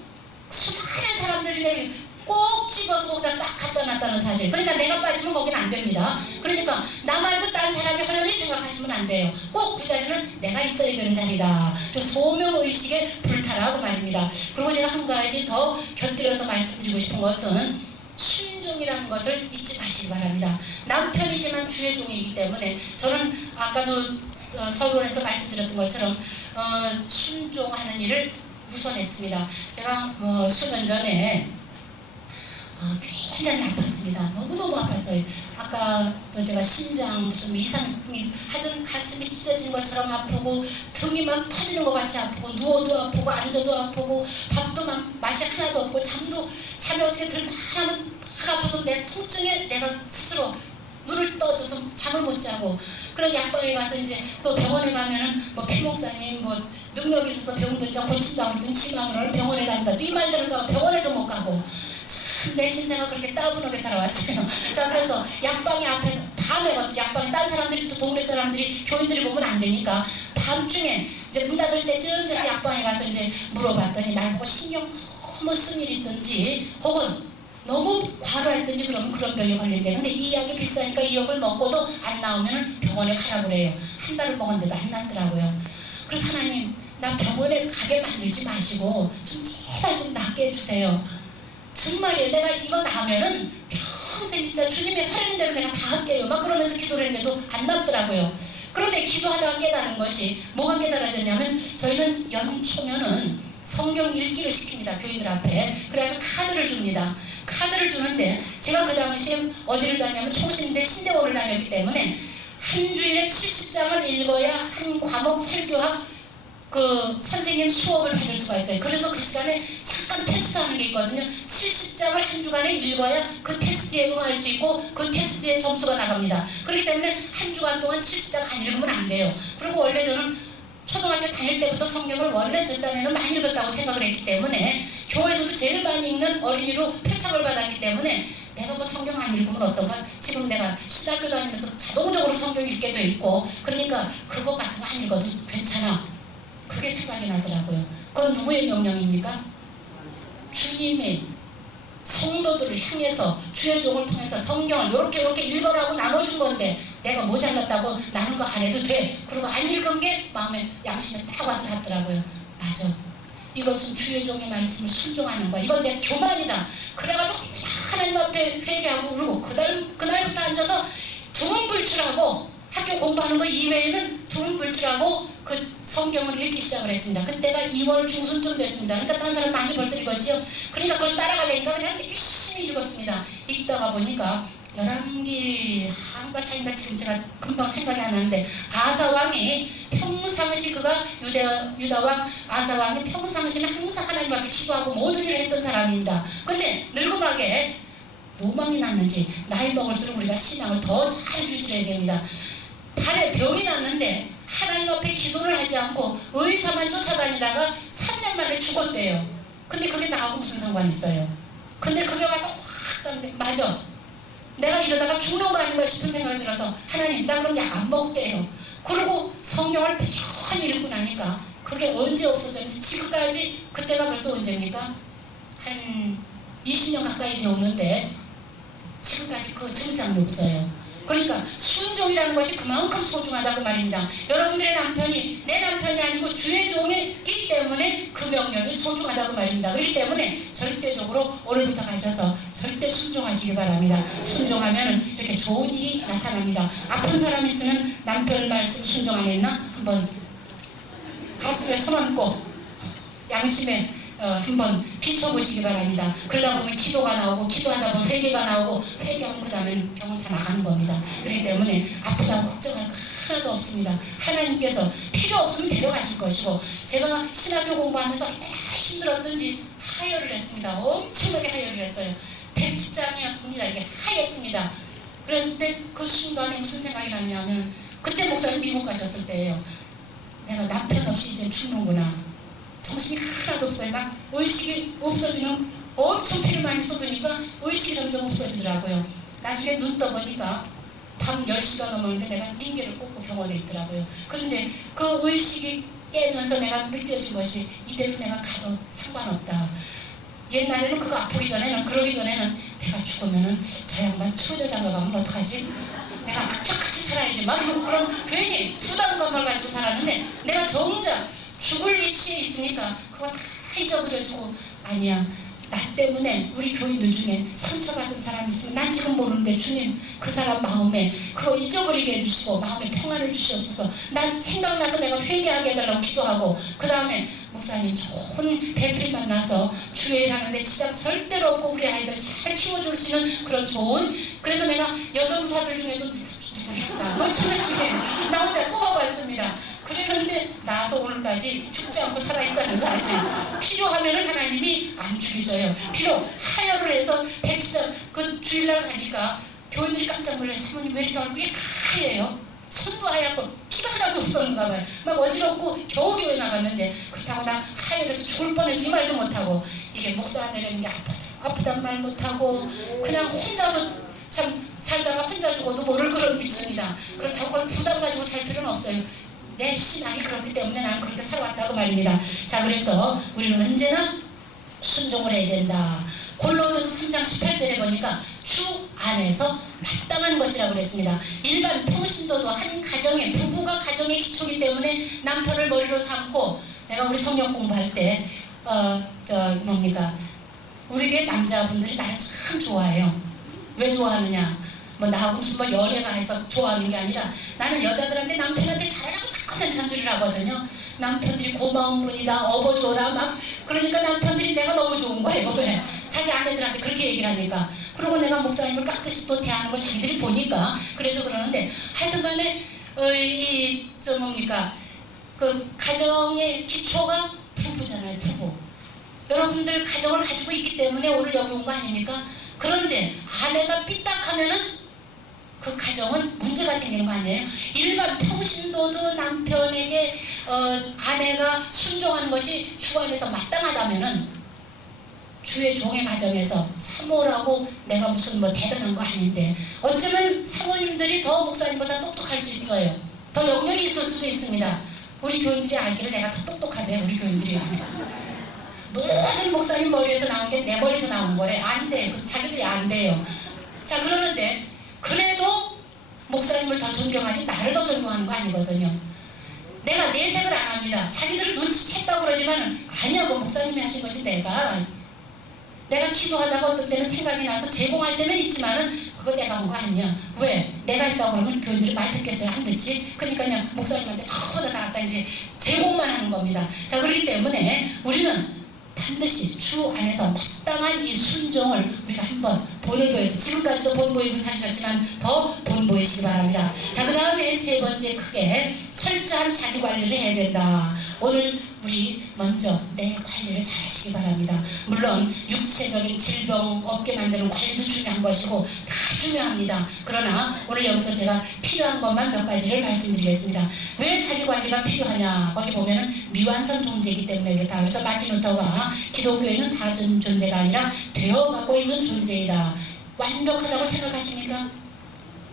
수많은 사람들 중에 꼭 집어서 거기다 딱 갖다 놨다는 사실. 그러니까 내가 빠지면 거기는 안 됩니다. 그러니까 나 말고 딴 사람이 하려니 생각하시면 안 돼요. 꼭 그 자리는 내가 있어야 되는 자리다. 소명의식에 불타라고 말입니다. 그리고 제가 한 가지 더 곁들여서 말씀드리고 싶은 것은 순종이라는 것을 잊지 마시기 바랍니다. 남편이지만 주의 종이기 때문에 저는 아까도 서론에서 말씀드렸던 것처럼 순종하는 일을 우선했습니다. 제가 수년 전에 굉장히 아팠습니다. 너무너무 아팠어요. 아까도 제가 심장 무슨 이상이 하여튼 가슴이 찢어진 것처럼 아프고 등이 막 터지는 것 같이 아프고 누워도 아프고 앉아도 아프고 밥도 막 맛이 하나도 없고 잠이 어떻게 들면 막 아파서 내 통증에 내가 스스로 눈을 떠져서 잠을 못 자고, 그래서 약방에 가서 이제 또 병원에 가면은 피목사님 능력이 있어서 병도 이제 고친다고 눈치만으로는 병원에 간다. 이 말들을 가고 병원에도 못 가고 참 내 신생아 그렇게 따분하게 살아왔어요. 자, 그래서 약방에 앞에 밤에 약방에 딴 사람들이 또 동네 사람들이 교인들이 보면 안 되니까 밤중에 이제 문 닫을 때쯤 돼서 약방에 가서 이제 물어봤더니 날 보고 신경 너무 쓴 일이 있든지 혹은 너무 과로했든지 그러면 그런 병이 걸린대. 근데 이 약이 비싸니까 이 약을 먹고도 안 나오면 병원에 가라고 그래요. 한 달을 먹었는데도 안 낫더라고요. 그래서 하나님, 나 병원에 가게 만들지 마시고 좀 제발 좀 낫게 해주세요. 정말이에요. 내가 이거 나면은 평생 진짜 주님의 하라는 대로 내가 다 할게요. 막 그러면서 기도를 했는데도 안 낫더라고요. 그런데 기도하다가 깨달은 것이 뭐가 깨달아졌냐면, 저희는 연초면은 성경 읽기를 시킵니다. 교인들 앞에. 그래가지고 카드를 줍니다. 카드를 주는데 제가 그 당시에 어디를 다녔냐면 총신대 신대원을 다녔기 때문에 한 주일에 70장을 읽어야 한 과목 설교학 그 선생님 수업을 받을 수가 있어요. 그래서 그 시간에 잠깐 테스트하는 게 있거든요. 70장을 한 주간에 읽어야 그 테스트에 응할 수 있고 그 테스트에 점수가 나갑니다. 그렇기 때문에 한 주간 동안 70장 안 읽으면 안 돼요. 그리고 원래 저는 초등학교 다닐 때부터 성경을 원래 저 딴에는 많이 읽었다고 생각을 했기 때문에 교회에서도 제일 많이 읽는 어린이로 표창을 받았기 때문에 내가 성경 안 읽으면 어떤가? 지금 내가 신학교 다니면서 자동적으로 성경 읽게 돼 있고, 그러니까 그거 같은 거 안 읽어도 괜찮아. 그게 생각이 나더라고요. 그건 누구의 명령입니까? 주님의 성도들을 향해서 주의 종을 통해서 성경을 이렇게 읽어라고 나눠준 건데 내가 모자랐다고 나는 거 안 해도 돼. 그리고 안 읽은 게 마음에 양심에 딱 와서 닿더라고요. 맞아. 이것은 주의 종의 말씀을 순종하는 거야. 이건 내 교만이다. 그래가지고 하나님 앞에 회개하고 울고 그날부터 앉아서 두문불출하고 학교 공부하는 거 이외에는 두문불출하고 그 성경을 읽기 시작을 했습니다. 그때가 2월 중순쯤 됐습니다. 그러니까 다른 사람 많이 벌써 읽었죠. 그러니까 그걸 따라가려니까 그냥 열심히 읽었습니다. 읽다가 보니까 열왕기 한과 사인가 지금 제가 금방 생각이 안 나는데, 아사왕이 평상시 그가 유다왕 아사왕이 평상시는 항상 하나님 앞에 기도하고 모든 일을 했던 사람입니다. 근데 늙음하게 노망이 났는지 나이 먹을수록 우리가 신앙을 더 잘 유지해야 됩니다. 발에 병이 났는데 하나님 앞에 기도를 하지 않고 의사만 쫓아다니다가 3년 만에 죽었대요. 근데 그게 나하고 무슨 상관이 있어요? 근데 그게 와서 확 가는데 맞아. 내가 이러다가 죽는 거 아닌가 싶은 생각이 들어서 하나님 나 그럼 약 안 먹대요. 그리고 성경을 부지런히 읽고 나니까 그게 언제 없어졌는지 지금까지 그때가 벌써 언제입니까? 한 20년 가까이 되었는데 지금까지 그 증상이 없어요. 그러니까 순종이라는 것이 그만큼 소중하다고 말입니다. 여러분들의 남편이 내 남편이 아니고 주의 종이기 때문에 그 명령이 소중하다고 말입니다. 그렇기 때문에 절대적으로 오늘부터 가셔서 절대 순종하시기 바랍니다. 순종하면 이렇게 좋은 일이 나타납니다. 아픈 사람 있으면 남편 말씀 순종 안 했나? 한번 가슴에 손 얹고 양심에 한번 비춰보시기 바랍니다. 그러다 보면 기도가 나오고 기도하다 보면 회개가 나오고 회개하면 그 다음에는 병은 다 나가는 겁니다. 그렇기 때문에 아프다고 걱정할 거 하나도 없습니다. 하나님께서 필요 없으면 데려가실 것이고 제가 신학교 공부하면서 얼마나 힘들었던지 하혈을 했습니다. 엄청나게 하혈을 했어요. 백지장이었습니다. 이게 하였습니다. 그런데 그 순간에 무슨 생각이 났냐면 그때 목사님 미국 가셨을 때예요. 내가 남편 없이 이제 죽는구나. 정신이 하나도 없어요. 막 의식이 없어지는 엄청 피를 많이 쏟으니까 의식이 점점 없어지더라고요. 나중에 눈 떠보니까 밤 10시가 넘었는데 내가 링게를 꽂고 병원에 있더라고요. 그런데 그 의식이 깨면서 내가 느껴진 것이 이대로 내가 가도 상관없다. 옛날에는 그거 아프기 전에는 그러기 전에는 내가 죽으면은 저 양반 초여장가 가면 어떡하지? 내가 악착같이 살아야지 막 이러고 그런 괜히 부담감을 가지고 살았는데 내가 정작 죽을 위치에 있으니까 그거 다 잊어버려지고 아니야 나 때문에 우리 교인들 중에 상처받은 사람이 있으면 난 지금 모르는데 주님 그 사람 마음에 그거 잊어버리게 해주시고 마음에 평안을 주시옵소서. 난 생각나서 내가 회개하게 해달라고 기도하고 그 다음에 목사님 좋은 배필 만나서 주일 하는데 지장 절대로 없고 우리 아이들 잘 키워줄 수 있는 그런 좋은 그래서 내가 여전사들 중에도 누구일까 너 중에 나 혼자 꼽아봤습니다. 그랬는데 나서 오늘까지 죽지 않고 살아있다는 사실. 필요하면은 하나님이 안 죽이줘요. 비록 하혈을 해서 백지장 그 주일날 가니까 교인들이 깜짝 놀라요. 사모님 왜 이렇게 얼굴이 하얘요? 손도 하얗고 피가 하나도 없었는가 봐요. 막 어지럽고 겨우 교회 나갔는데 그렇다고 나 하혈해서 죽을 뻔해서 이 말도 못하고 이게 목사 내리는 게 아프단 말 못하고 그냥 혼자서 참 살다가 혼자 죽어도 모를 그런 위치입니다. 그렇다고 그걸 부담 가지고 살 필요는 없어요. 내 신앙이 그렇기 때문에 나는 그렇게 살아왔다고 말입니다. 자 그래서 우리는 언제나 순종을 해야 된다. 골로새서 3장 18절에 보니까 주 안에서 마땅한 것이라고 그랬습니다. 일반 평신도도 한 가정의 부부가 가정의 기초이기 때문에 남편을 머리로 삼고 내가 우리 성경 공부할 때 우리 교회 남자분들이 나를 참 좋아해요. 왜 좋아하느냐? 뭐 나하고 무슨 뭐 연애가 해서 좋아하는 게 아니라 나는 여자들한테 남편한테 잘하라고 자꾸만 잔소리를 하거든요. 남편들이 고마운 분이다 업어줘라 막 그러니까 남편들이 내가 너무 좋은 거예요. 왜? 자기 아내들한테 그렇게 얘기를 하니까 그리고 내가 목사님을 깍듯이 또 대하는 걸 자기들이 보니까 그래서 그러는데 하여튼간에 그 가정의 기초가 부부잖아요. 부부. 여러분들 가정을 가지고 있기 때문에 오늘 여기 온 거 아닙니까? 그런데 아내가 삐딱하면은 그 가정은 문제가 생기는 거 아니에요? 일반 평신도도 남편에게 아내가 순종하는 것이 주 안에서 마땅하다면은 주의 종의 가정에서 사모라고 내가 무슨 뭐 대단한 거 아닌데 어쩌면 사모님들이 더 목사님보다 똑똑할 수 있어요. 더 영역이 있을 수도 있습니다. 우리 교인들이 알기를 내가 더 똑똑하대. 우리 교인들이 모든 목사님 머리에서 나온 게 내 머리에서 나온 거래. 안 돼. 자기들이 안 돼요. 자 그러는데 그래도 목사님을 더 존경하지 나를 더 존경하는 거 아니거든요. 내가 내색을 안 합니다. 자기들은 눈치챘다고 그러지만 아니야. 목사님이 하신 거지 내가 기도하다가 어떤 때는 생각이 나서 제공할 때는 있지만은 그거 내가 한 거 아니야. 왜? 내가 했다고 그러면 교인들이 말 듣겠어요? 안 듣지? 그러니까 그냥 목사님한테 전부 다 갖다 이제 제공만 하는 겁니다. 자 그렇기 때문에 우리는 반드시 주 안에서 마땅한 이 순종을 우리가 한번 본을 보여서 지금까지도 본 보이고 사셨지만 더 본 보이시기 바랍니다. 자, 그 다음에 세 번째 크게 철저한 자기 관리를 해야 된다. 오늘 우리 먼저 내 관리를 잘 하시기 바랍니다. 물론 육체적인 질병 없게 만드는 관리도 중요한 것이고 다 중요합니다. 그러나 오늘 여기서 제가 필요한 것만 몇 가지를 말씀드리겠습니다. 왜 자기 관리가 필요하냐? 거기 보면은 미완성 존재이기 때문에 그렇다. 그래서 마틴 루터가 기독교에는 다 존재가 아니라 되어가고 있는 존재이다. 완벽하다고 생각하십니까?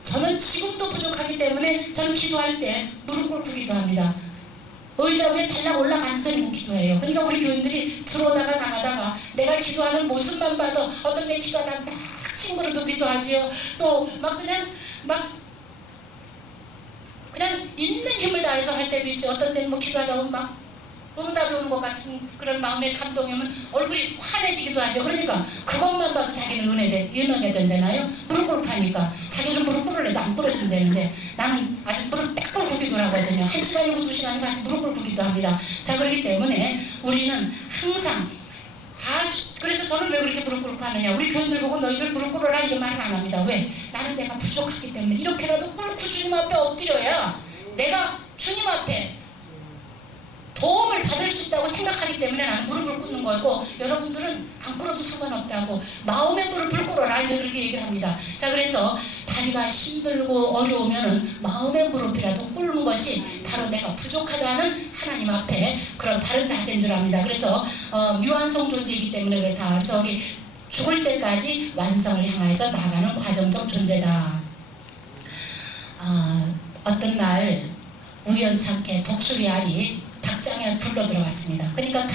저는 지금도 부족하기 때문에 저는 기도할 때 무릎 꿇고 기도합니다. 의자 위에 달랑 올라앉아서 기도해요. 그러니까 우리 교인들이 들어오다가 나가다가 내가 기도하는 모습만 봐도 어떤 때 기도하다가 막 찡그러도 기도하지요. 또 막 그냥 있는 힘을 다해서 할 때도 있죠. 어떤 때는 뭐 기도하다 보면 막 응답이 오는 것 같은 그런 마음의 감동이 오면 얼굴이 환해지기도 하죠. 그러니까 그것만 봐도 자기는 은혜게 된다나요? 무릎 꿇고 하니까 자기는 무릎 꿇으려도 안 꿇어진다는데 나는 아주 무릎 딱 꿇고 기도를 하거든요. 1시간이고 2시간이고 무릎 꿇고 기도합니다. 자, 그렇기 때문에 우리는 항상 그래서 저는 왜 그렇게 무릎 꿇고 하느냐? 우리 교인들 보고 너희들 무릎 꿇어라 이런 말은 안 합니다. 왜? 나는 내가 부족하기 때문에 이렇게라도 꿇고 주님 앞에 엎드려야 내가 주님 앞에 도움을 받을 수 있다고 생각하기 때문에 나는 무릎을 꿇는 거고, 여러분들은 안 꿇어도 상관없다고 마음의 무릎을 꿇어라 이제 그렇게 얘기를 합니다. 자, 그래서 다리가 힘들고 어려우면은 마음의 무릎이라도 꿇는 것이 바로 내가 부족하다는 하나님 앞에 그런 바른 자세인 줄 압니다. 그래서 미완성 존재이기 때문에 그렇다. 그래서 여기 죽을 때까지 완성을 향해서 나가는 과정적 존재다. 어떤 날 우연찮게 독수리 알이 닭장에 굴러 들어갔습니다. 그러니까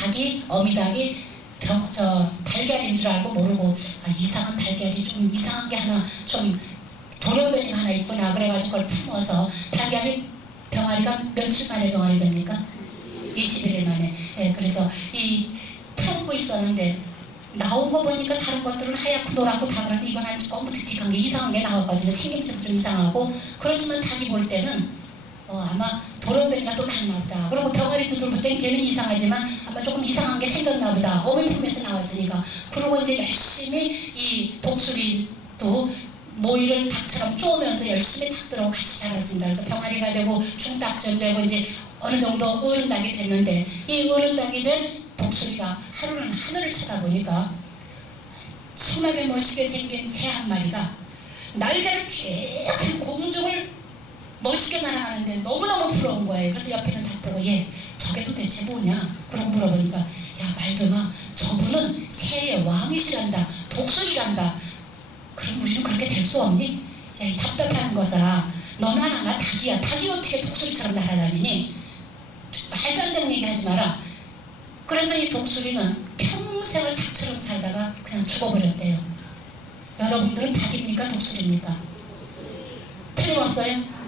어미닭이 달걀인 줄 알고 모르고 이상한 달걀이 좀 이상한 게 하나 좀 돌연변이가 하나 있구나 그래가지고 그걸 품어서 병아리가 며칠 만에 병아리 됩니까? 21일 만에. 네, 그래서 품고 있었는데 나온 거 보니까 다른 것들은 하얗고 노랗고 다 그런데 이건 한 검부틱틱한 게 이상한 게 나왔거든요. 생김새도 좀 이상하고 그렇지만 닭이 볼 때는 아마 돌연변이가 또 났나 보다. 그리고 병아리 두들볼 땐 걔는 이상하지만 아마 조금 이상한 게 생겼나 보다. 어머니 품에서 나왔으니까. 그러고 이제 열심히 이 독수리도 모이를 닭처럼 쪼으면서 열심히 닭들하고 같이 자랐습니다. 그래서 병아리가 되고 중닭전 되고 이제 어느 정도 어른닭이 됐는데 이 어른닭이 된 독수리가 하루는 하늘을 쳐다보니까 천하게 멋있게 생긴 새 한 마리가 날개를 쭉 펴고 공중을 멋있게 날아가는데 너무너무 부러운 거예요. 그래서 옆에 있는 닭 보고 얘 저게 도대체 뭐냐? 그러고 물어보니까 야 말도마 저분은 새의 왕이시란다. 독수리란다. 그럼 우리는 그렇게 될 수 없니? 야 이 답답한 것아 너나 나나 닭이야. 닭이 어떻게 독수리처럼 날아다니니? 말도 안 되는 얘기 하지 마라. 그래서 이 독수리는 평생을 닭처럼 살다가 그냥 죽어버렸대요. 여러분들은 닭입니까? 독수리입니까? 틀림없어요?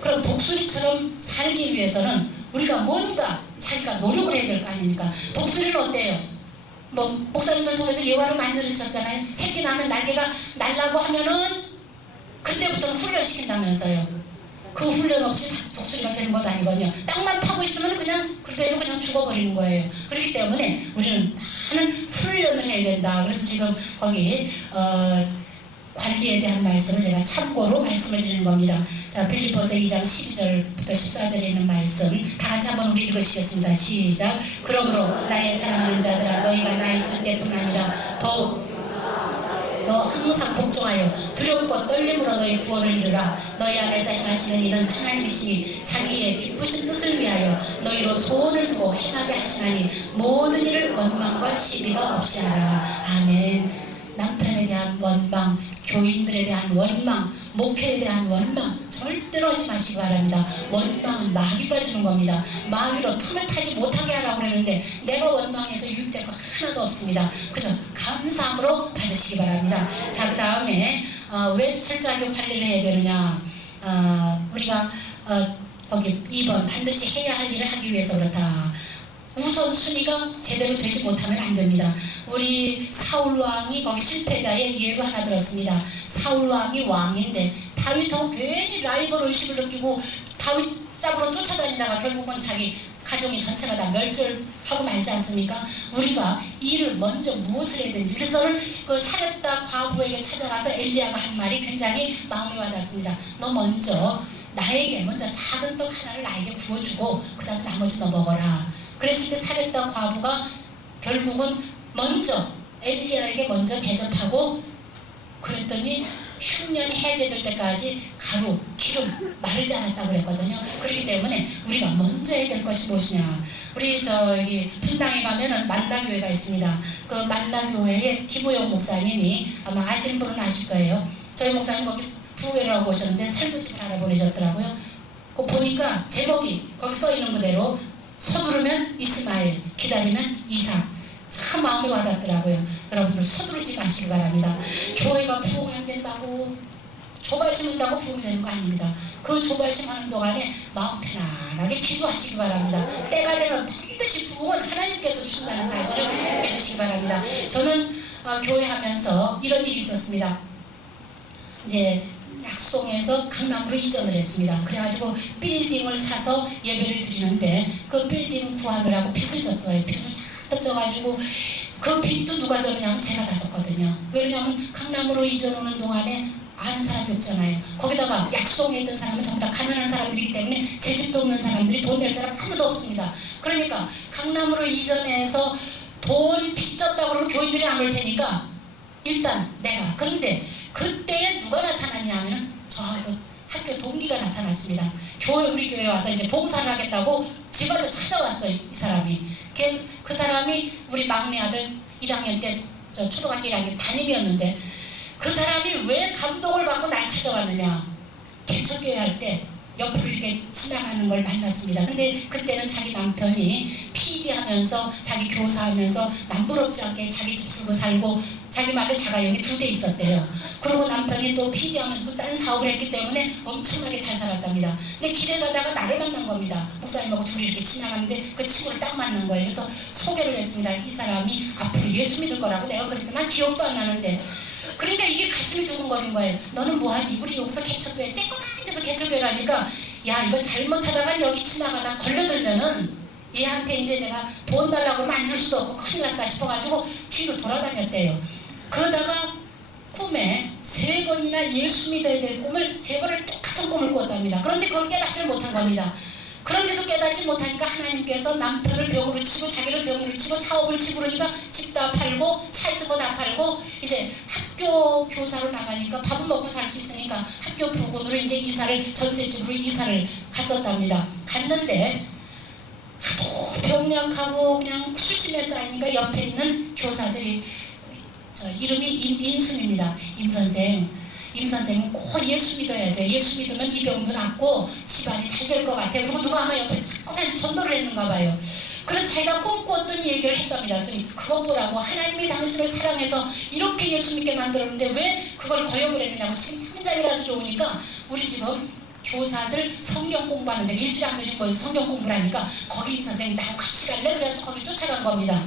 그럼 독수리처럼 살기 위해서는 우리가 뭔가 자기가 노력을 해야 될 거 아닙니까? 독수리는 어때요? 뭐 목사님들 통해서 예화를 많이 들으셨잖아요. 새끼 나면 날개가 날라고 하면은 그때부터는 훈련시킨다면서요. 그 훈련 없이 독수리가 되는 것도 아니거든요. 땅만 파고 있으면 그냥 그대로 그냥 죽어버리는 거예요. 그렇기 때문에 우리는 많은 훈련을 해야 된다. 그래서 지금 거기 관리에 대한 말씀을 제가 참고로 말씀을 드리는 겁니다. 자, 빌립보서 2장 12절부터 14절에 있는 말씀 다 같이 한번 우리 읽으시겠습니다. 시작. 그러므로 나의 사랑하는 자들아 너희가 나 있을 때뿐 아니라 더욱 너 항상 복종하여 두렵고 떨림으로 너희 구원을 이루라. 너희 안에서 행하시는 이는 하나님이시니 자기의 기쁘신 뜻을 위하여 너희로 소원을 두고 행하게 하시나니 모든 일을 원망과 시비가 없이 하라. 아멘. 남편에 대한 원망, 교인들에 대한 원망, 목회에 대한 원망 절대로 하지 마시기 바랍니다. 원망은 마귀가 주는 겁니다. 마귀로 틈을 타지 못하게 하라고 그랬는데 내가 원망해서 유익될 거 하나도 없습니다. 그저 감사함으로 받으시기 바랍니다. 자, 그 다음에 왜 철저하게 관리를 해야 되느냐? 우리가 거기 2번 반드시 해야 할 일을 하기 위해서 그렇다. 우선순위가 제대로 되지 못하면 안 됩니다. 우리 사울왕이 거기 실패자의 예로 하나 들었습니다. 사울왕이 왕인데 다윗하고 괜히 라이벌 의식을 느끼고 다윗 잡으러 쫓아다니다가 결국은 자기 가정이 전체가 다 멸절하고 말지 않습니까? 우리가 일을 먼저 무엇을 해야 되는지. 그래서 저는 그 사렙다 과부에게 찾아가서 엘리야가 한 말이 굉장히 마음에 와닿습니다. 너 먼저 나에게 먼저 작은 떡 하나를 나에게 구워주고 그 다음 나머지 너 먹어라. 그랬을 때 사렙다 과부가 결국은 먼저 엘리야에게 먼저 대접하고 그랬더니 흉년이 해제될 때까지 가루, 기름 마르지 않았다고 그랬거든요. 그렇기 때문에 우리가 먼저 해야 될 것이 무엇이냐. 우리 저기 분당에 가면은 만다교회가 있습니다. 그 만다교회의 김우영 목사님이 아마 아시는 분은 아실 거예요. 저희 목사님 거기 부회를 하고 오셨는데 설교집을 하나 보내셨더라고요. 그 보니까 제목이 거기 써 있는 그대로 서두르면 이스마엘, 기다리면 이삭. 참 마음에 와닿더라고요. 여러분들 서두르지 마시기 바랍니다. 교회가 부흥이 안 된다고 조바심 한다고 부흥이 되는 거 아닙니다. 그 조바심 하는 동안에 마음 편안하게 기도하시기 바랍니다. 때가 되면 반드시 부흥은 하나님께서 주신다는 사실을 믿으시기 바랍니다. 저는 교회 하면서 이런 일이 있었습니다. 이제 약수동에서 강남으로 이전을 했습니다. 그래가지고 빌딩을 사서 예배를 드리는데 그 빌딩 구하느라고 빚을 졌어요. 빚을 잔뜩 져가지고 그 빚도 누가 졌냐면 제가 다 졌거든요. 왜냐하면 강남으로 이전 오는 동안에 아는 사람이 없잖아요. 거기다가 약수동에 있던 사람은 전부 다 가난한 사람들이기 때문에 제 집도 없는 사람들이 돈 낼 사람 아무도 없습니다. 그러니까 강남으로 이전해서 돈 빚졌다고 그러면 교인들이 안 올 테니까 일단 내가. 그런데 그때에 누가 나타났냐 하면은 저 학교 동기가 나타났습니다. 우리 교회에 와서 이제 봉사를 하겠다고 집안으로 찾아왔어요. 이 사람이. 그 사람이 우리 막내 아들 1학년 때 저 초등학교 1학년 담임이었는데 그 사람이 왜 감동을 받고 날 찾아왔느냐. 개척교회 할 때 옆으로 이렇게 지나가는 걸 만났습니다. 근데 그때는 자기 남편이 PD 하면서 자기 교사하면서 남부럽지 않게 자기 집 쓰고 살고 자기 말로 자가용이 2대 있었대요. 그리고 남편이 또 PD 하면서도 다른 사업을 했기 때문에 엄청나게 잘 살았답니다. 근데 길에 가다가 나를 만난 겁니다. 목사님하고 둘이 이렇게 지나가는데 그 친구를 딱 만난 거예요. 그래서 소개를 했습니다. 이 사람이 앞으로 예수 믿을 거라고. 내가 그랬더니 난 기억도 안 나는데 그러니까 이게 가슴이 두근거리는 거예요. 너는 뭐하니? 우리 여기서 개척교회 쬐끄만 데서 개척교회라니까 야 이거 잘못하다가 여기 지나가다 걸려들면은 얘한테 이제 내가 돈 달라고 하면 안 줄 수도 없고 큰일 났다 싶어가지고 뒤로 돌아다녔대요. 그러다가 꿈에 3번이나 예수 믿어야 될 꿈을 3번을 똑같은 꿈을 꿨답니다. 그런데 그걸 깨닫지 못한 겁니다. 그런데도 깨닫지 못하니까 하나님께서 남편을 병으로 치고 자기를 병으로 치고 사업을 치고 그러니까 집 다 팔고 차 있던 거 다 팔고 이제 학교 교사로 나가니까 밥은 먹고 살 수 있으니까 학교 부근으로 이제 이사를 전세집으로 이사를 갔었답니다. 갔는데 하도 병약하고 그냥 수심에 쌓이니까 옆에 있는 교사들이 이름이 임순입니다. 임 선생은 꼭 예수 믿어야 돼. 예수 믿으면 이 병도 낫고 집안이 잘 될 것 같아. 그리고 누가 아마 옆에서 자꾸만 전도를 했는가 봐요. 그래서 자기가 꿈꿨던 얘기를 했답니다. 그랬더니 그거 보라고 하나님이 당신을 사랑해서 이렇게 예수 믿게 만들었는데 왜 그걸 거역을 했느냐고. 지금 당장이라도 좋으니까 우리 집은 교사들 성경 공부하는데 일주일에 한 번씩 모여서 성경 공부를 하니까 거기 임 선생님 나하고 같이 갈래? 그래가지고 거기 쫓아간 겁니다.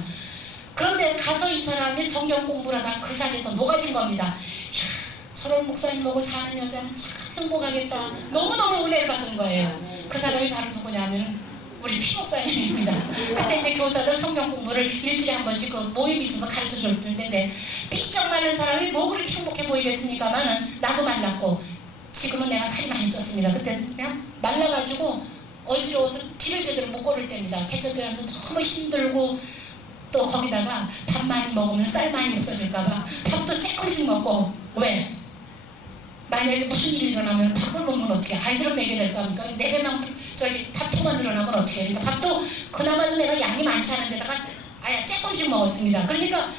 그런데 가서 이 사람이 성경 공부를 하다가 그 산에서 녹아진 겁니다. 이야, 저런 목사님하고 사는 여자는 참 행복하겠다. 너무너무 은혜를 받은 거예요. 그 사람이 바로 누구냐면 우리 피 목사님입니다. 그때 이제 교사들 성경 공부를 일주일에 한 번씩 그 모임이 있어서 가르쳐 줄 텐데 삐쩍 마른 사람이 뭐 그렇게 행복해 보이겠습니까만은 나도 말랐고 지금은 내가 살이 많이 쪘습니다. 그때 그냥 말라가지고 어지러워서 길을 제대로 못 걸을 때입니다. 개척교회 하면서 너무 힘들고 또 거기다가 밥 많이 먹으면 쌀 많이 없어질까봐 밥도 조금씩 먹고. 왜? 만약에 무슨 일이 일어나면 밥을 먹으면 어떻게 아이들은 먹여야 될 거 아닙니까? 4배만 저기 밥통만 늘어나면 어떻게 해요? 그러니까 밥도 그나마도 내가 양이 많지 않은데다가 아예 조금씩 먹었습니다. 그러니까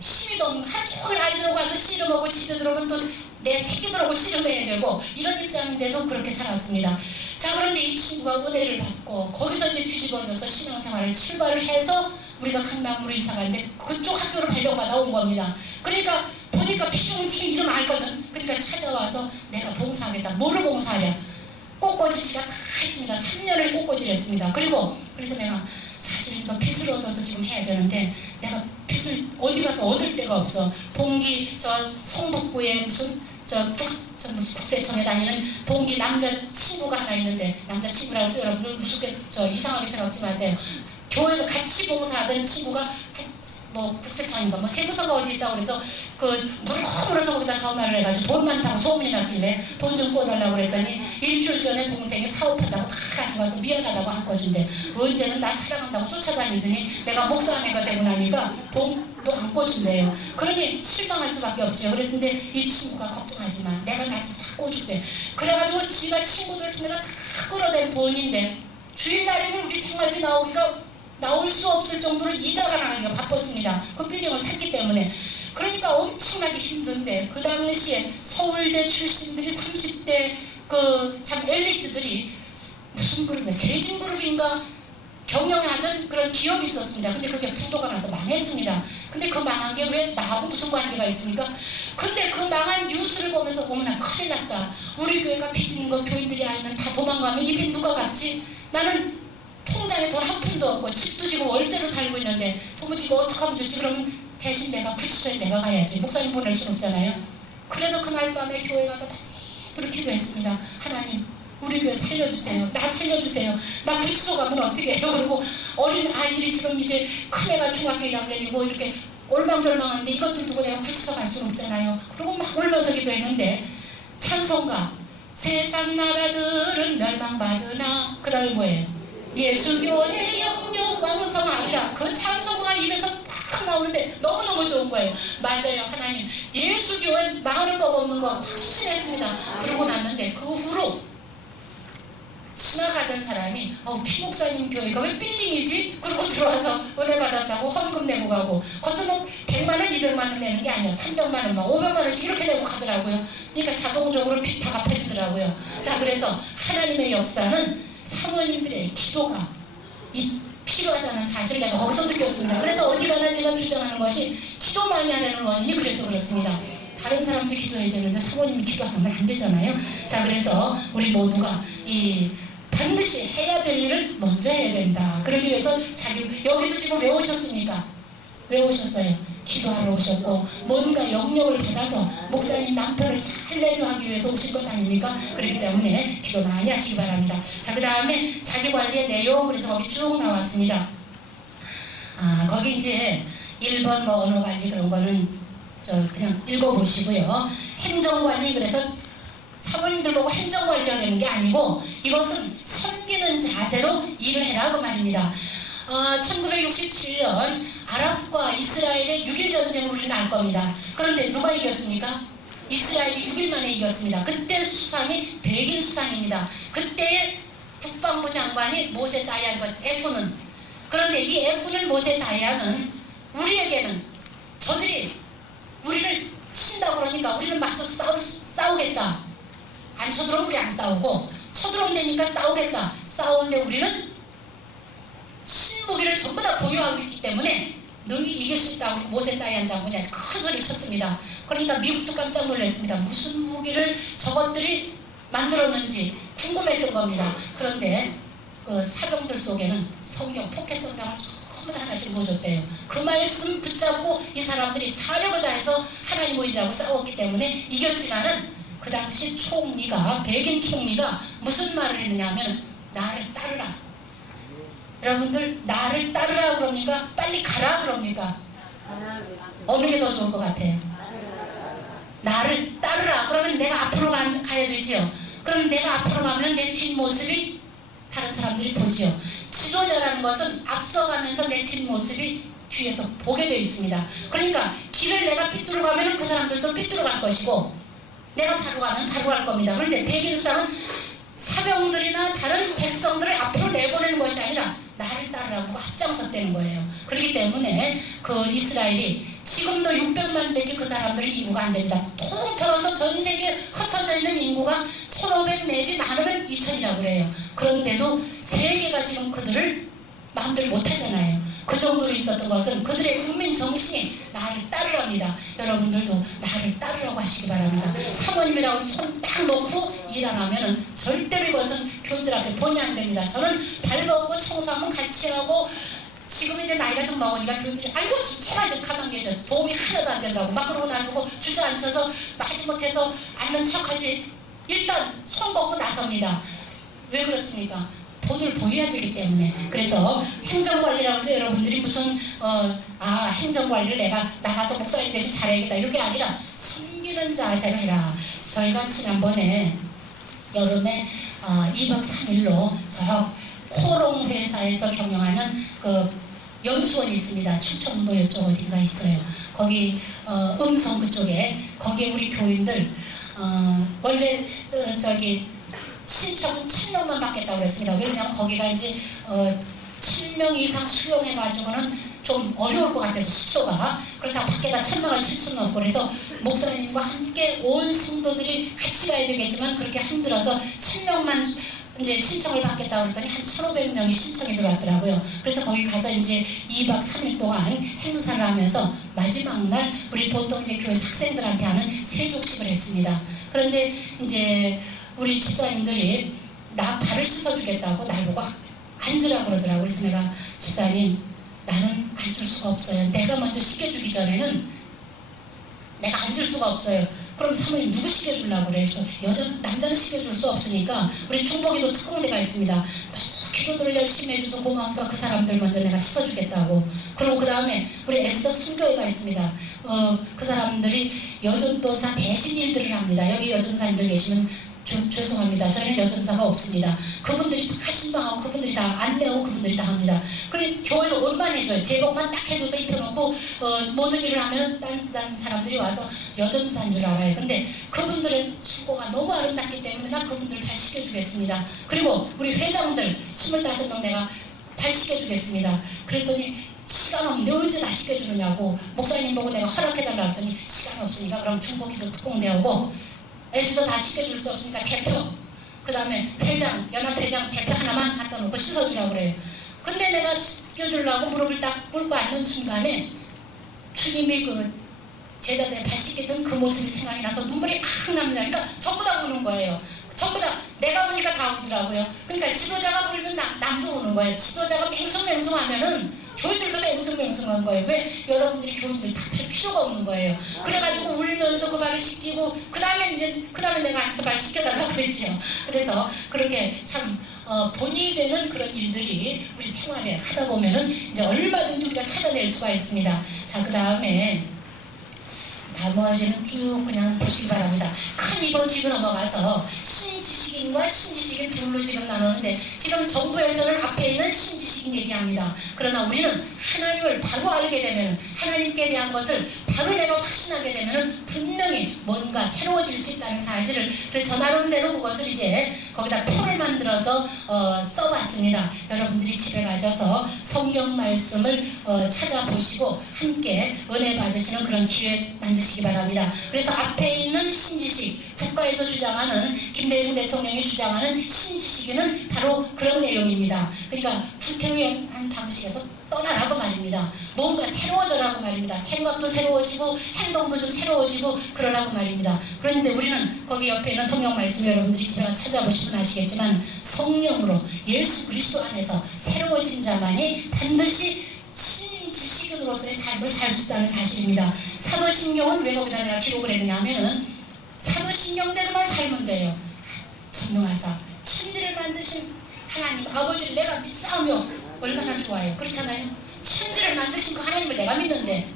씨도 하루 종일 아이들하고 가서 씨를 먹고 집에 들어오면 또 내 새끼들하고 씨를 먹여야 되고 이런 입장인데도 그렇게 살았습니다. 자, 그런데 이 친구가 은혜를 받고 거기서 이제 뒤집어져서 신앙생활을 출발을 해서 우리가 강남으로 이사 갔는데 그쪽 학교로 발령받아 온 겁니다. 그러니까 보니까 피중치 이름 알거든. 그러니까 찾아와서 내가 봉사하겠다. 뭐를 봉사하냐? 꽃꽂이치가 다 했습니다. 3년을 꽃꽂이를 했습니다. 그래서 내가 사실 이거 빚을 얻어서 지금 해야 되는데 내가 빚을 어디 가서 얻을 데가 없어. 동기 저 성북구에 무슨 무슨 국세청에 다니는 동기 남자 친구가 하나 있는데, 남자 친구라고 해서 여러분들 무섭게 이상하게 생각하지 마세요. 교회에서 같이 봉사하던 친구가 국세청인가 세무서가 어디 있다고 그래서 무릎으로서 거기다 전화를 해가지고 돈 많다고 소문이 났길래 돈 좀 구워달라고 그랬더니 일주일 전에 동생이 사업한다고 다 가져가서 미안하다고 한 거준대. 언제는 나 사랑한다고 쫓아다니더니 내가 목사아내가 되고 나니까 돈도 안 꿔준대요. 그러니 실망할 수밖에 없죠. 그랬는데 이 친구가 걱정하지 마, 내가 다시 싹 꿔줄게. 그래가지고 지가 친구들 통해서 다 끌어댄 돈인데 주일날이면 우리 생활비 나오기가 나올 수 없을 정도로 이자가 나가기가 바빴습니다. 그 빌딩을 샀기 때문에. 그러니까 엄청나게 힘든데 그 당시에 서울대 출신들이 30대 참 엘리트들이 무슨 그룹이야, 세진그룹인가 경영하던 그런 기업이 있었습니다. 근데 그게 부도가 나서 망했습니다. 근데 그 망한 게 왜 나하고 무슨 관계가 있습니까? 근데 그 망한 뉴스를 보면서 어머나 큰일 났다. 우리 교회가 빚진 거 교인들이 알면 다 도망가면 이 빚 누가 갚지? 나는 통장에 돈 한 푼도 없고 집도 지금 월세로 살고 있는데 도무지 이거 어떡하면 좋지? 그러면 대신 내가 구치소에 내가 가야지. 목사님 보낼 순 없잖아요. 그래서 그날 밤에 교회 가서 밤새도록 기도했습니다. 하나님, 우리 교회 살려주세요. 나 살려주세요. 나 구치소 가면 어떻게 해요? 그리고 어린 아이들이 지금 이제 큰애가 중학교 1학년이고 이렇게 올망졸망한데 이것들 두고 내가 구치소 갈 수는 없잖아요. 그리고 막 울면서 기도했는데 찬송가 세상 나라들은 멸망받으나 그 다음에 뭐예요? 예수교회 영영 왕성하리라. 그 찬송가 입에서 팍 나오는데 너무너무 좋은 거예요. 맞아요. 하나님, 예수교회 망하는 법 없는 거 확신했습니다. 그러고 났는데 그 후로 지나가던 사람이 피목사님 교회가 왜 빌딩이지? 그러고 들어와서 은혜 받았다고 헌금 내고 가고, 그것도 100만원 200만원 내는 게 아니야. 300만원 500만원씩 이렇게 내고 가더라고요. 그러니까 자동적으로 빚 다 갚아지더라고요. 자, 그래서 하나님의 역사는 사모님들의 기도가 필요하다는 사실을 내가 거기서 느꼈습니다. 그래서 어디 가나 제가 주장하는 것이 기도 많이 하려는 원인이 그래서 그렇습니다. 다른 사람도 기도해야 되는데 사모님이 기도하면 안 되잖아요. 자, 그래서 우리 모두가 반드시 해야 될 일을 먼저 해야 된다. 그러기 위해서 여기도 지금 왜 오셨습니까? 왜 오셨어요? 기도하러 오셨고 뭔가 영역을 받아서 목사님 남편을 잘 내조하기 위해서 오신 것 아닙니까? 그렇기 때문에 기도 많이 하시기 바랍니다. 자, 그 다음에 자기관리의 내용, 그래서 거기 쭉 나왔습니다. 거기 이제 1번 언어관리 그런 거는 그냥 읽어보시고요. 행정관리, 그래서 사모님들 보고 행정관리하는 게 아니고 이것은 섬기는 자세로 일을 해라 그 말입니다. 1967년 아랍과 이스라엘의 6.1 전쟁을 우리는 알 겁니다. 그런데 누가 이겼습니까? 이스라엘이 6일 만에 이겼습니다. 그때 수상이 백인 수상입니다. 그때의 국방부 장관이 모세 다얀 애꾸는. 그런데 이 애꾸는 모세 다얀은 우리에게는 저들이 우리를 친다고 그러니까 우리는 맞서서 싸우겠다. 안 쳐들어오면 우리 안 싸우고, 쳐들어온다니까 싸우겠다. 싸우는데 우리는 신무기를 전부 다 보유하고 있기 때문에 너희 이길 수 있다고 모세 다얀 장군이 큰 소리를 쳤습니다. 그러니까 미국도 깜짝 놀랐습니다. 무슨 무기를 저것들이 만들었는지 궁금했던 겁니다. 그런데 그 사병들 속에는 성경, 포켓 성경을 전부 다 하나씩 넣어줬대요. 그 말씀 붙잡고 이 사람들이 사력을 다해서 하나님 의지하고 싸웠기 때문에 이겼지만은 그 당시 총리가, 백인 총리가 무슨 말을 했느냐 하면 나를 따르라. 여러분들, 나를 따르라 그럽니까? 빨리 가라 그럽니까? 어느 게 더 좋을 것 같아요? 나를 따르라. 그러면 내가 앞으로 가야 되지요. 그럼 내가 앞으로 가면 내 뒷모습이 다른 사람들이 보지요. 지도자라는 것은 앞서가면서 내 뒷모습이 뒤에서 보게 되어 있습니다. 그러니까 길을 내가 삐뚤어 가면 그 사람들도 삐뚤어 갈 것이고, 내가 바로 가면 바로 갈 겁니다. 그런데 백인 수상은 사병들이나 다른 백성들을 앞으로 내보내는 것이 아니라 나를 따르라고 앞장섰다는 거예요. 그렇기 때문에 그 이스라엘이 지금도 600만 밖에 그 사람들이 인구가 안 됩니다. 통틀어서 전 세계에 흩어져 있는 인구가 1500 내지 많으면 2000이라고 그래요. 그런데도 세계가 지금 그들을 마음대로 못하잖아요. 그 정도로 있었던 것은 그들의 국민 정신이 나를 따르랍니다. 여러분들도 나를 따르라고 하시기 바랍니다. 사모님이라고 손 딱 놓고 일 안 하면은 절대로 이것은 교인들 앞에 본의 안 됩니다. 저는 발 벗고 청소하면 같이 하고 지금 이제 나이가 좀 먹으니까 교인들이 아이고 좀 제발 좀 가만 계셔. 도움이 하나도 안 된다고 막 그러고 나보고 주저앉혀서 마지못해서 앉는 척하지 일단 손 걷고 나섭니다. 왜 그렇습니까? 돈을 보여야 되기 때문에. 그래서 행정관리라고 해서 여러분들이 무슨 행정관리를 내가 나가서 목사님 대신 잘해야겠다 이렇게 아니라 섬기는 자세로 해라. 저희가 지난번에 여름에 2박 3일로 저 코롱 회사에서 경영하는 그 연수원이 있습니다. 충청도 이쪽 어딘가 있어요. 거기 음성 그쪽에 거기에 우리 교인들 원래 신청은 1000명만 받겠다고 그랬습니다. 왜냐하면 거기가 이제 1000명 이상 수용해가지고는 좀 어려울 것 같아서 숙소가 그렇다고 밖에다 1000명을 칠 수는 없고 그래서 목사님과 함께 온 성도들이 같이 가야 되겠지만 그렇게 힘들어서 1000명만 이제 신청을 받겠다고 그랬더니 한 1500명이 신청이 들어왔더라고요. 그래서 거기 가서 이제 2박 3일 동안 행사를 하면서 마지막 날 우리 보통 이제 교회 학생들한테 하는 세족식을 했습니다. 그런데 이제 우리 집사님들이 나 발을 씻어주겠다고 날 보고 앉으라고 그러더라고요. 그래서 내가 집사님 나는 앉을 수가 없어요. 내가 먼저 씻겨주기 전에는 내가 앉을 수가 없어요. 그럼 사모님 누구 씻겨주려고 그래요? 그래서 남자는 씻겨줄 수 없으니까 우리 중복이도 특공대가 있습니다. 너무 기도들을 열심히 해줘서 고마우니까 그 사람들 먼저 내가 씻어주겠다고. 그리고 그 다음에 우리 에스더 선교회가 있습니다. 그 사람들이 여전도사 대신 일들을 합니다. 여기 여전사님들 계시면 죄송합니다. 저희는 여전사가 없습니다. 그분들이 다 신방하고 그분들이 다 안내하고 그분들이 다 합니다. 그래 교회에서 옷만 해줘요. 제복만 딱 해줘서 입혀놓고 모든 일을 하면 다른 사람들이 와서 여전사인 줄 알아요. 근데 그분들의 수고가 너무 아름답기 때문에 나 그분들 발 씻겨주겠습니다. 그리고 우리 회장들 25명 내가 발 씻겨주겠습니다. 그랬더니 시간 없는데 언제 다 씻겨주느냐고 목사님 보고 내가 허락해달라 했더니 시간 없으니까 그럼 중복기도 특공대하고 에스도 다 씻겨줄 수 없으니까 대표, 그 다음에 회장, 연합회장 대표 하나만 갖다 놓고 씻어주라고 그래요. 근데 내가 씻겨주려고 무릎을 딱 꿇고 앉는 순간에 주님이 그 제자들의 발 씻기던 그 모습이 생각이 나서 눈물이 팍 납니다. 그러니까 전부 다 우는 거예요. 전부 다 내가 우니까 다 우더라고요. 그러니까 지도자가 울면 남도 우는 거예요. 지도자가 맹숭맹숭하면은 교인들도 맹숭맹숭한 거예요. 왜 여러분들이 교인들 탓할 필요가 없는 거예요. 그래가지고 울면서 그 발을 씻기고 그 다음에 내가 앉아서 발 씻겨달라고 그랬지요. 그래서 그렇게 참 본이 되는 그런 일들이 우리 생활에 하다 보면은 이제 얼마든지 우리가 찾아낼 수가 있습니다. 자, 그 다음에 나머지는 쭉 그냥 보시기 바랍니다. 큰 이번 지도 넘어가서 신지식인과 신지식인 둘로 지금 나누는데 지금 정부에서는 앞에 있는 신지식인 얘기합니다. 그러나 우리는 하나님을 바로 알게 되면 하나님께 대한 것을 바로 내가 확신하게 되면 분명히 뭔가 새로워질 수 있다는 사실을 저 나름대로 그것을 이제 거기다 표를 만들어서 써봤습니다. 여러분들이 집에 가셔서 성경 말씀을 찾아보시고 함께 은혜 받으시는 그런 기회 만드시기 바랍니다. 그래서 앞에 있는 신지식, 국가에서 주장하는 김대중 대통령이 주장하는 신지식에는 바로 그런 내용입니다. 그러니까 불태우한 방식에서 떠나라고 말입니다. 뭔가 새로워져라고 말입니다. 생각도 새로워지고 행동도 좀 새로워지고 그러라고 말입니다. 그런데 우리는 거기 옆에 있는 성경 말씀 여러분들이 집에 가서 찾아보시면 아시겠지만 성령으로 예수 그리스도 안에서 새로워진 자만이 반드시 신지식인으로서의 삶을 살 수 있다는 사실입니다. 사도신경은 왜 거기다 내가 기록을 했느냐 하면은 사도신경대로만 살면 돼요. 전능하사 천지를 만드신 하나님 아버지를 내가 믿사오며 얼마나 좋아요. 그렇잖아요. 천지를 만드신 그 하나님을 내가 믿는데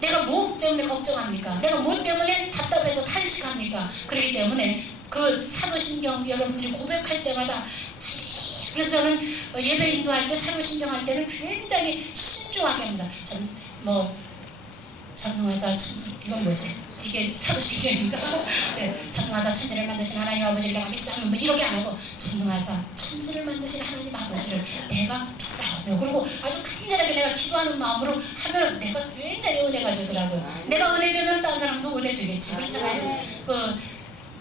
내가 뭐 때문에 걱정합니까? 내가 뭐 때문에 답답해서 탄식합니까? 그렇기 때문에 그 사도신경 여러분들이 고백할 때마다 그래서 저는 예배 인도할 때 사도신경 할 때는 굉장히 신중하게 합니다. 전능하사 천지 이건 뭐지? 이게 사도신경인가? 네, 전능하사 천지를 만드신 하나님 아버지를 내가 믿사오며 뭐 이렇게 안 하고 전능하사 천지를 만드신 하나님 아버지를 내가 믿사오며 그리고 아주 간절하게 내가 기도하는 마음으로 하면 내가 굉장히 은혜가 되더라고요. 내가 은혜 되면 다른 사람도 은혜 되겠지. 그렇잖아요. 그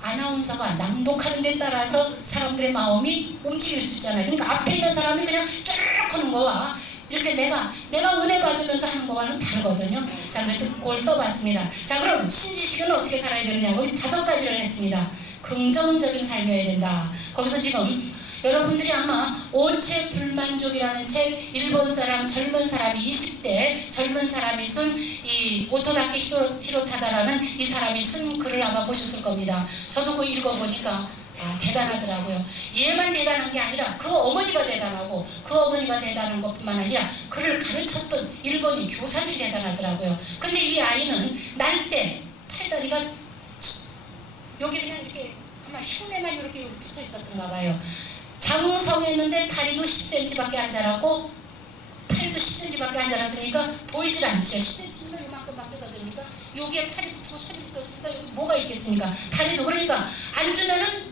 아나운서가 낭독하는 데 따라서 사람들의 마음이 움직일 수 있잖아요. 그러니까 앞에 있는 사람이 그냥 쭉 하는 거와 이렇게 내가 은혜 받으면서 하는 거와는 다르거든요. 자, 그래서 그걸 써봤습니다. 자, 그럼 신지식은 어떻게 살아야 되느냐고 5가지를 했습니다. 긍정적인 삶이어야 된다. 거기서 지금 여러분들이 아마 오체 불만족이라는 책, 일본 사람, 젊은 사람이 20대 젊은 사람이 쓴 이 오토다케 히로타다라는 이 사람이 쓴 글을 아마 보셨을 겁니다. 저도 그거 읽어보니까 대단하더라고요. 얘만 대단한 게 아니라 그 어머니가 대단하고 그 어머니가 대단한 것뿐만 아니라 그를 가르쳤던 일본인 교사들이 대단하더라고요. 근데 이 아이는 날 때 팔다리가 여기 그냥 이렇게 아마 흉내만 이렇게 붙어 있었던가 봐요. 장성했는데 다리도 10cm밖에 안 자랐고 팔도 10cm밖에 안 자랐으니까 보이질 않죠. 10cm면 이만큼밖에 더 됩니까? 여기에 팔이 붙고 손이 붙었으니까 여기 뭐가 있겠습니까? 다리도 그러니까 앉으면은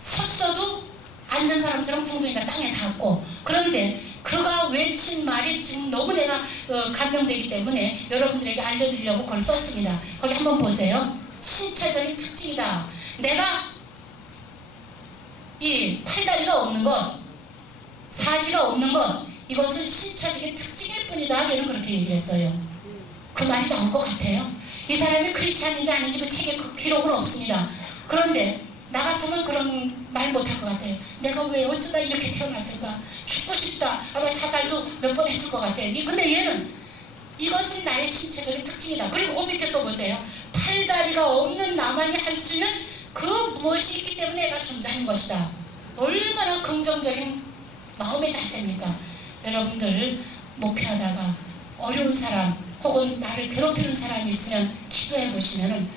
섰어도 앉은 사람처럼 붕둥이가 땅에 닿고 그런데 그가 외친 말이 지금 너무 내가 감명되기 때문에 여러분들에게 알려드리려고 그걸 썼습니다. 거기 한번 보세요. 신체적인 특징이다. 내가 이 팔다리가 없는 것, 사지가 없는 것, 이것은 신체적인 특징일 뿐이다. 걔는 그렇게 얘기를 했어요. 그 말이 나올 것 같아요. 이 사람이 크리스찬인지 아닌지 그 책에 그 기록은 없습니다. 그런데 나 같으면 그런 말 못할 것 같아요. 내가 왜 어쩌다 이렇게 태어났을까? 죽고 싶다. 아마 자살도 몇 번 했을 것 같아요. 근데 얘는 이것은 나의 신체적인 특징이다. 그리고 그 밑에 또 보세요. 팔다리가 없는 나만이 할 수 있는 그 무엇이 있기 때문에 내가 존재하는 것이다. 얼마나 긍정적인 마음의 자세입니까? 여러분들 목회하다가 어려운 사람 혹은 나를 괴롭히는 사람이 있으면 기도해 보시면은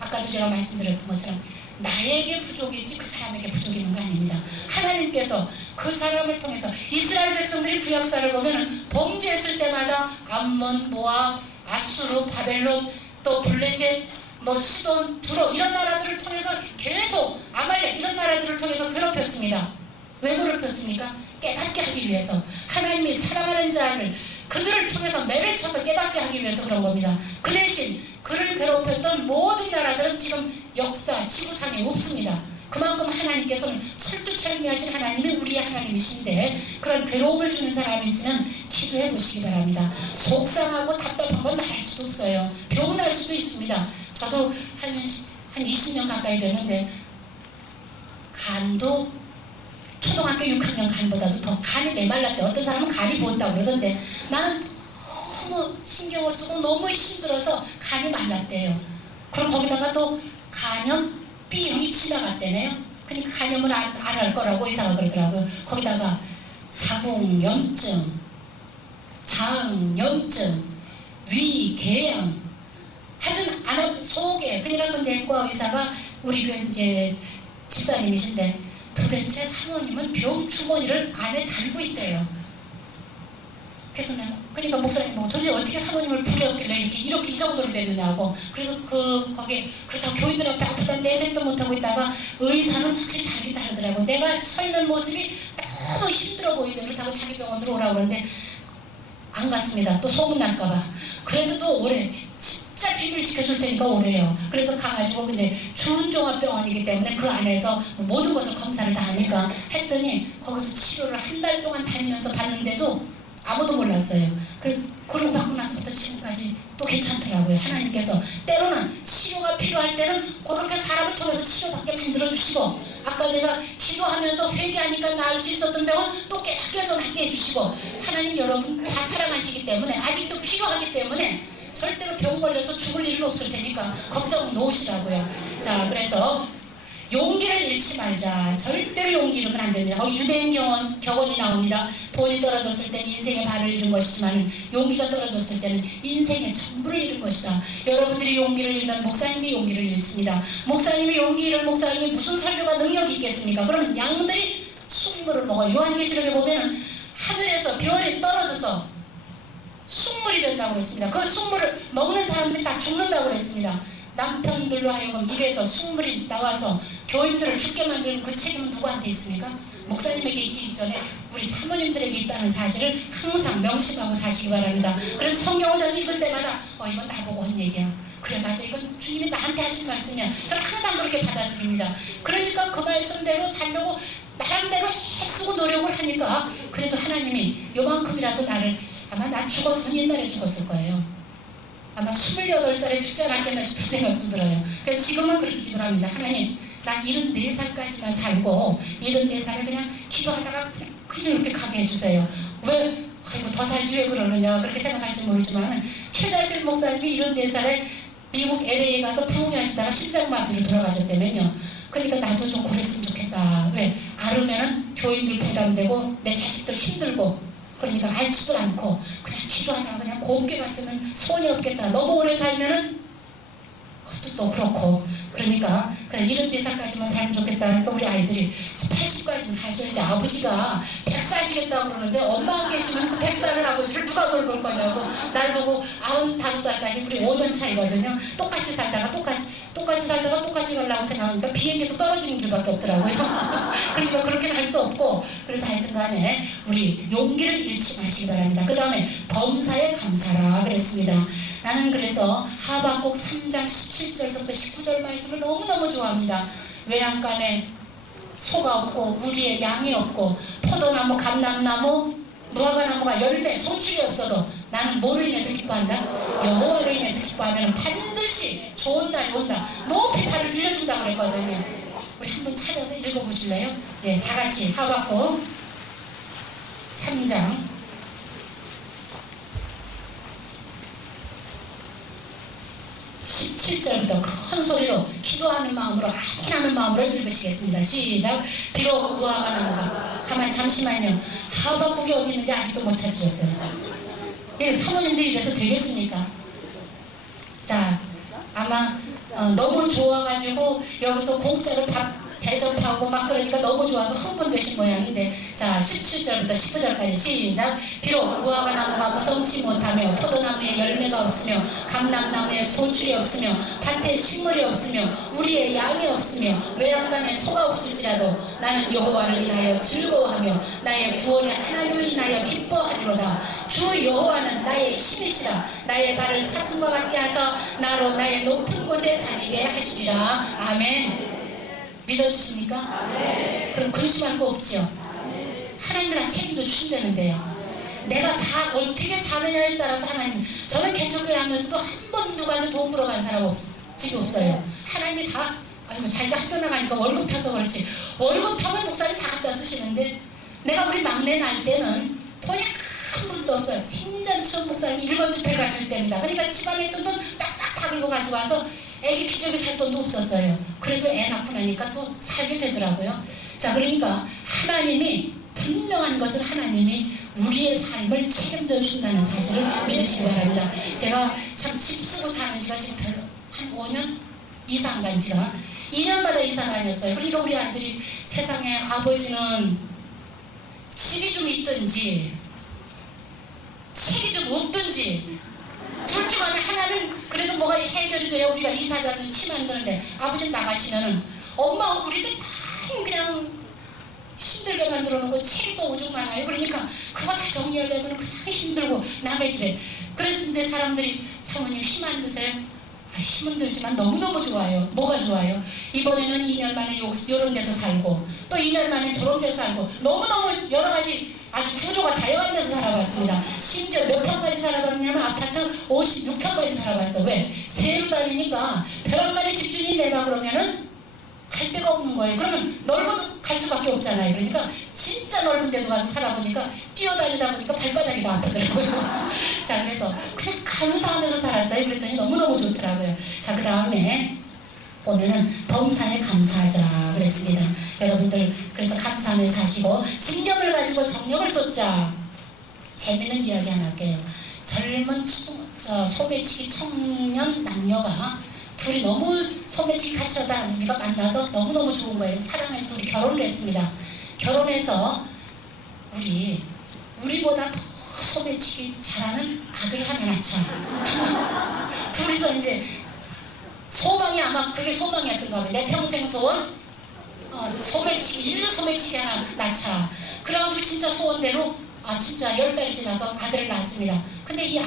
아까도 제가 말씀드렸던 것처럼 나에게 부족이지 그 사람에게 부족이 있는 거 아닙니다. 하나님께서 그 사람을 통해서 이스라엘 백성들이 구약사를 보면 범죄했을 때마다 암몬, 모압, 아수르, 바벨론, 또 블레셋, 시돈, 두로 이런 나라들을 통해서 계속 아말렉 이런 나라들을 통해서 괴롭혔습니다. 왜 괴롭혔습니까? 깨닫게 하기 위해서. 하나님이 사랑하는 자를 그들을 통해서 매를 쳐서 깨닫게 하기 위해서 그런 겁니다. 그 대신 그를 괴롭혔던 모든 나라들은 지금 역사, 지구상에 없습니다. 그만큼 하나님께서는 철두철미하신 하나님이 우리의 하나님이신데 그런 괴로움을 주는 사람이 있으면 기도해 보시기 바랍니다. 속상하고 답답한 건 말할 수도 없어요. 병날 수도 있습니다. 저도 한 20년 가까이 되는데 간도 초등학교 6학년 간보다도 더 간이 메말랐대. 어떤 사람은 간이 부었다고 그러던데 나는 너무 신경을 쓰고 너무 힘들어서 간이 말랐대요. 그럼 거기다가 또 간염 B형이 지나갔대네요. 그러니까 간염은 안 할 거라고 의사가 그러더라고요. 거기다가 자궁염증, 장염증, 위, 궤양 하여튼 속에 그러니까 그 내과 의사가 우리 교회 이제 집사님이신데 도대체 사모님은 병 주머니를 안에 달고 있대요. 그래서 내가 그러니까 목사님 도대체 어떻게 사모님을 부렸길래 이렇게 이 정도로 됐느냐고. 그래서 거기에 그렇다고 교인들 앞에 아프다 내색도 못하고 있다가 의사는 확실히 다르긴 다르더라고. 내가 서 있는 모습이 너무 힘들어 보이는데 그렇다고 자기 병원으로 오라고 그러는데 안 갔습니다. 또 소문날까봐. 그래도 또 오래 진짜 비밀 지켜줄 테니까 오래요. 그래서 가가지고 이제 주은종합병원이기 때문에 그 안에서 모든 것을 검사를 다 하니까 했더니 거기서 치료를 한 달 동안 다니면서 받는데도 아무도 몰랐어요. 그래서 그러고 받고 나서부터 지금까지 또 괜찮더라고요. 하나님께서 때로는 치료가 필요할 때는 그렇게 사람을 통해서 치료받게 만들어주시고 아까 제가 기도하면서 회개하니까 나을 수 있었던 병은 또 깨닫게 해서 낫게 해주시고 하나님 여러분 다 사랑하시기 때문에 아직도 필요하기 때문에 절대로 병 걸려서 죽을 일은 없을 테니까 걱정 놓으시라고요. 자, 그래서 용기를 잃지 말자. 절대로 용기 잃으면 안 됩니다. 거기 유대인 격언이 나옵니다. 돈이 떨어졌을 때는 인생의 발을 잃은 것이지만 용기가 떨어졌을 때는 인생의 전부를 잃은 것이다. 여러분들이 용기를 잃으면 목사님이 용기를 잃습니다. 목사님이 용기 잃은 목사님이 무슨 설교가 능력이 있겠습니까? 그러면 양들이 숭물을 먹어. 요한계시록에 보면 하늘에서 별이 떨어져서 숭물이 된다고 했습니다. 그 숭물을 먹는 사람들이 다 죽는다고 했습니다. 남편들로 하여금 입에서 숭물이 나와서 교인들을 죽게 만드는 그 책임은 누구한테 있습니까? 목사님에게 있기 전에 우리 사모님들에게 있다는 사실을 항상 명심하고 사시기 바랍니다. 그래서 성경을 저는 읽을 때마다 이건 나보고 한 얘기야. 그래 맞아 이건 주님이 나한테 하신 말씀이야. 저는 항상 그렇게 받아들입니다. 그러니까 그 말씀대로 살려고 나름대로 애쓰고 노력을 하니까 그래도 하나님이 요만큼이라도 나를 아마 나 죽었으면 옛날에 죽었을 거예요. 아마 28살에 죽지 않았겠나 싶은 생각도 들어요. 그래서 지금은 그렇게 기도를 합니다. 하나님 난 74살까지만 살고 74살에 그냥 기도하다가 그냥 이렇게 가게 해주세요. 왜 아이고 더 살지 왜 그러느냐 그렇게 생각할지 모르지만 최자실 목사님이 74살에 미국 LA에 가서 부흥하시다가 심장마비로 돌아가셨다면요. 그러니까 나도 좀 그랬으면 좋겠다. 왜? 앓으면 교인들 부담되고 내 자식들 힘들고 그러니까 앓지도 않고 그냥 기도하다가 그냥 곱게 갔으면 소원이 없겠다. 너무 오래 살면은 그것도 또 그렇고 그러니까 그냥 74살까지만 살면 좋겠다. 그러니까 우리 아이들이 80까지는 사셔야지. 아버지가 100 사시겠다고 그러는데 엄마가 계시면 그 100살을 아버지를 누가 돌볼 거냐고. 날 보고 95살까지 우리 5년 차이거든요. 똑같이 살다가 똑같이 가려고 생각하니까 비행기에서 떨어지는 길밖에 없더라고요. 그러니까 그렇게는 할 수 없고 그래서 하여튼 간에 우리 용기를 잃지 마시기 바랍니다. 그 다음에 범사에 감사라 그랬습니다. 나는 그래서 하박국 3장 17절부터 19절 말씀을 너무너무 좋아합니다. 외양간에 소가 없고 우리의 양이 없고 포도나무, 감람나무, 무화과나무가 열매, 소출이 없어도 나는 뭐를 인해서 기뻐한다? 여호와를 인해서 기뻐하면 반드시 좋은 날이 온다. 높이 팔을 들려준다고 그랬거든요. 우리 한번 찾아서 읽어보실래요? 네, 다 같이 하박국 3장 17절부터 큰 소리로 기도하는 마음으로 아끼는 마음으로 읽으시겠습니다. 시작. 비록 무화과나무가 가만히 잠시만요. 하박국이 어디 있는지 아직도 못 찾으셨어요. 예, 사모님들이 이래서 되겠습니까? 자, 아마 너무 좋아가지고 여기서 공짜로 밥 대접하고 막 그러니까 너무 좋아서 흥분되신 모양인데 자 17절부터 19절까지 시작. 비록 무화과나무가 무성치 못하며 포도나무에 열매가 없으며 감람나무에 소출이 없으며 밭에 식물이 없으며 우리의 양이 없으며 외양간에 소가 없을지라도 나는 여호와를 인하여 즐거워하며 나의 구원의 하나님을 인하여 기뻐하리로다. 주 여호와는 나의 힘이시라. 나의 발을 사슴과 같게 하사 나로 나의 높은 곳에 다니게 하시리라. 아멘. 믿어주십니까? 네. 그럼 근심할 거 없지요? 네. 하나님이 다 책임도 주신다는데요. 내가 어떻게 사느냐에 따라서 하나님, 저는 개척교회 하면서도 한 번 누구한테 돈 물어간 사람 집이 없어요. 하나님이 다 아이고 자기가 학교 나가니까 월급 타서 그렇지 월급 타면 목사님 다 갖다 쓰시는데 내가 우리 막내 날 때는 돈이 한 푼도 없어요. 생전 처음 목사님이 1번 집회 가실 때입니다. 그러니까 집안에 있던 돈 딱딱 다 긁어 가지고 와서 애기 기저귀 살 돈도 없었어요. 그래도 애 낳고 나니까 또 살게 되더라고요. 자, 그러니까 하나님이 분명한 것은 하나님이 우리의 삶을 책임져 주신다는 사실을 믿으시기 바랍니다. 제가 참 집 쓰고 사는 지가 지금 별로 한 5년 이상 간 지가 2년마다 이사 다녔어요. 그러니까 우리 아들이 세상에 아버지는 집이 좀 있든지 책이 좀 없든지 둘 중 안에 하나는 그래도 뭐가 해결이 돼야 우리가 이사가는 치 만드는데 아버지 나가시면은 엄마하고 우리 좀 그냥 힘들게 만들어 놓고 책도 오죽 많아요. 그러니까 그거 다 정리하려면 그냥 힘들고 남의 집에 그랬는데 사람들이 사모님 힘 안 드세요? 힘은 들지만 너무너무 좋아요. 뭐가 좋아요? 이번에는 2년 만에 요런 데서 살고 또 2년 만에 저런 데서 살고 너무너무 여러 가지 아주 구조가 다양한 데서 살아봤습니다. 심지어 몇 평까지 살아봤냐면 아파트 56평까지 살아봤어. 왜? 새로 다니니까 벼랑간에 집주인이 내라 그러면은 갈 데가 없는 거예요. 그러면 넓어도 갈 수밖에 없잖아요. 그러니까 진짜 넓은 데도 가서 살아보니까 뛰어다니다 보니까 발바닥이 다 아프더라고요. 자, 그래서 그냥 감사하면서 살았어요. 그랬더니 너무너무 좋더라고요. 자, 그 다음에 보면은 범사에 감사하자 그랬습니다. 여러분들 그래서 감사하며 사시고 진정을 가지고 정력을 쏟자. 재미있는 이야기 하나 할게요. 젊은 소매치기 청년 남녀가 둘이 너무 소매치기 같이 하다 우리가 만나서 너무너무 좋은 거예요. 사랑해서 둘이 결혼을 했습니다. 결혼해서 우리보다 더 소매치기 잘하는 아들 하나 낳자. 둘이서 이제 소망이 아마 그게 소망이었던가 봐요. 내 평생 소원 소매치기 인류 소매치기 하나 낳자. 그래가지고 진짜 소원대로 진짜 10달이 지나서 아들을 낳았습니다. 근데 이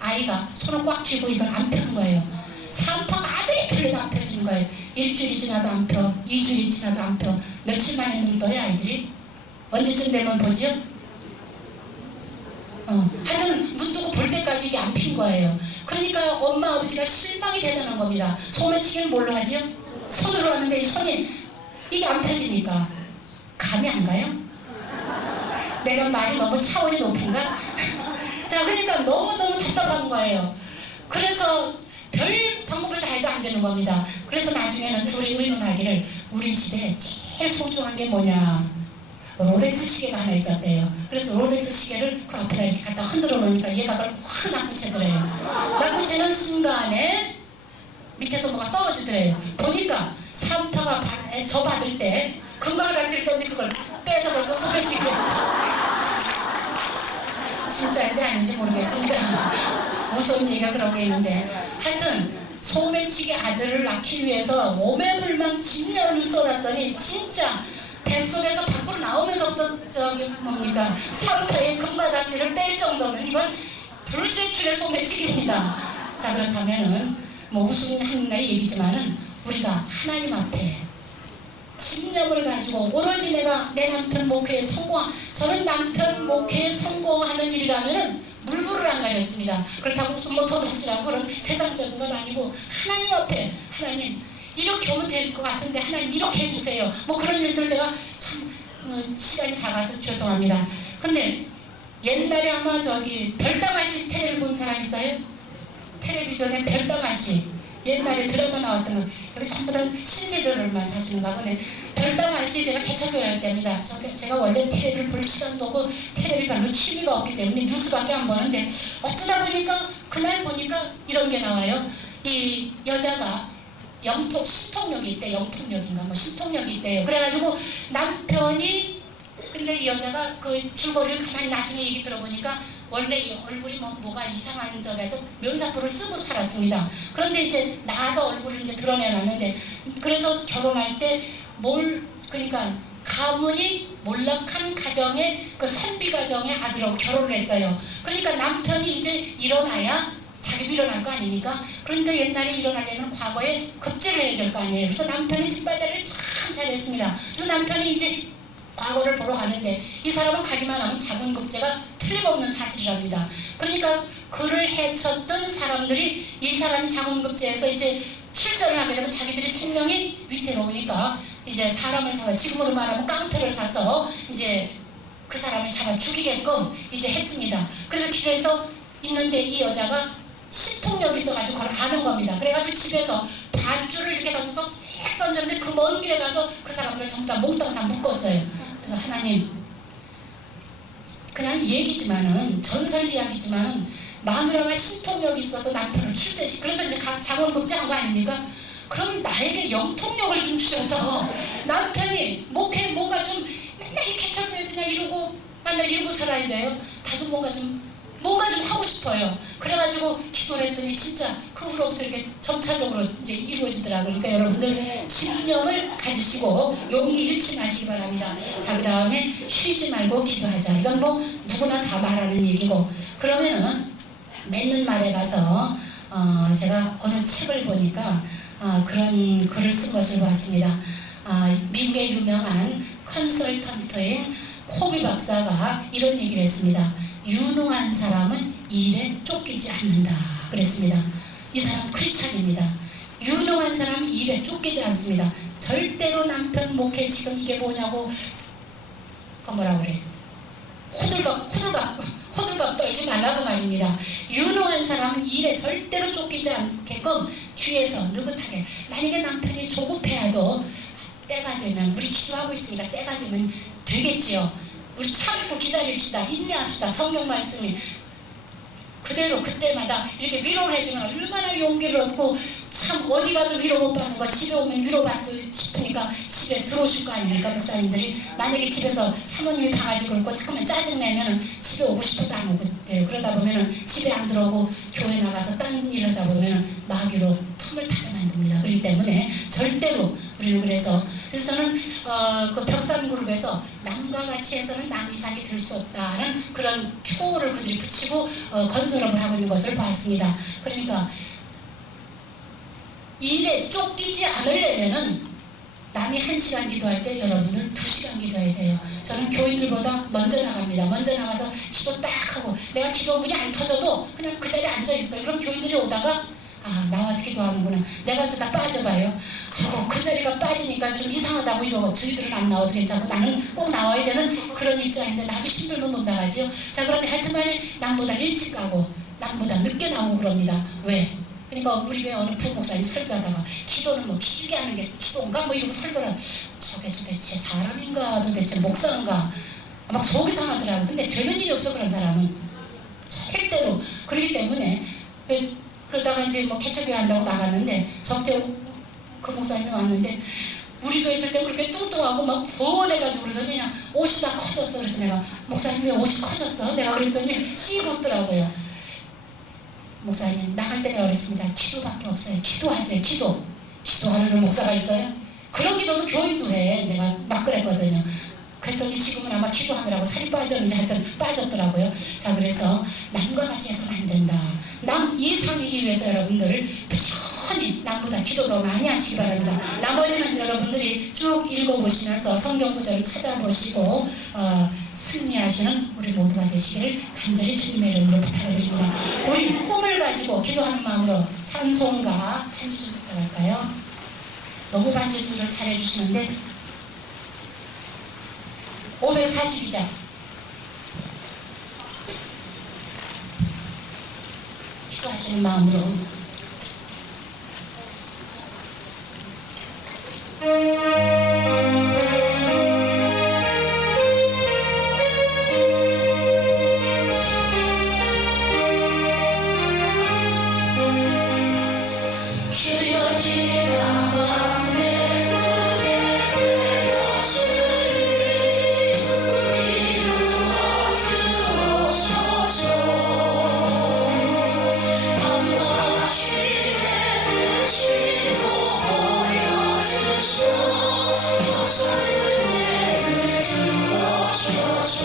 아이가 손을 꽉 쥐고 이걸 안 펴는 거예요. 산파가 아들이 별로도 안 펴지는 거예요. 일주일이 지나도 안 펴, 2주일이 지나도 안 펴. 며칠 만에 늙어요 아이들이? 언제쯤 되면 보지요? 하여튼 눈 뜨고 볼 때까지 이게 안 핀 거예요. 그러니까 엄마 아버지가 실망이 되는 겁니다. 소매치기는 뭘로 하지요? 손으로 하는데 이 손이 이게 안 펴지니까 감이 안 가요? 내가 말이 너무 차원이 높은가? 자, 그러니까 너무너무 답답한 거예요. 그래서 별 방법을 다 해도 안 되는 겁니다. 그래서 나중에는 둘이 의논하기를 우리 집에 제일 소중한 게 뭐냐? 롤렉스 시계가 하나 있었대요. 그래서 롤렉스 시계를 그 앞에다 이렇게 갖다 흔들어 놓으니까 얘가 그걸 확 낚구채더래요. 낚구채는 순간에 밑에서 뭐가 떨어지더래요. 보니까 산파가 저 받을 때 금방 가질 건데 그걸 빼서 벌써 손을 쥐고 진짜인지 아닌지 모르겠습니다. 무서운 얘기가 그런 게 있는데 하여튼 소매치기 아들을 낳기 위해서 오매불망 진열을 쏟았더니 진짜 뱃속에서 밖으로 나오면서부터 저기 뭡니까 산파의 금바닥지를 뺄 정도면 이건 불세출의 소매치기입니다. 자, 그렇다면은 뭐 웃음하는 얘기지만은 우리가 하나님 앞에 집념을 가지고 오로지 내가 내 남편 목회에 저는 남편 목회에 성공하는 일이라면은 물불을 안 가렸습니다. 그렇다고 무슨 뭐 도덕질하고 그런 세상적인 건 아니고 하나님 앞에 하나님 이렇게 하면 될 것 같은데 하나님 이렇게 해주세요. 뭐 그런 일들 제가 참 시간이 다 가서 죄송합니다. 근데 옛날에 아마 저기 별다마씨 테레비 본 사람 있어요? 텔레비전에 별다마씨 옛날에 드라마 나왔던 거 여기 전부 다 신세대들만 사시는가 보네. 별다마씨 제가 개척교회 때입니다. 제가 원래 텔레비를 볼 시간도 없고 텔레비 별로 취미가 없기 때문에 뉴스밖에 안 보는데 어쩌다 보니까 그날 보니까 이런 게 나와요. 이 여자가 신통력이 있대. 영통력인가 뭐 신통력이 있대요. 그래가지고 남편이 근데 이 여자가 그 줄거리를 가만히 나중에 얘기 들어보니까 원래 이 얼굴이 뭐가 이상한 적에서 면사포를 쓰고 살았습니다. 그런데 이제 나와서 얼굴을 이제 드러내놨는데 그래서 결혼할 때 그러니까 가문이 몰락한 가정의 그 선비 가정의 아들하고 결혼을 했어요. 그러니까 남편이 이제 일어나야 자기도 일어날 거 아닙니까? 그러니까 옛날에 일어나려면 과거에 급제를 해야 될 거 아니에요. 그래서 남편이 뒷바자리를 참 잘했습니다. 그래서 남편이 이제 과거를 보러 가는데 이 사람은 가기만 하면 작은 급제가 틀림없는 사실이랍니다. 그러니까 그를 해쳤던 사람들이 이 사람이 작은 급제에서 이제 출세를 하게 되면 자기들이 생명이 위태로우니까 이제 사람을 사서 지금으로 말하면 깡패를 사서 이제 그 사람을 잡아 죽이게끔 이제 했습니다. 그래서 길에서 있는데 이 여자가 신통력이 있어가지고 그걸 아는 겁니다. 그래가지고 집에서 밧줄을 이렇게 던져서 휙 던졌는데 그 먼 길에 가서 그 사람들을 전부 다 몽땅 다 묶었어요. 그래서 하나님 그냥 얘기지만은 전설 이야기지만은 마누라가 신통력이 있어서 남편을 출세시 그래서 이제 자본급제한 거 아닙니까? 그럼 나에게 영통력을 좀 주셔서 남편이 목회 뭔가 좀 맨날 이 개척교회에서 그냥 이러고 맨날 이러고 살아야 돼요. 나도 뭔가 좀 하고 싶어요. 그래가지고 기도를 했더니 진짜 그 후로부터 이렇게 점차적으로 이제 이루어지더라고요. 그러니까 여러분들 집념을 가지시고 용기 잃지 마시기 바랍니다. 자, 그 다음에 쉬지 말고 기도하자. 이건 뭐 누구나 다 말하는 얘기고 그러면은 맺는 말에 가서 제가 어느 책을 보니까 그런 글을 쓴 것을 봤습니다. 미국의 유명한 컨설턴트인 코비 박사가 이런 얘기를 했습니다. 유능한 사람은 일에 쫓기지 않는다 그랬습니다. 이 사람은 크리스찬입니다. 유능한 사람은 일에 쫓기지 않습니다. 절대로 남편 목회 지금 이게 뭐냐고 뭐라 그래 호들갑 떨지 말라고 말입니다. 유능한 사람은 일에 절대로 쫓기지 않게끔 뒤에서 느긋하게 만약에 남편이 조급해야도 때가 되면 우리 기도하고 있으니까 때가 되면 되겠지요. 우리 참고 기다립시다. 인내합시다. 성경 말씀이 그대로 그때마다 이렇게 위로를 해주면 얼마나 용기를 얻고 참 어디 가서 위로 못 받는 거 집에 오면 위로받고 싶으니까 집에 들어오실 거 아닙니까? 목사님들이 만약에 집에서 사모님이 강아지 긁고 잠깐만 짜증내면 집에 오고 싶어도 안 오고 돼요. 그러다 보면 집에 안 들어오고 교회 나가서 딴 일 하다 보면 마귀로 틈을 타게 만듭니다. 그렇기 때문에 절대로 우리는 그래서 저는 그 벽산그룹에서 남과 같이 해서는 남 이상이 될 수 없다는 그런 표를 그들이 붙이고 건설업을 하고 있는 것을 봤습니다. 그러니까 일에 쫓기지 않으려면은 남이 1시간 기도할 때 여러분은 2시간 기도해야 돼요. 저는 교인들보다 먼저 나갑니다. 먼저 나가서 기도 딱 하고 내가 기도 문이 안 터져도 그냥 그 자리에 앉아 있어요. 그럼 교인들이 오다가 나와서 기도하는구나. 내가 어쩌다 빠져봐요. 그 자리가 빠지니까 좀 이상하다고 이러고 저희들은 안 나와도 괜찮고 나는 꼭 나와야 되는 그런 입장인데 나도 힘들면 못 나가지요. 자, 그런데 하여튼간에 남보다 일찍 가고 남보다 늦게 나오고 그럽니다. 왜? 그러니까 우리 왜 어느 부목사님 설교하다가 기도는 뭐 길게 하는 게 기도인가 뭐 이러고 설교를 저게 도대체 사람인가 도대체 목사인가 막 속이 상하더라고. 근데 되는 일이 없어 그런 사람은 절대로. 그렇기 때문에 그러다가 이제 뭐 개척교회 한다고 나갔는데 저때 그 목사님이 왔는데 우리 교회 있을 때 그렇게 뚱뚱하고 막 보내가지고 그러더니 그냥 옷이 다 커졌어. 그래서 내가 목사님 왜 옷이 커졌어? 내가 그랬더니 씩 웃더라고요. 목사님 나갈 때가 그랬습니다. 기도밖에 없어요. 기도하세요. 기도하는 목사가 있어요? 그런 기도는 교인도 해. 내가 막 그랬거든요. 그랬더니 지금은 아마 기도하느라고 살이 빠졌는지 하여튼 빠졌더라고요. 자, 그래서 남과 같이 해서는 안 된다. 남 이상이기 위해서 여러분들 부지런히 남보다 기도도 많이 하시기 바랍니다. 나머지는 여러분들이 쭉 읽어보시면서 성경 구절을 찾아보시고 승리하시는 우리 모두가 되시기를 간절히 주님의 이름으로 부탁드립니다. 우리 꿈을 가지고 기도하는 마음으로 찬송가 반주 좀 부탁할까요? 너무 반주를 잘해주시는데 542장 기도하시는 마음으로 주여 지나만 내 눈에 되었으니 이루어 주옵소서. 한번씩 내 뜻으로 보여주소. 역사를 내를 주옵소서.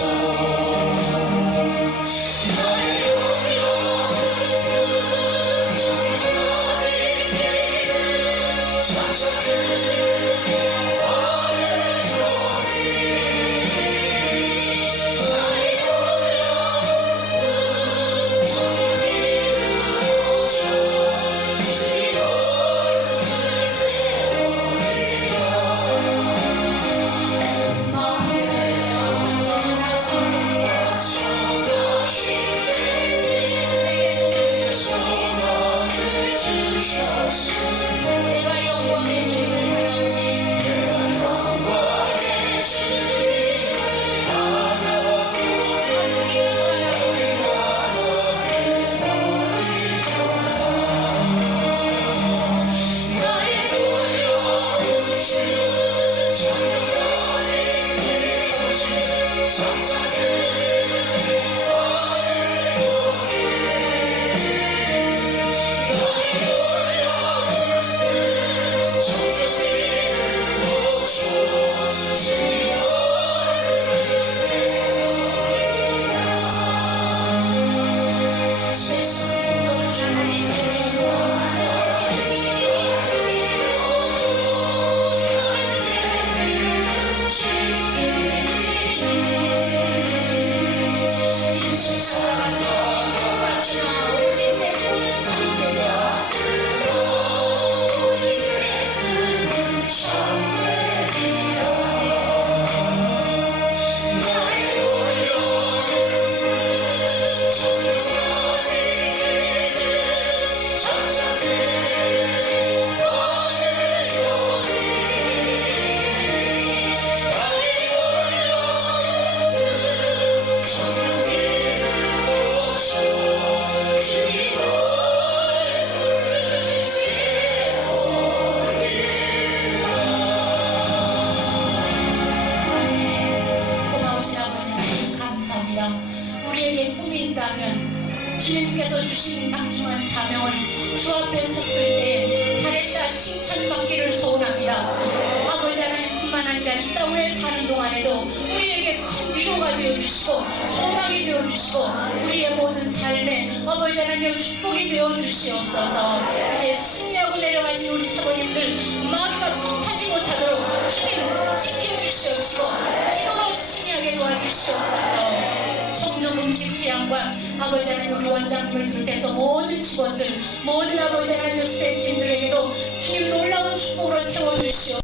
우리에게 꿈이 있다면 주님께서 주신 막중한 사명은 주 앞에 섰을 때 잘했다 칭찬받기를 소원합니다. 아버지 하나님뿐만 아니라 이 땅에 사는 동안에도 우리에게 큰 위로가 되어주시고 소망이 되어주시고 우리의 모든 삶에 아버지 하나님의 축복이 되어주시옵소서. 이제 승리하고 내려가신 우리 사모님들 마귀가 틈타지 못하도록 주시옵시고 기도로 승리하게 도와주시옵소서. 청주 금식 수양관 아버지 하나님 우리 원장님을 비롯해서 모든 직원들 모든 아버지 하나님 스태프팀들에게도 주님 놀라운 축복으로 채워주시옵소서.